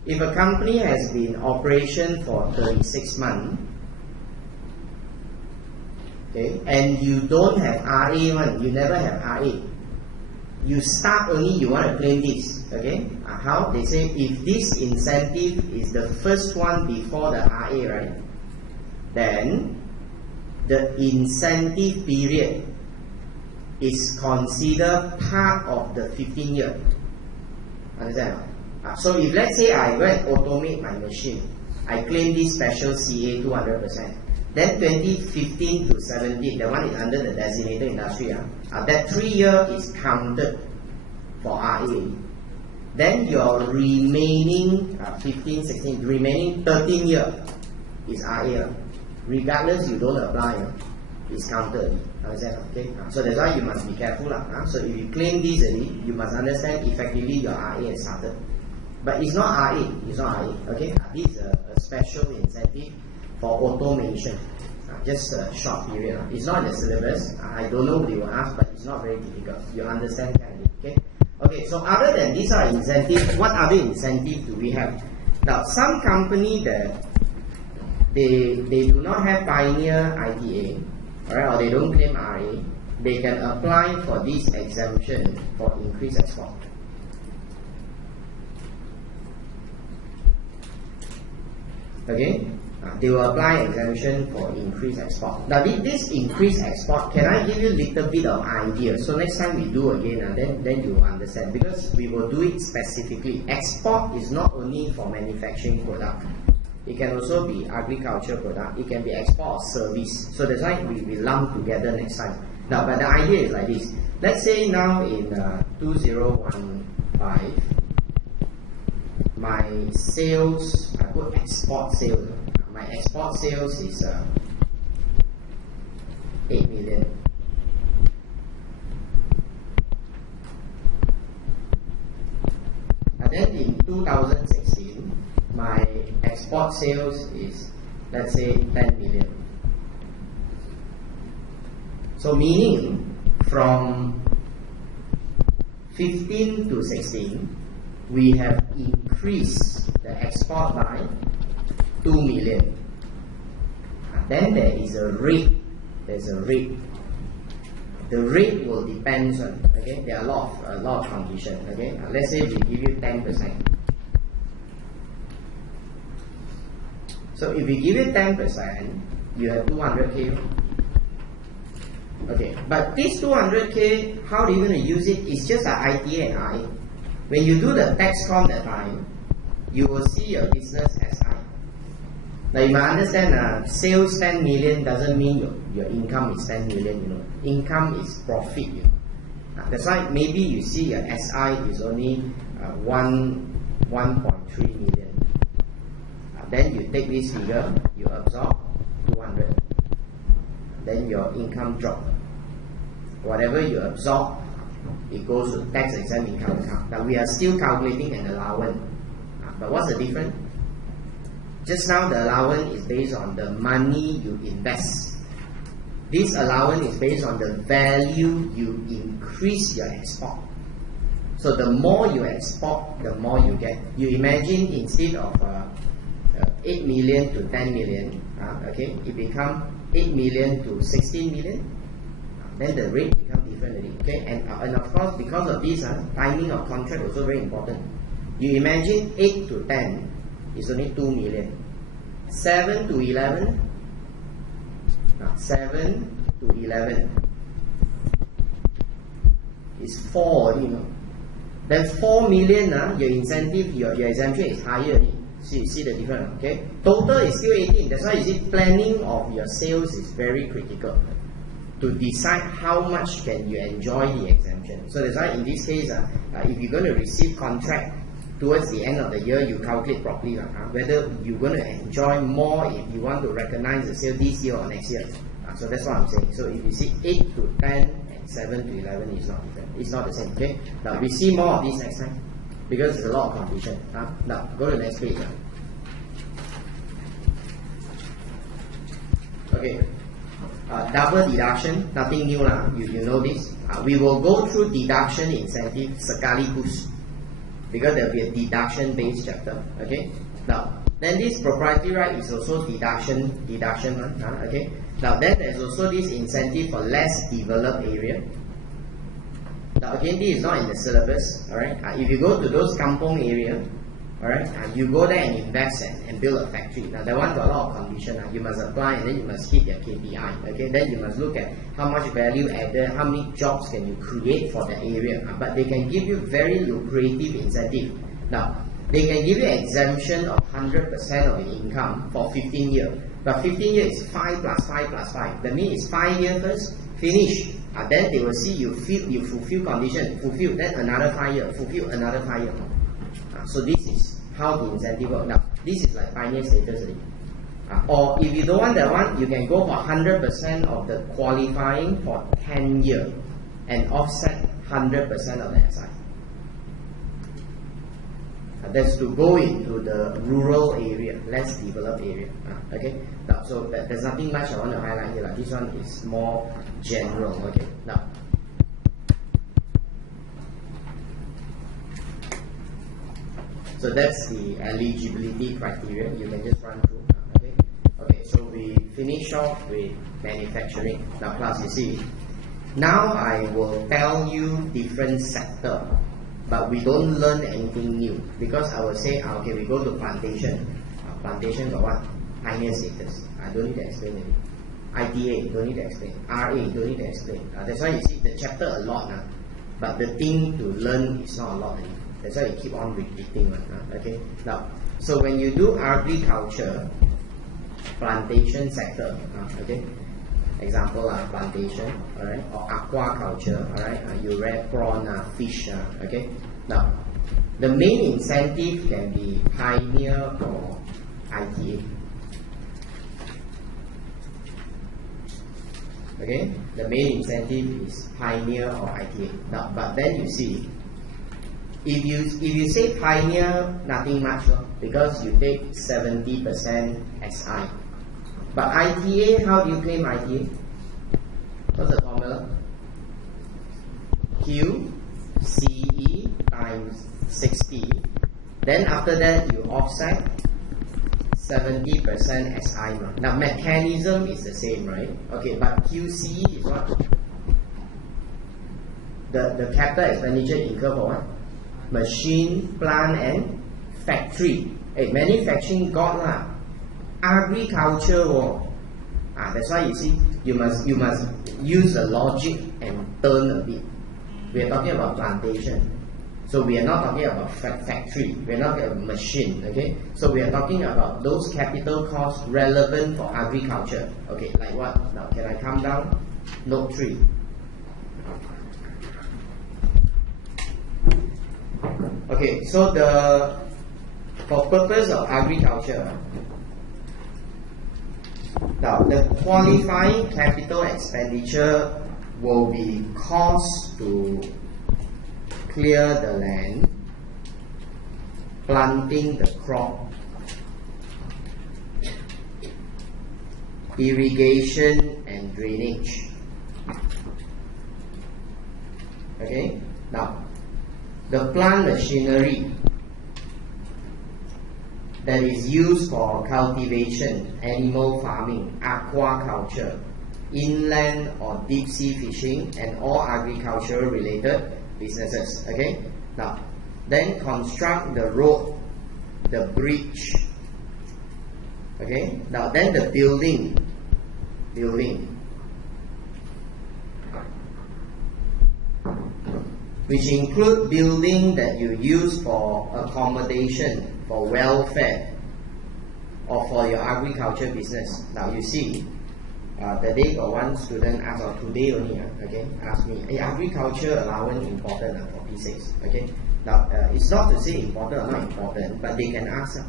if a company has been in operation for 36 months, okay, and you don't have RA you never have RA. You start only, you want to claim this. Okay? How? They say if this incentive is the first one before the RA, right? Then the incentive period is considered part of the 15 year. Understand? So if let's say I go and automate my machine, I claim this special CA 200%. Then 2015 to 17, the one is under the designated industry. That 3 year is counted for RA. Then your remaining 15, 16, remaining 13 year is RA. Regardless you don't apply, it's counted. Understand? Okay. So that's why you must be careful. So if you claim this, you must understand effectively your RA has started. But it's not RA. It's not RA. Okay. This is a special incentive for automation. Just a short period. It's not in the syllabus. I don't know what they will ask, but it's not very difficult. You understand that? Okay. Okay. So other than these are incentives, what other incentives do we have? Now, some company that they do not have pioneer ITA, alright, or they don't claim RA, they can apply for this exemption for increased export. Okay, they will apply exemption for increased export. Now this increased export, can I give you a little bit of idea? So next time we do again, then you will understand, because we will do it specifically. Export is not only for manufacturing product. It can also be agriculture product. It can be export or service. So that's why we lump together next time. Now, but the idea is like this. Let's say now in 2015, my sales, I put export sales. My export sales is 8 million. And then in 2016, my export sales is, let's say, 10 million. So meaning from 15 to 16, we have increased the export by 2 million. Then there is a rate. There's a rate. The rate will depend on, okay, there are a lot of conditions, okay. Let's say we give you 10%. So if we give you 10%, you have 200k. Okay, but this 200k, how are you going to use it? It's just an ITA and I. When you do the tax com that time, you will see your business as I. Now you might understand, sales 10 million doesn't mean your income is 10 million, you know. Income is profit, you know. That's why maybe you see your SI is only 1.3 million. Then you take this figure, you absorb 200. Then your income drop. Whatever you absorb, it goes to tax exempt income account. Now we are still calculating an allowance. But what's the difference? Just now the allowance is based on the money you invest. This allowance is based on the value you increase your export. So the more you export, the more you get. You imagine instead of 8 million to 10 million, okay, it becomes 8 million to 16 million. Then the rate becomes different already. Okay, and of course because of this, timing of contract also very important. You imagine 8 to 10 is only 2 million. 7 to 11, 7 to 11 is 4 already, you know. Then 4 million, your incentive, your exemption is higher already. So you see the difference, okay? Total is still 18. That's why you see planning of your sales is very critical to decide how much can you enjoy the exemption. So that's why in this case, if you're going to receive contract towards the end of the year, you calculate properly whether you're going to enjoy more if you want to recognize the sale this year or next year. So that's what I'm saying. So if you see 8 to 10 and 7 to 11 is not different. It's not the same. Okay. Now we see more of this next time because there's a lot of confusion. Now go to the next page. Okay. Double deduction, nothing new lah. You know this. We will go through deduction incentive sekaligus because there will be a deduction based chapter. Okay. Now then this proprietary right is also deduction one. Okay. Now then there's also this incentive for less developed area. Now again, this is not in the syllabus. Alright. If you go to those kampong area, alright, you go there and invest and build a factory. Now that one got a lot of condition. You must apply and then you must hit your KPI. Okay, then you must look at how much value added, how many jobs can you create for the area. But they can give you very lucrative incentive. Now they can give you exemption of 100% of your income for 15 years. But 15 years is 5 plus 5 plus 5. That means it's 5 years first, finish. Then they will see you fulfill condition, fulfill, then another 5 years, fulfill another 5 years. So this is how the incentive works. Now, this is like pioneer status already. Or if you don't want that one, you can go for 100% of the qualifying for 10 years and offset 100% of the SI. That's to go into the rural area, less developed area. Okay. Now, so there's nothing much I want to highlight here. This one is more general. Okay. Now. So that's the eligibility criteria. You can just run through. Okay. Okay. So we finish off with manufacturing. Now, class, you see. Now I will tell you different sector, but we don't learn anything new because I will say, okay, we go to plantation. Plantation got what? Pioneer status. I don't need to explain it. ITA, don't need to explain. RA, don't need to explain. That's why you see the chapter a lot, but the thing to learn is not a lot anymore. That's why you keep on repeating. Okay. Now, so when you do agriculture, plantation sector, okay, example plantation, alright, or aquaculture, alright, you rear prawn, fish, okay. Now, the main incentive can be pioneer or ITA. Okay, the main incentive is pioneer or ITA. Now, but then you see, if you say pioneer, nothing much, because you take 70% SI. But ITA, how do you claim ITA? What's the formula? QCE times 60. Then after that, you offset 70% SI. Now, mechanism is the same, right? Okay, but QCE is what? The capital expenditure incurred for what? Machine, plant, and factory. Hey, manufacturing got lah. Agriculture, that's why you see, you must use the logic and turn a bit. We are talking about plantation, so we are not talking about factory. We are not talking about machine. Okay, so we are talking about those capital costs relevant for agriculture. Okay, like what? Now, can I come down? Note 3. Okay, so for purpose of agriculture, now the qualifying capital expenditure will be cost to clear the land, planting the crop, irrigation and drainage. Okay, now the plant machinery that is used for cultivation, animal farming, aquaculture, inland or deep sea fishing, and all agricultural related businesses. Okay, now then construct the road, the bridge. Okay, now then the building, which include building that you use for accommodation, for welfare, or for your agriculture business. Now you see, the day got one student asked, or today only, okay, asked me, hey, agriculture allowance important for P6. Okay, now it's not to say important or not important, but they can ask.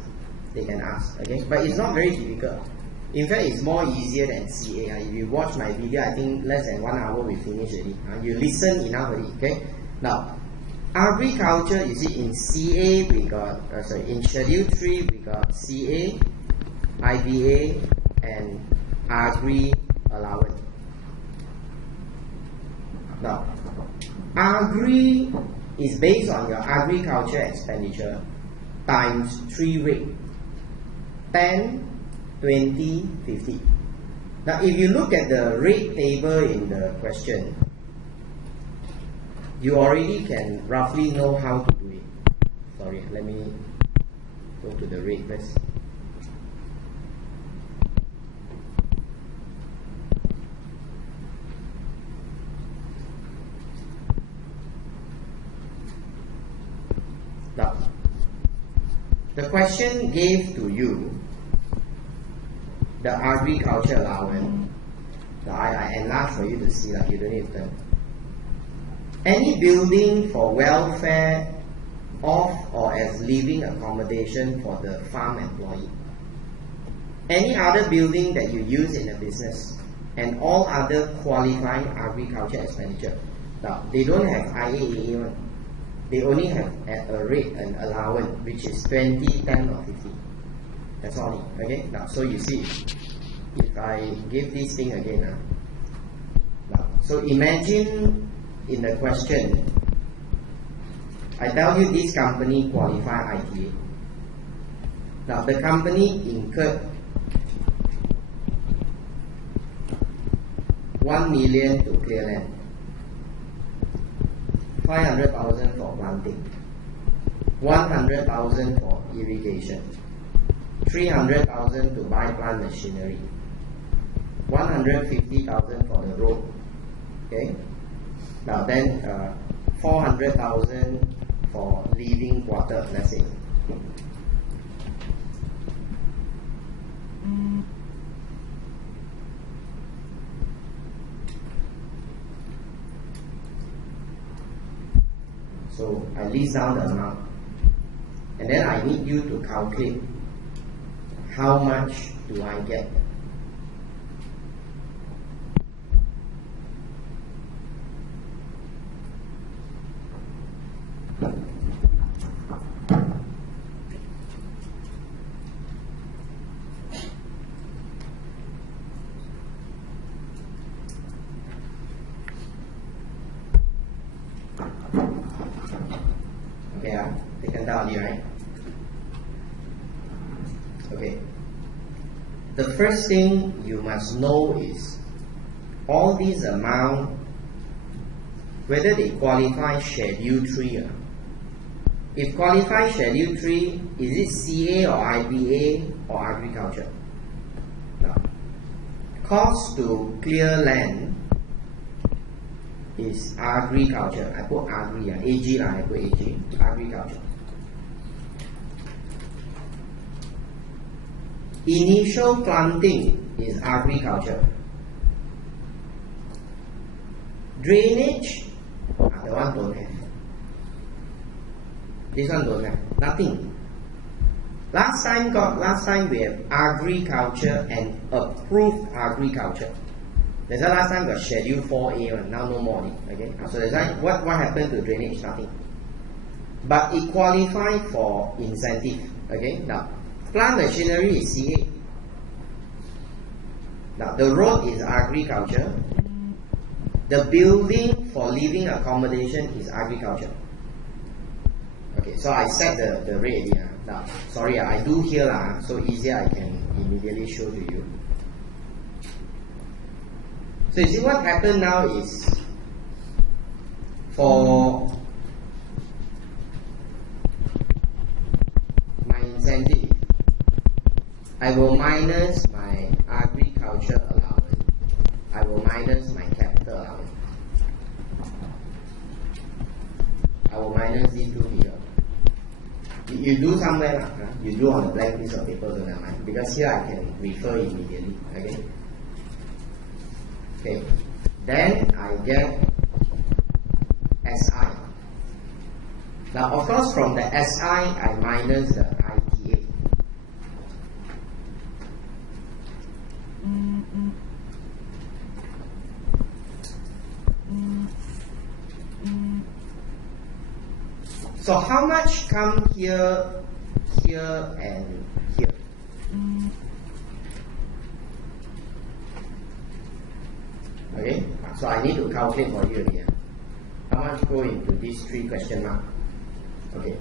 Okay, but it's not very difficult. In fact, it's more easier than CA. If you watch my video, I think less than 1 hour we finish already. You listen enough already. Okay, now agriculture, you see, in CA we got, in Schedule 3 we got CA, IBA, and Agri Allowance. Now, Agri is based on your agriculture expenditure times 3 rate, 10, 20, 50. Now, if you look at the rate table in the question, you already can roughly know how to do it. Sorry, let me go to the rate first. Now, the question gave to you the agriculture allowance. Now, I enlarged for you to see that you don't need to turn. Any building for welfare of or as living accommodation for the farm employee. Any other building that you use in a business, and all other qualifying agriculture expenditure. Now, they don't have IAAA one. They only have a rate, an allowance, which is 20, 10 or 50. That's all. Okay. Now, so you see, if I give this thing again, now, so imagine in the question, I tell you this company qualify ITA. Now, the company incurred 1 million to clear land, 500,000 for planting, 100,000 for irrigation, 300,000 to buy plant machinery, 150,000 for the road. Okay. Now then, 400,000 for living quarter, let's say. I list down the amount. And then I need you to calculate how much do I get. Okay, taken down here, right? Okay. The first thing you must know is all these amount, whether they qualify Schedule 3. If qualify Schedule 3, is it CA or IPA or agriculture? Now, cost to clear land is agriculture. I put agri, AG, I put AG, agriculture. Initial planting is agriculture. Drainage, the one don't have. This one don't have, nothing. Last time we have agriculture and approved agriculture. That's why last time got Schedule 4A one, now no more. Okay, so that's why what happened to drainage? Nothing. But it qualified for incentive. Okay, now plant machinery is CA. Now the road is agriculture. The building for living accommodation is agriculture. Okay, so I set the rate here. Now, sorry, I do here, so easier I can immediately show to you. So you see what happened now is, for my incentive, I will minus my agriculture allowance. I will minus my capital allowance. I will minus these two here. You do somewhere, you do on a blank piece of paper, so never mind. Because here I can refer immediately. Okay. Okay. Then I get SI. Now, of course, from the SI, I minus the ITA. So how much come here, here, and here? Okay, so I need to calculate for you here. How much go into these three question mark? Okay.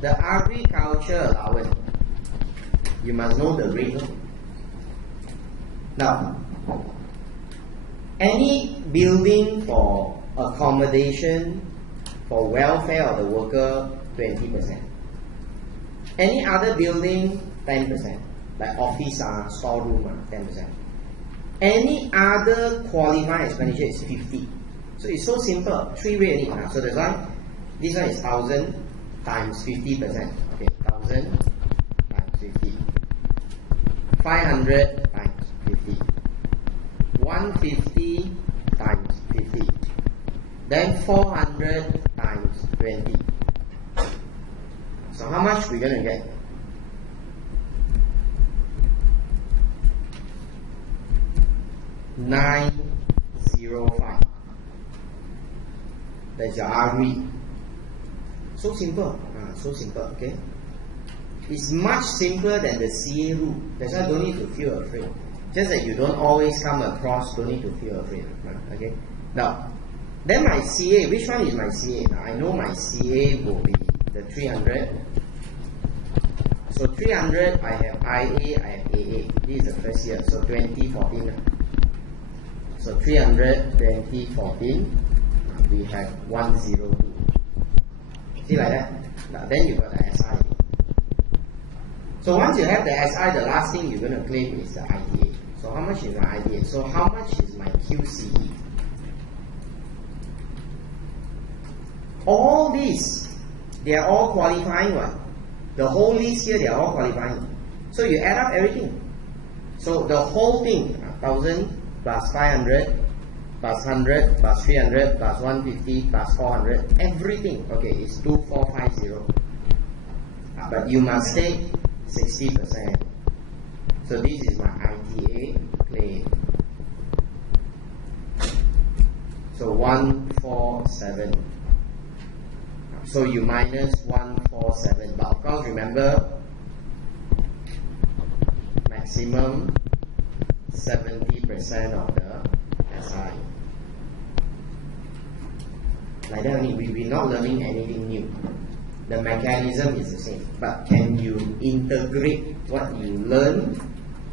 The agriculture allowance, you must know the rate. Now, any building for accommodation, for welfare of the worker, 20%. Any other building, 10%. Like office, storeroom, 10%. Any other qualifying expenditure is 50. So it's so simple, three way only. So that's why this one is 1,000 times 50%. Okay, 1,000 times 50. 500 times 50. 150 times 50. Then 400 times 20. So how much we're going to get? $905. That's your RE. So simple. So simple, okay? It's much simpler than the CA rule. That's why I don't need to feel afraid. Just that you don't always come across, don't need to feel afraid. Okay? Now, then my CA, which one is my CA? Now, I know my CA will be the 300. So 300, I have IA, I have AA. This is the first year. So 2014. So 300, 2014, we have 102. See like that? Now then you got the SI. So once you have the SI, the last thing you're going to claim is the ITA. So how much is my ITA? So how much is my QCE? All these, they are all qualifying one. The whole list here, they are all qualifying. So you add up everything. So the whole thing, 1,000 plus 500 plus 100, plus 300, plus 150, plus 400, everything, okay, is 2450. But you must take 60%. So this is my ITA claim. So 147. So you minus 147. But of course, remember, maximum 70% of the SI. Like that only, we're not learning anything new. The mechanism is the same. But can you integrate what you learn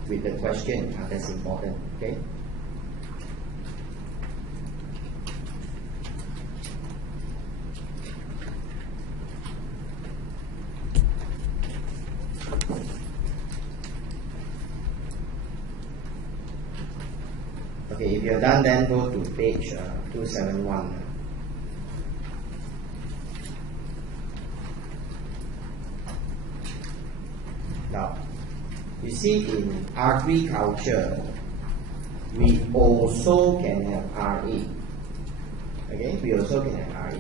with the question? That's important. Okay. Okay, if you're done, then go to page 271. Now, you see in agriculture, we also can have RA. Okay, we also can have RA.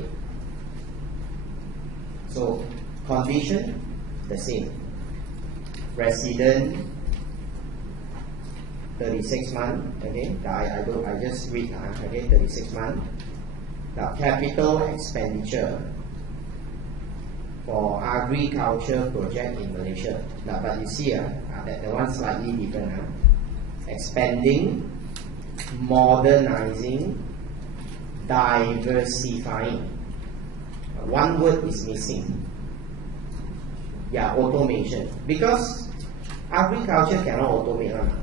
So, condition, the same. Resident, 36 months, okay, I just read, okay, 36 months. Now, capital expenditure for agriculture project in Malaysia. Now, but you see, that the one slightly different. Expanding, modernizing, diversifying. One word is missing. Yeah, automation. Because agriculture cannot automate.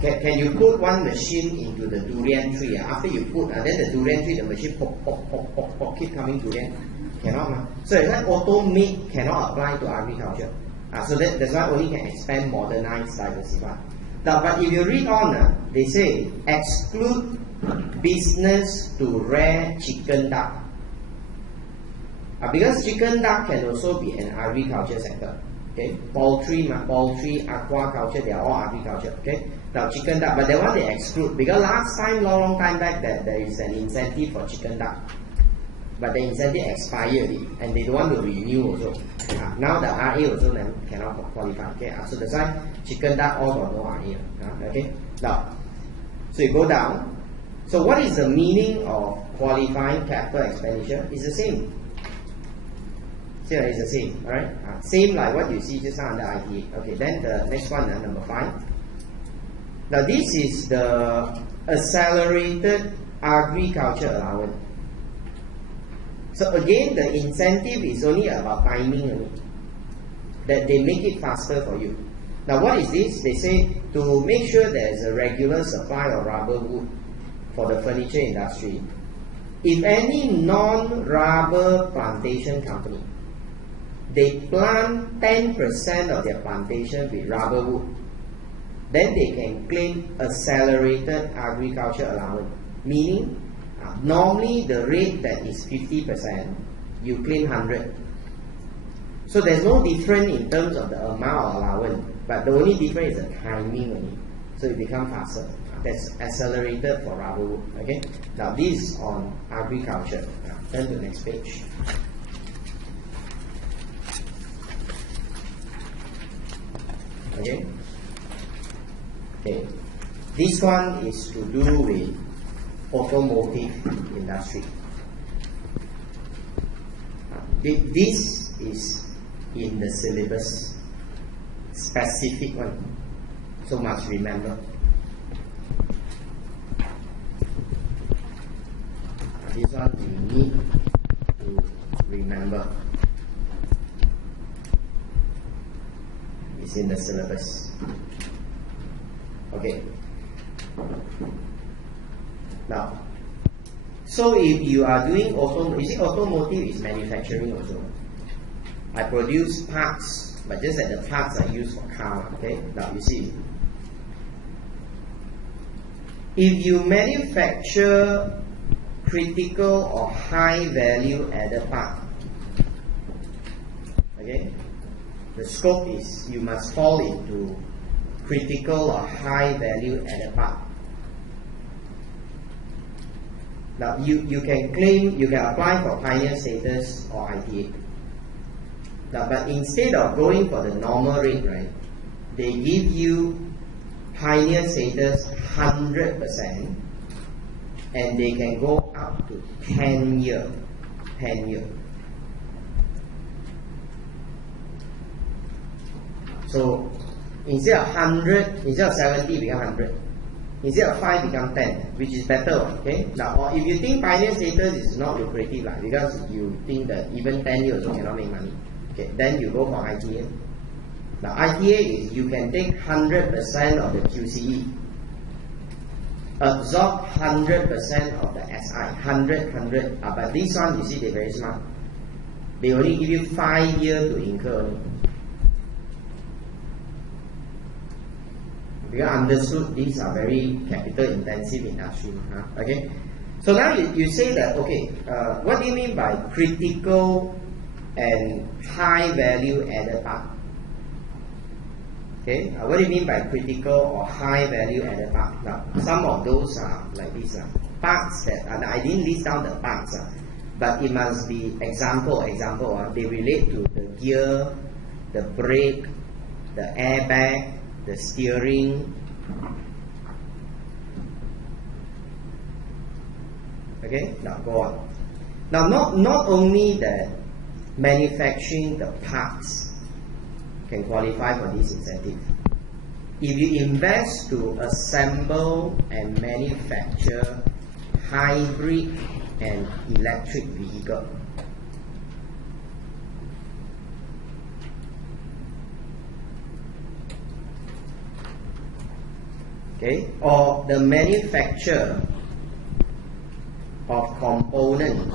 Can you put one machine into the durian tree? After you put, then the durian tree, the machine pop, keep coming durian. Cannot. So it's like automate cannot apply to agriculture. So that's why only can expand, modernize, diversify. Now, but if you read on, they say exclude business to rear chicken duck. Because chicken duck can also be an agriculture sector. Okay, poultry, aquaculture, they are all agriculture. Okay, now chicken duck, but that one they exclude because last time, long time back, that there is an incentive for chicken duck, but the incentive expired and they don't want to renew also. Now the RA also cannot qualify. Okay, so that's why chicken duck all got no RA. Okay, now so you go down. So what is the meaning of qualifying capital expenditure? It's the same. Here is the same, alright? Same like what you see just now under ITA. Okay, then the next one, number 5. Now this is the accelerated agriculture allowance. So again, the incentive is only about timing only. That they make it faster for you. Now what is this? They say to make sure there is a regular supply of rubber wood for the furniture industry. If any non-rubber plantation company, they plant 10% of their plantation with rubber wood, then they can claim accelerated agriculture allowance. Meaning, normally the rate that is 50%, you claim 100. So there's no difference in terms of the amount of allowance, but the only difference is the timing only. So it becomes faster. That's accelerated for rubber wood. Okay. Now this is on agriculture. Turn to the next page. Okay. Okay. This one is to do with automotive industry. This is in the syllabus, specific one, so must remember. This one we need to remember. It's in the syllabus. Okay. Now, so if you are doing you see automotive is manufacturing also. I produce parts, but just that the parts are used for car. Okay. Now you see, if you manufacture critical or high value added part, okay, the scope is you must fall into critical or high value added part. Now you can claim, you can apply for pioneer status or ITA. Now, but instead of going for the normal rate, right, they give you pioneer status 100%, and they can go up to 10 year. So instead of 100, instead of 70 become 100. Instead of 5 become 10, which is better, okay? Now, or if you think pioneer status is not lucrative, like, because you think that even 10 years also cannot make money, okay, then you go for ITA. Now, ITA is you can take 100% of the QCE, absorb 100% of the SI, 100, but this one, you see, they're very smart. They only give you 5 years to incur only. Because understood, these are very capital intensive industry. Okay, so now you say that, okay, what do you mean by critical and high value added part? Okay, what do you mean by critical or high value added part? Now, some of those are like these parts that, and I didn't list down the parts, but it must be example, they relate to the gear, the brake, the airbag, the steering. Okay, now go on. Now not only that manufacturing the parts can qualify for this incentive. If you invest to assemble and manufacture hybrid and electric vehicle, okay, or the manufacture of component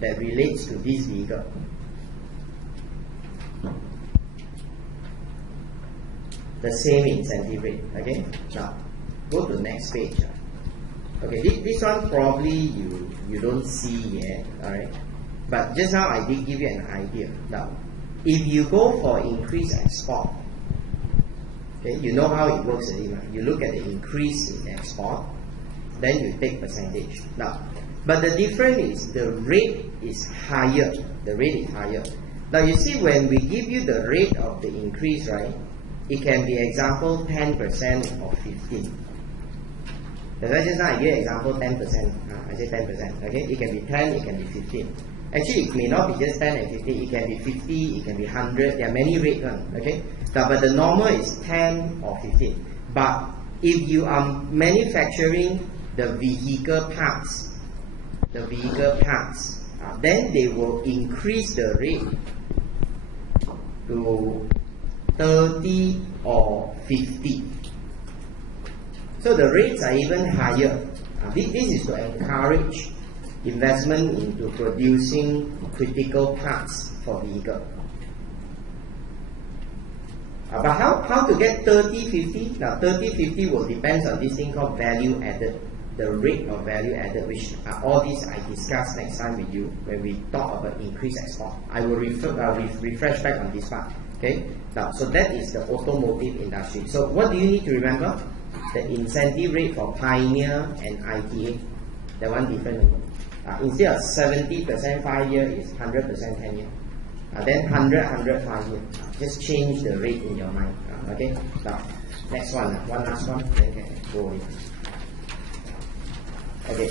that relates to this vehicle, the same incentive rate. Okay, now go to the next page. Okay, this one probably you don't see yet, alright, but just now I did give you an idea. Now, if you go for increased export, okay, you know how it works already, right? You look at the increase in export, then you take percentage. Now, but the difference is the rate is higher. The rate is higher. Now you see, when we give you the rate of the increase, right, it can be example 10% or 15. That's just now I give example 10%. I say 10%. Okay, it can be 10, it can be 15. Actually, it may not be just 10 and 15. It can be 50, it can be 100. There are many rates. Okay, now, but the normal is 10 or 15. But if you are manufacturing the vehicle parts, then they will increase the rate to 30 or 50. So the rates are even higher. This is to encourage investment into producing critical parts for vehicle. But how to get 30, 50? Now 30, 50 will depend on this thing called value added, the rate of value added, which all these I discuss next time with you when we talk about increased export. I will refresh back on this part. Okay, now so that is the automotive industry. So what do you need to remember? The incentive rate for pioneer and ITA, that one different. Instead of 70% 5 year is 100% 10 year. Then 100 5 year. Just change the rate in your mind. Okay. Now next one last one, then can go in. Okay.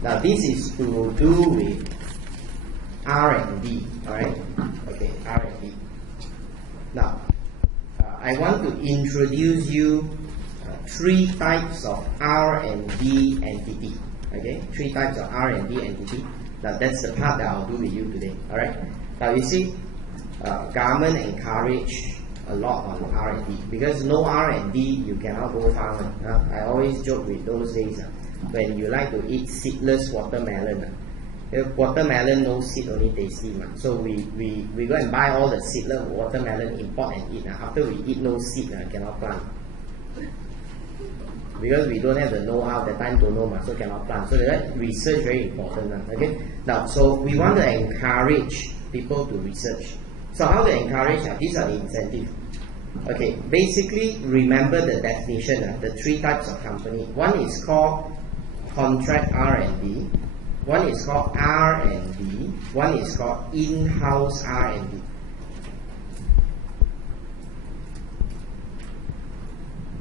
Now this is to do with R&D. All right. Okay, R&D. Now I want to introduce you 3 types of R&D entity. Okay, 3 types of R&D entity. Now that's the part that I'll do with you today. Alright. Now you see, government encourage a lot on R&D, because no R&D you cannot go far. I always joke with those days when you like to eat seedless watermelon. Watermelon no seed, only tasty. So we go and buy all the seedless watermelon, import and eat. After we eat no seed, cannot plant. Because we don't have the know-how, the time to know, so cannot plant. So that research very important. Okay. Now, so we want to encourage people to research. So how to encourage? These are the incentives. Okay, basically remember the definition, the three types of company. One is called contract R&D, one is called R&D, one is called in-house R&D.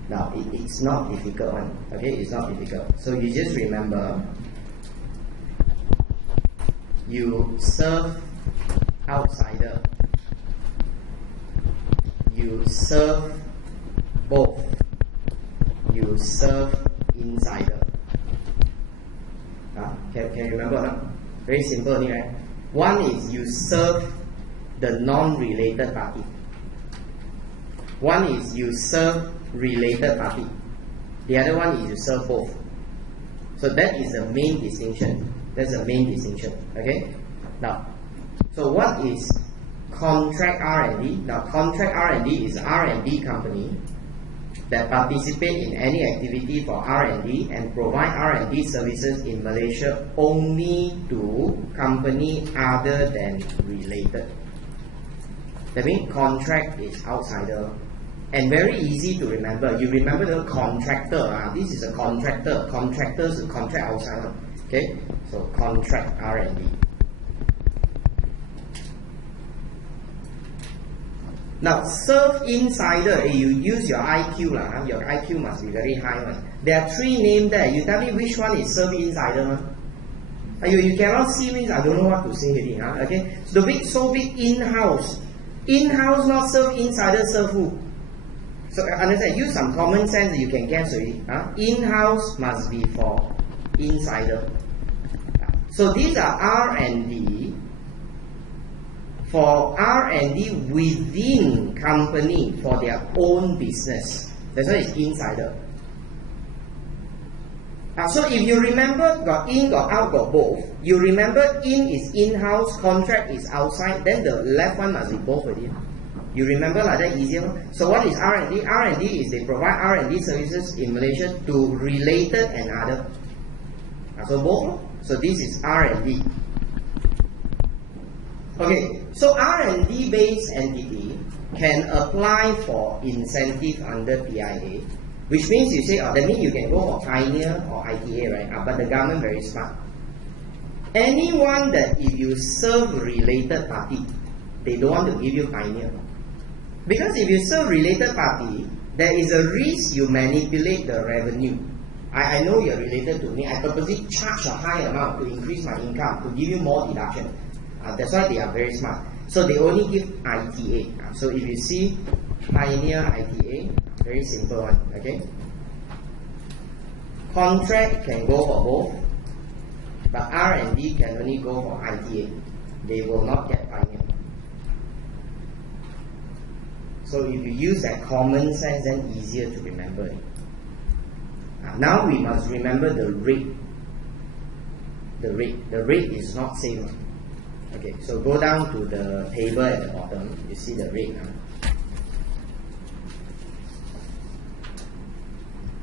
Now, it's not difficult one, okay, it's not difficult. So you just remember, you serve outsider, you serve both, you serve insider. Can you remember? No? Very simple, right? One is you serve the non-related party. One is you serve related party. The other one is you serve both. So that is the main distinction. That's the main distinction. Okay? Now, so what is contract R&D? Now, contract R&D is R&D company that participate in any activity for R&D and provide R&D services in Malaysia only to company other than related. That means contract is outsider. And very easy to remember. You remember the contractor. This is a contractor. Contractors contract outsider. Okay? So contract R&D. Now, serve insider, you use your IQ lah. Your IQ must be very high one. There are three names there. You tell me which one is serve insider one. You cannot see means I don't know what to say already. Okay? So the big, so big in-house. In-house not serve insider, serve who? So understand, use some common sense you can guess already. In-house must be for insider. So these are R&D. For R&D within company for their own business. That's why it's insider. So if you remember, got in, got out, got both. You remember in is in-house, contract is outside, then the left one must be both already. You remember like that easier? So what is R&D? R&D is they provide R&D services in Malaysia to related and other. So both. So this is R&D. Okay, so R&D based entity can apply for incentive under PIA, which means you say, that means you can go for Pioneer or ITA, right? But the government very smart. Anyone that if you serve related party, they don't want to give you Pioneer. Because if you serve related party, there is a risk you manipulate the revenue. I know you're related to me, I purposely charge a high amount to increase my income, to give you more deduction. That's why they are very smart. So they only give ITA. So if you see Pioneer ITA, very simple one. Okay. Contract can go for both, but R&D can only go for ITA. They will not get Pioneer. So if you use that common sense, then easier to remember. Now we must remember the rate. The rate is not same. Okay, so go down to the table at the bottom, you see the rate.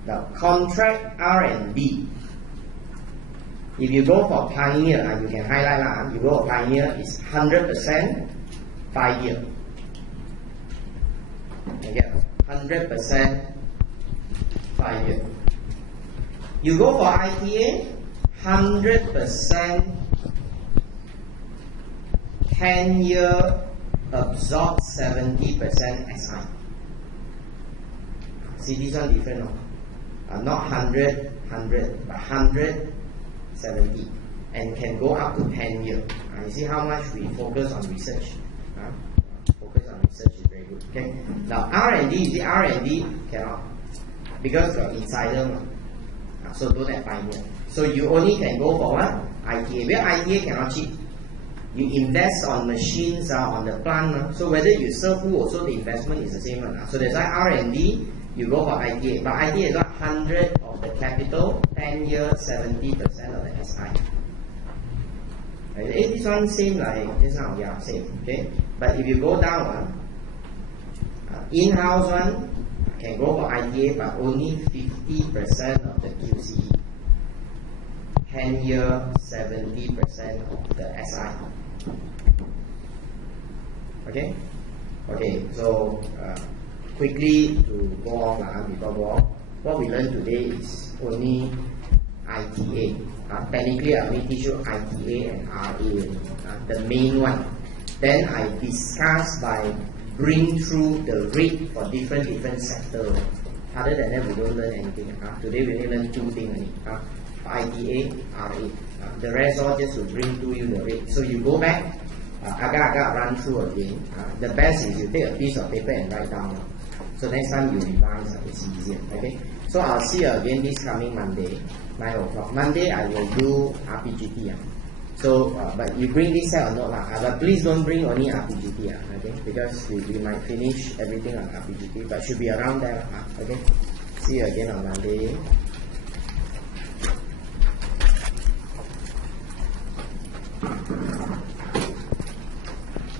Now, contract R&D. If you go for Pioneer, you can highlight, you go for Pioneer, it's 100% 5 year. Okay, 100% 5 year. You go for ITA, 100% 10-year absorb 70% SI. See this one different, no? Not 100, but 100, 70. And can go up to 10 years. You see how much we focus on research. Focus on research is very good. Okay. Now R&D, you see R&D cannot. Because got insider. So don't have Pioneer. So you only can go for what? ITA. Where ITA cannot cheat. You invest on machines, on the plant. So whether you serve who, also the investment is the same one. So that's why R&D, you go for ITA. But ITA is not 100 of the capital, 10 years, 70% of the SI. This one same like just now, yeah, same. Okay. But if you go down, in-house one can go for ITA, but only 50% of the QCE. 10 year, 70% of the SI. Okay? Okay, so quickly to go off before go off. What we learned today is only ITA. Technically, I only teach you ITA and RA, the main one. Then I discuss by bring through the rate for different sectors. Other than that, we don't learn anything. Today we only learn two things. ITA, RA. The rest all just to bring to you the rate. So you go back, agak-agak run through again. The best is you take a piece of paper and write down. So next time you revise, it's easier. Okay. So I'll see you again this coming Monday, 9 o'clock. Monday I will do RPGT. So, but you bring this set or not, but please don't bring only RPGT, okay? Because we might finish everything on RPGT, but should be around there, okay? See you again on Monday.